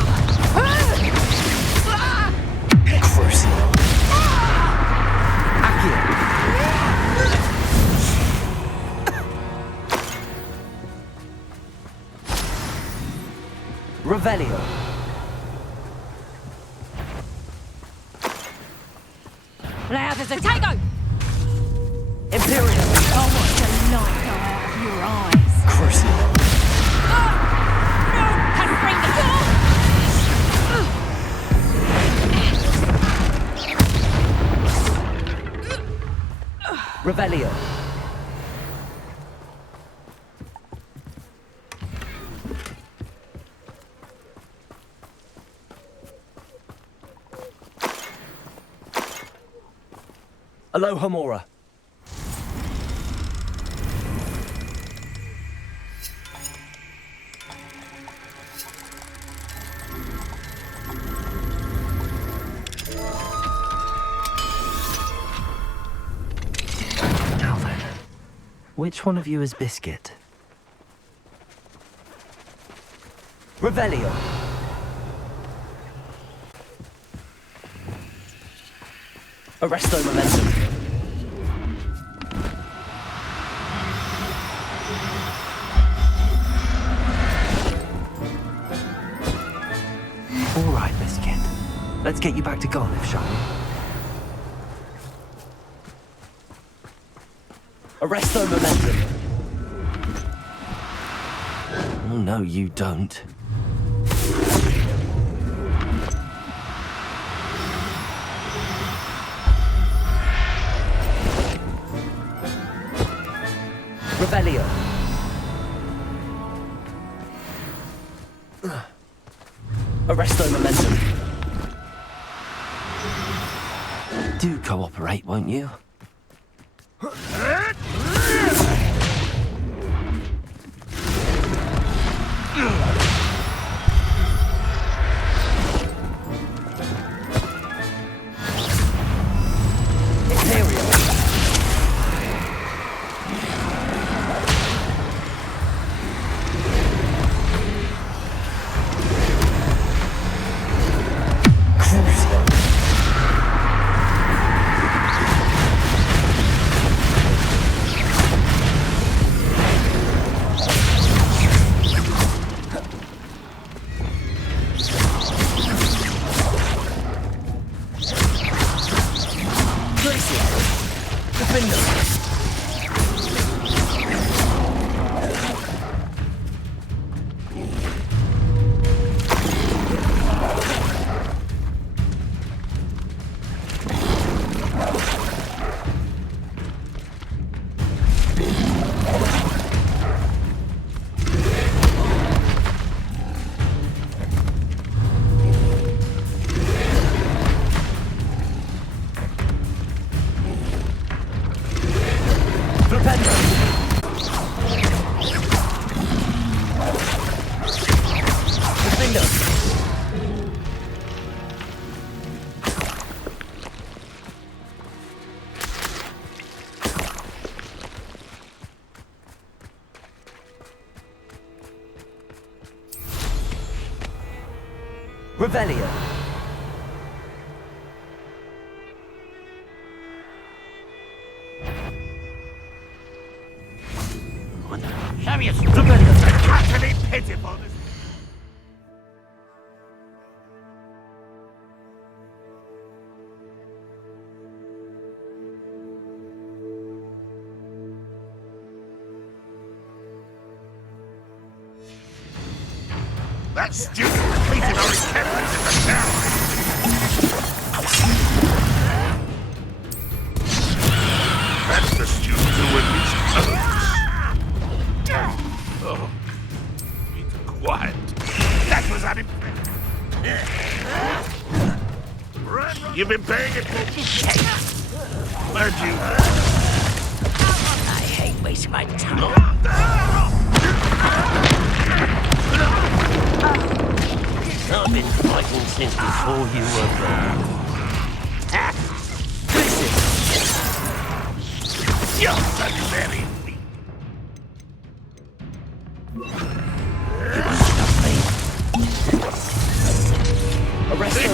Crucio. Accio. Revelio. Loud as a tango! Imperium. I want the light go out of your eyes. Crucio. Revelio. Aloha Mora. Now then, which one of you is Biscuit? Revelio. Arresto Momentum. All right, Biscuit. Let's get you back to Garliff, shall we? Arresto Momentum. Oh, no, you don't. Revelio. Arresto Momentum. Do cooperate, won't you? Revelio. That student completed our encampment in the tower. That's the student who released others. Oh, be quiet. That was unimpressive. You've been paying it for... Where'd you... I hate wasting my time. I've been fighting since before you were born. You're very weak. You won't stop me. Arrest him.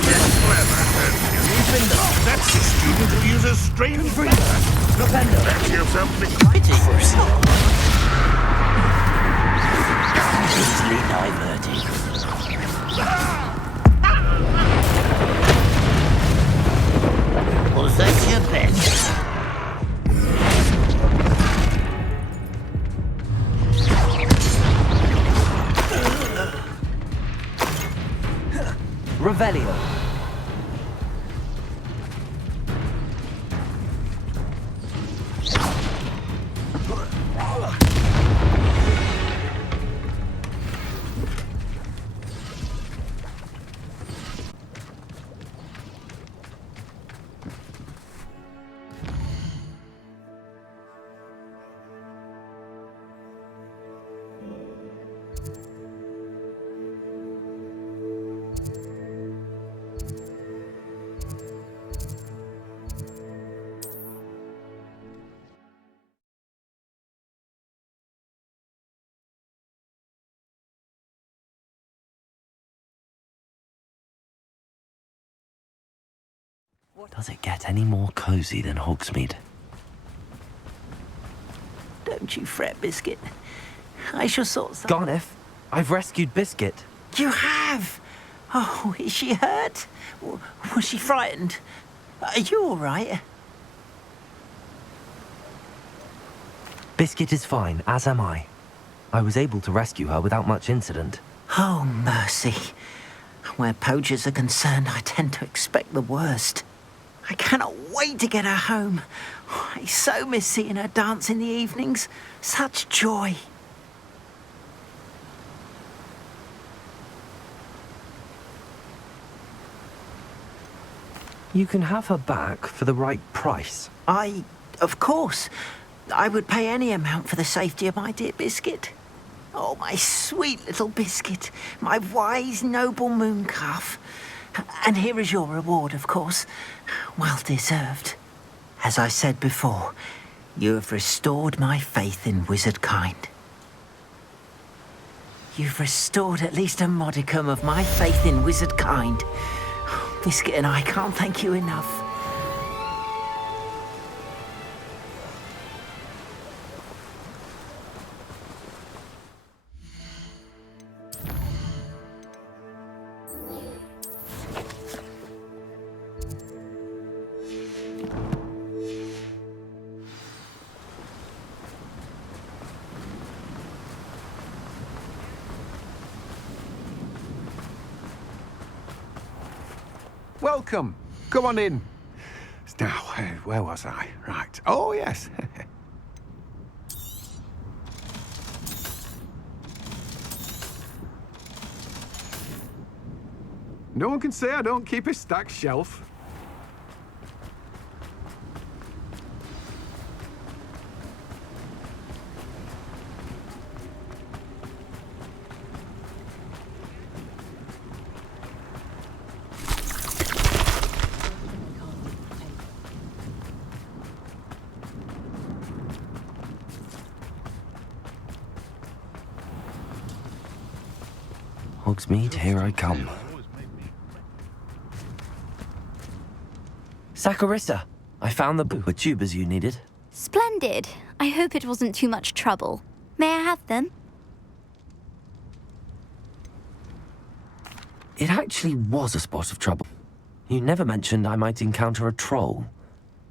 That's the student who uses strange breathing. That's yourself the Easily diverted. Was that your best? Revelio. Does it get any more cozy than Hogsmeade? Don't you fret, Biscuit. I shall sort some... Garneth, I've rescued Biscuit. You have? Oh, is she hurt? Was she frightened? Are you all right? Biscuit is fine, as am I. I was able to rescue her without much incident. Oh, mercy. Where poachers are concerned, I tend to expect the worst. I cannot wait to get her home. I so miss seeing her dance in the evenings. Such joy. You can have her back for the right price. Of course. I would pay any amount for the safety of my dear Biscuit. Oh, my sweet little Biscuit. My wise, noble moon calf. And here is your reward, of course. Well deserved. As I said before, you have restored my faith in wizard kind. You've restored at least a modicum of my faith in wizard kind. Biscuit and I can't thank you enough. Welcome. Come on in. Now, where was I? Right. Oh, yes. No one can say I don't keep a stacked shelf. Hogsmeade, here I come. Saccharissa, I found the tubers you needed. Splendid. I hope it wasn't too much trouble. May I have them? It actually was a spot of trouble. You never mentioned I might encounter a troll.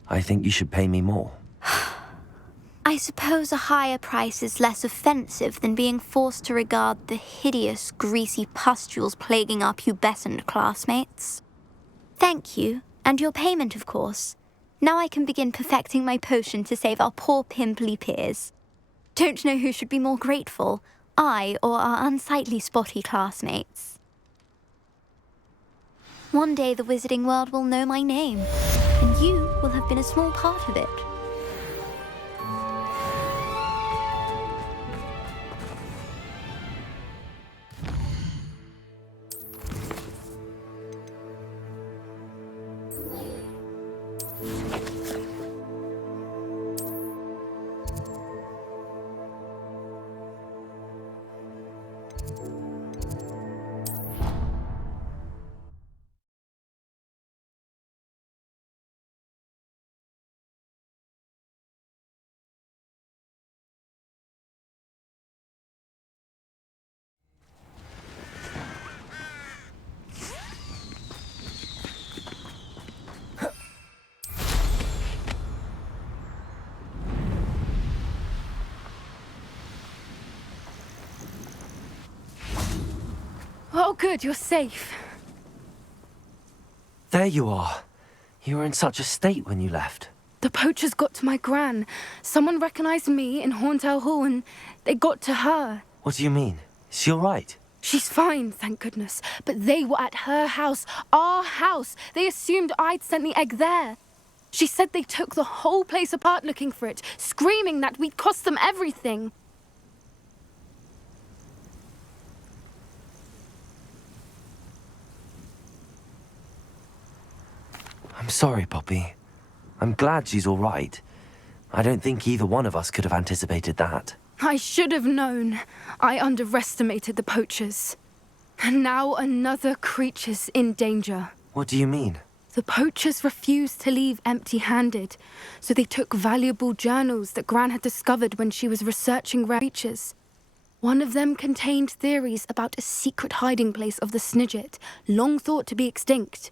I think you should pay me more. I suppose a higher price is less offensive than being forced to regard the hideous, greasy pustules plaguing our pubescent classmates. Thank you, and your payment, of course. Now I can begin perfecting my potion to save our poor pimply peers. Don't know who should be more grateful, I or our unsightly spotty classmates. One day the wizarding world will know my name, and you will have been a small part of it. Oh, good, you're safe. There you are. You were in such a state when you left. The poachers got to my gran. Someone recognized me in Horntail Hall and they got to her. What do you mean? Is she all right? She's fine, thank goodness. But they were at her house, our house. They assumed I'd sent the egg there. She said they took the whole place apart looking for it, screaming that we'd cost them everything. I'm sorry, Poppy. I'm glad she's all right. I don't think either one of us could have anticipated that. I should have known. I underestimated the poachers. And now another creature's in danger. What do you mean? The poachers refused to leave empty-handed, so they took valuable journals that Gran had discovered when she was researching rare creatures. One of them contained theories about a secret hiding place of the Snidget, long thought to be extinct.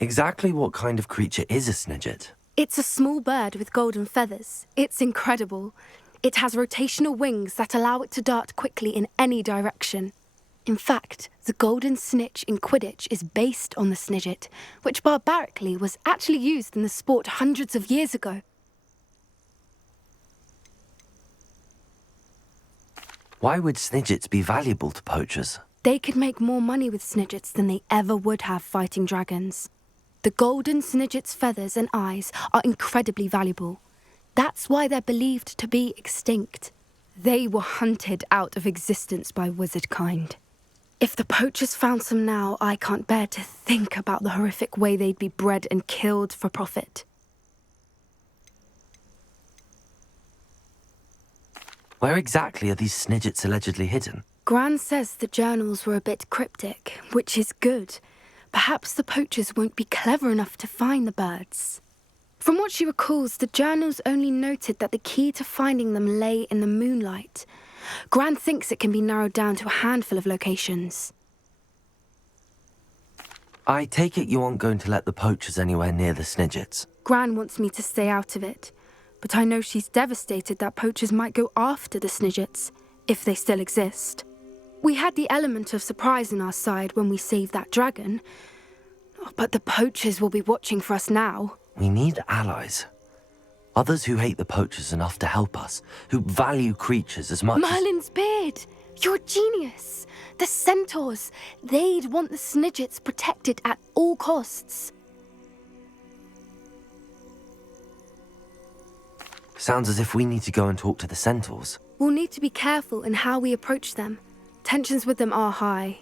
Exactly what kind of creature is a Snidget? It's a small bird with golden feathers. It's incredible. It has rotational wings that allow it to dart quickly in any direction. In fact, the golden snitch in Quidditch is based on the Snidget, which barbarically was actually used in the sport hundreds of years ago. Why would Snidgets be valuable to poachers? They could make more money with Snidgets than they ever would have fighting dragons. The golden Snidget's feathers and eyes are incredibly valuable. That's why they're believed to be extinct. They were hunted out of existence by wizard kind. If the poachers found some now, I can't bear to think about the horrific way they'd be bred and killed for profit. Where exactly are these Snidgets allegedly hidden? Gran says the journals were a bit cryptic, which is good. Perhaps the poachers won't be clever enough to find the birds. From what she recalls, the journals only noted that the key to finding them lay in the moonlight. Gran thinks it can be narrowed down to a handful of locations. I take it you aren't going to let the poachers anywhere near the Snidgets. Gran wants me to stay out of it, but I know she's devastated that poachers might go after the Snidgets, if they still exist. We had the element of surprise on our side when we saved that dragon, but the poachers will be watching for us now. We need allies. Others who hate the poachers enough to help us, who value creatures as much Merlin's beard! You're a genius! The centaurs! They'd want the Snidgets protected at all costs. Sounds as if we need to go and talk to the centaurs. We'll need to be careful in how we approach them. Tensions with them are high.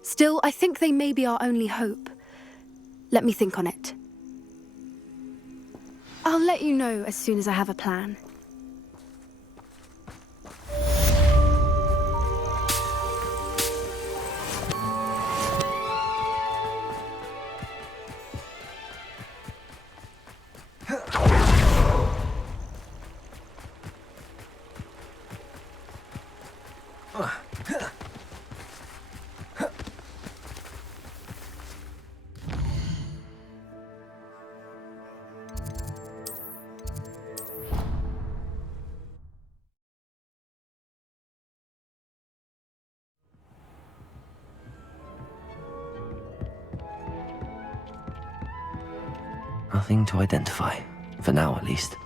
Still, I think they may be our only hope. Let me think on it. I'll let you know as soon as I have a plan. Nothing to identify. For now, at least.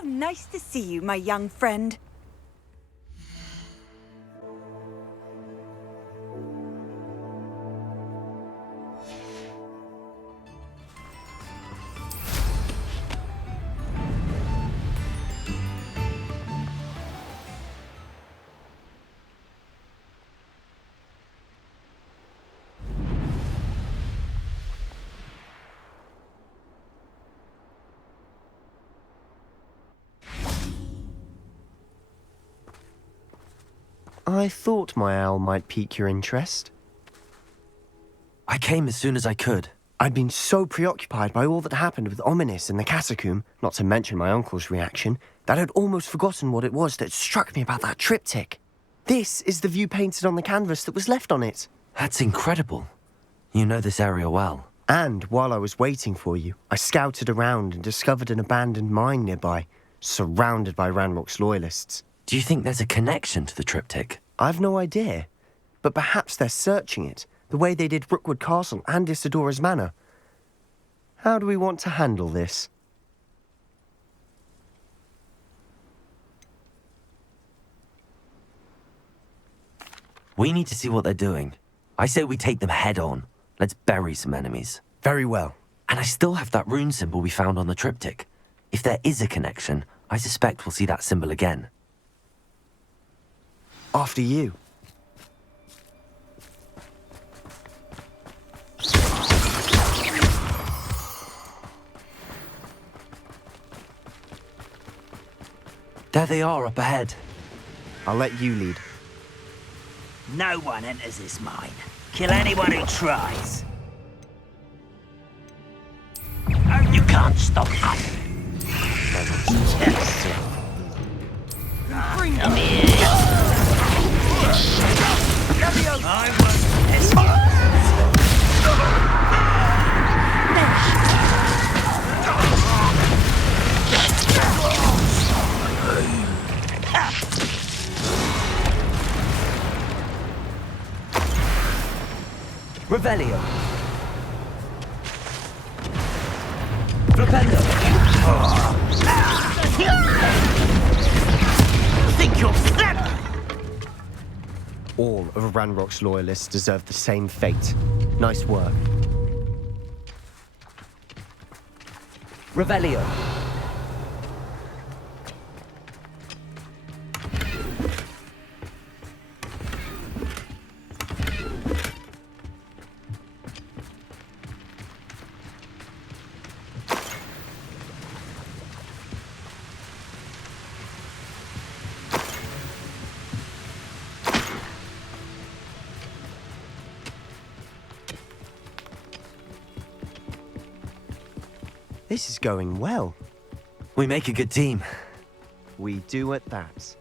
How nice to see you, my young friend. I thought my owl might pique your interest. I came as soon as I could. I'd been so preoccupied by all that happened with Ominis in the catacomb, not to mention my uncle's reaction, that I'd almost forgotten what it was that struck me about that triptych. This is the view painted on the canvas that was left on it. That's incredible. You know this area well. And while I was waiting for you, I scouted around and discovered an abandoned mine nearby, surrounded by Ranrock's loyalists. Do you think there's a connection to the triptych? I've no idea, but perhaps they're searching it, the way they did Rookwood Castle and Isidora's Manor. How do we want to handle this? We need to see what they're doing. I say we take them head on. Let's bury some enemies. Very well. And I still have that rune symbol we found on the triptych. If there is a connection, I suspect we'll see that symbol again. After you. There they are up ahead. I'll let you lead. No one enters this mine. Kill anyone who tries. You can't stop us. Bring them here. I won't test you. Revelio. Flipendo. Think you're clever? All of Ranrock's loyalists deserve the same fate. Nice work. Revelio. This is going well. We make a good team. We do at that.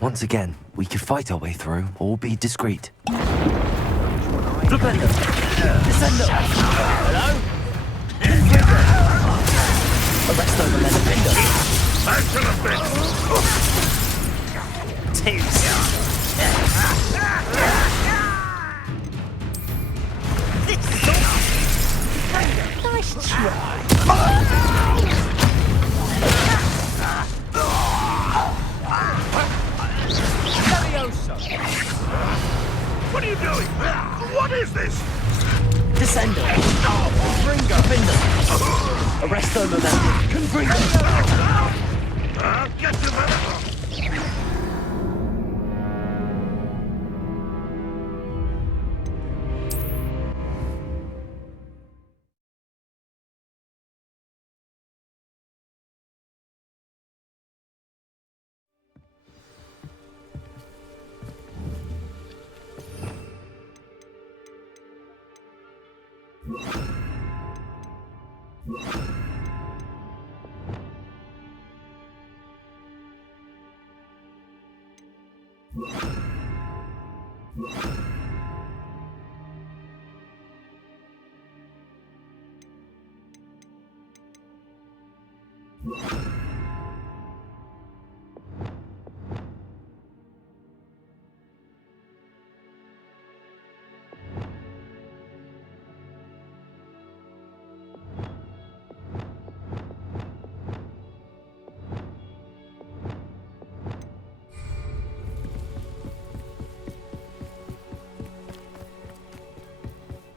Once again, we could fight our way through or be discreet. Flipendo! Descendo! Hello? Arresto the Lenapindo! Back to the pit! Nice try! What are you doing? What is this? Descendo! Confringo! Findo! Arresto Momentum! Confringo! I'll get you, man!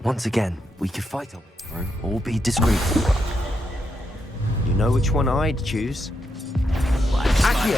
Once again, we could fight our way through or be discreet. You know which one I'd choose? Accio!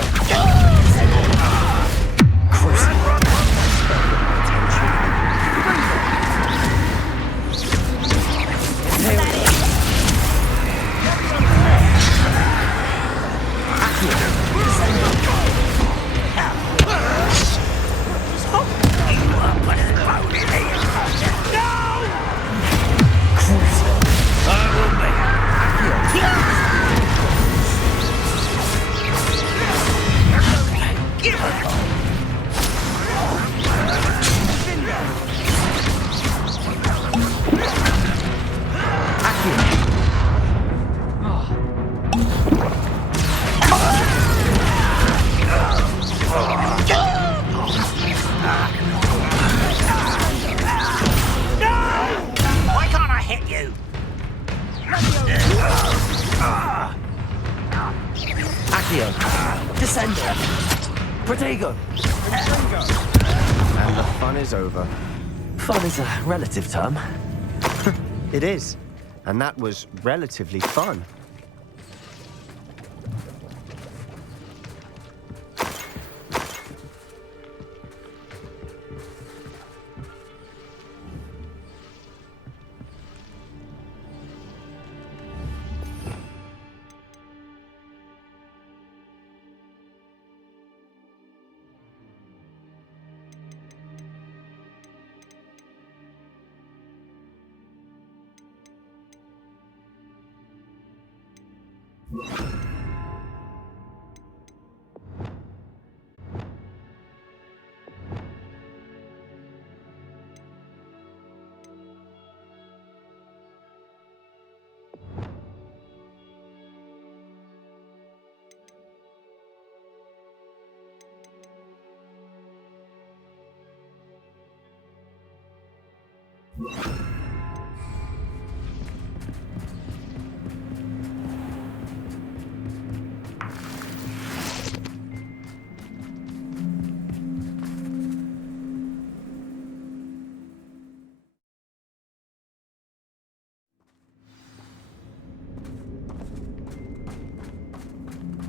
Descendo! Protego! And the fun is over. Fun is a relative term. It is. And that was relatively fun.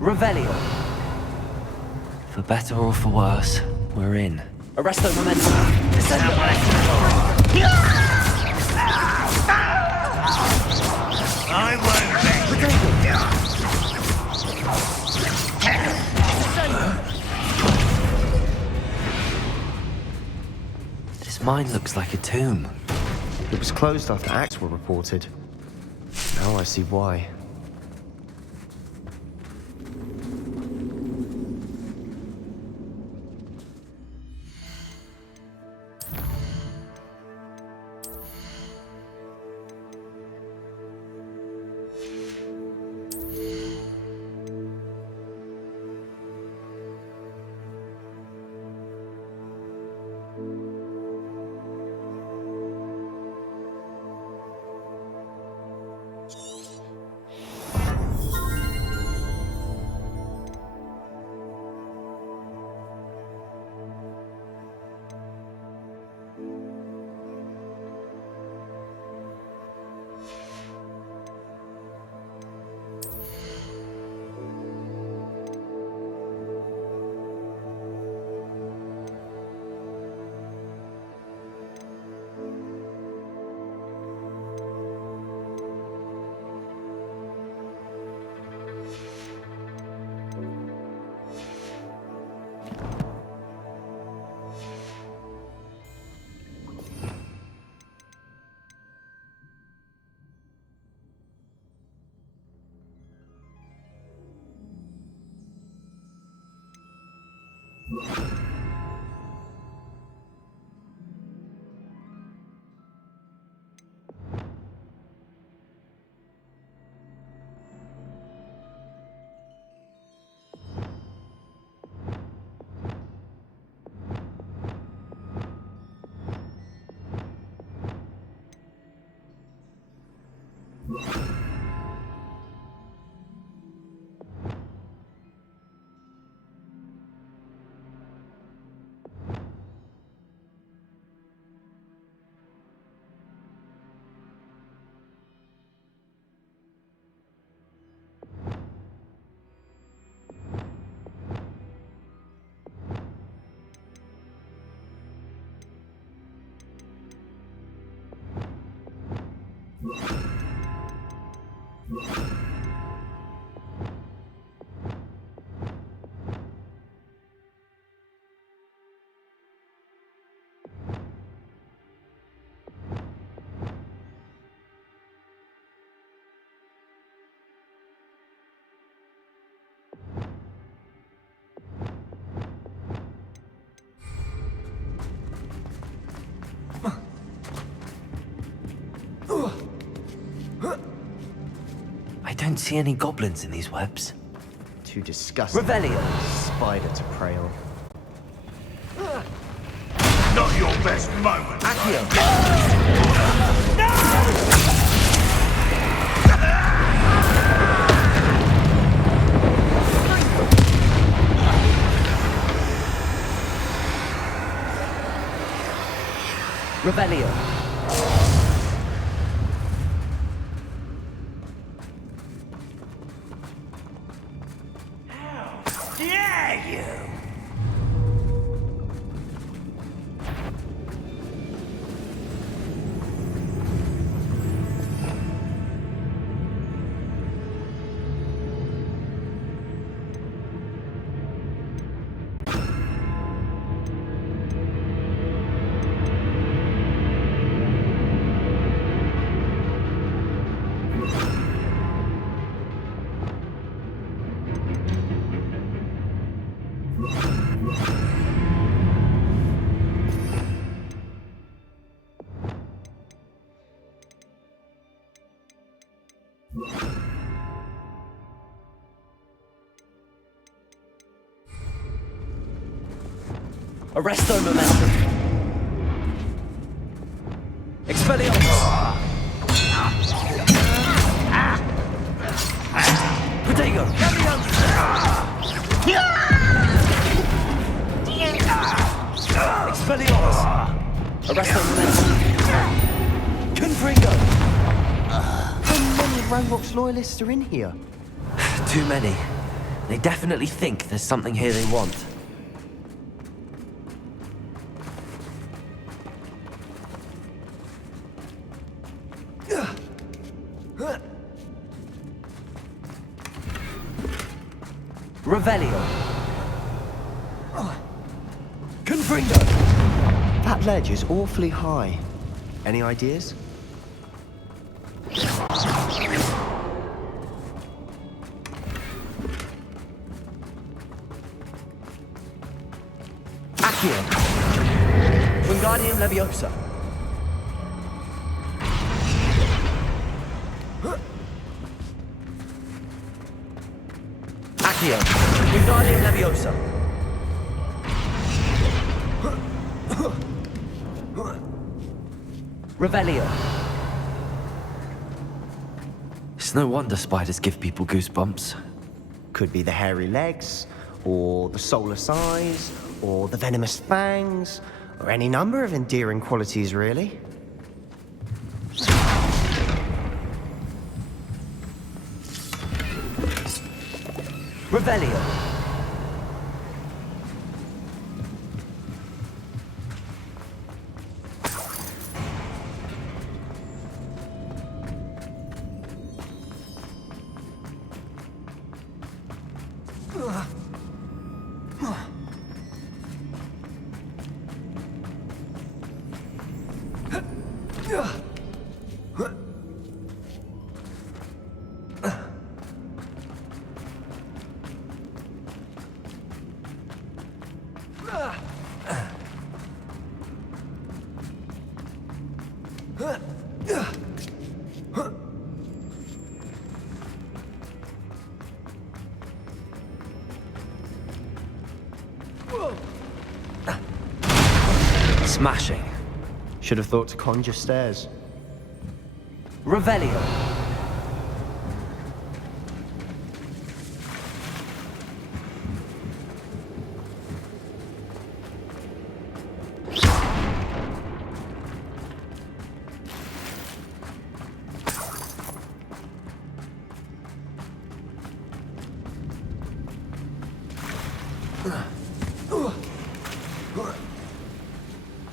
Revelio! For better or for worse, we're in. Arresto Momentum! Descendo! I won't bet. This mine looks like a tomb. It was closed after acts were reported. Now I see why. I don't see any goblins in these webs. Too disgusting. Revelio! Spider to prey on. Not your best moment. Accio! Revelio! Arresto momentum. Expelliarmus. Protego. Expelliarmus. Arresto momentum. Confringo. How many Ranrock's loyalists are in here? Too many. They definitely think there's something here they want. Revelio. Confringo. That ledge is awfully high. Any ideas? Accio. Wingardium Leviosa. Accio. Wingardium Leviosa. Revelio. It's no wonder spiders give people goosebumps. Could be the hairy legs, or the soulless eyes, or the venomous fangs, or any number of endearing qualities, really. Revelio. Smashing. Should have thought to conjure stairs. Revelio.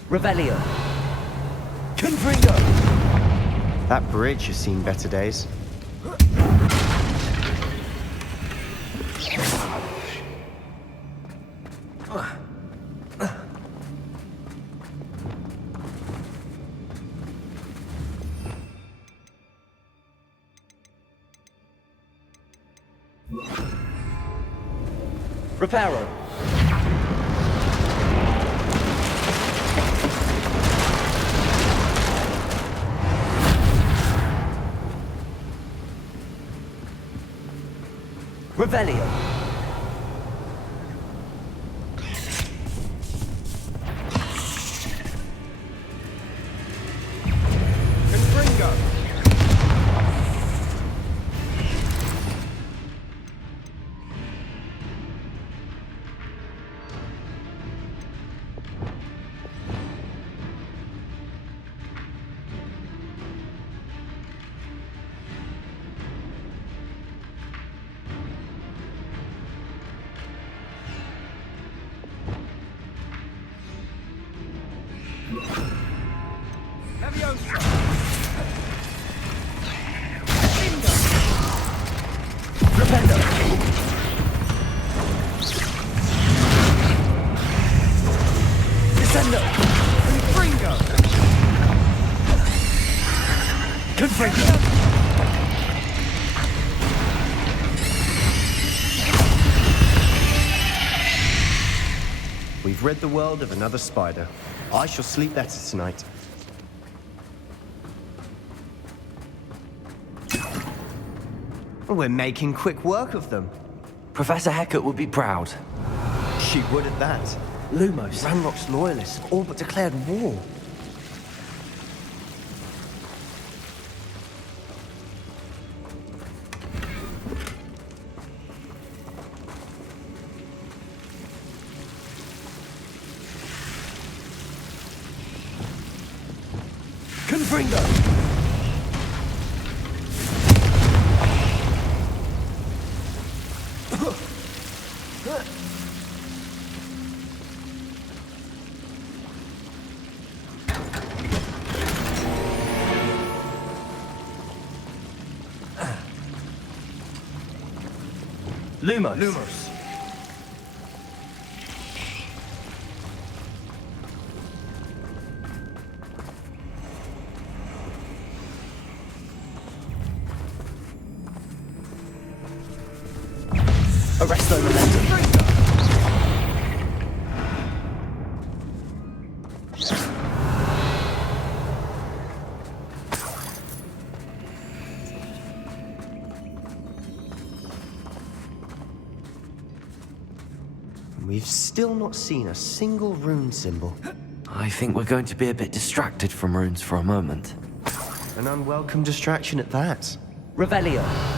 Revelio. Confringo. That bridge has seen better days. Reparo. Revelio. Confringo. Leviosa. Bingo. Rependo. Descendo. Confringo. Confringo. We've rid the world of another spider. I shall sleep better tonight. We're making quick work of them. Professor Hecat would be proud. She would at that. Lumos, Ranrock's loyalists, have all but declared war. Confringo! Lumos. Lumos. Arresto momentum. We've still not seen a single rune symbol. I think we're going to be a bit distracted from runes for a moment. An unwelcome distraction at that. Revelio.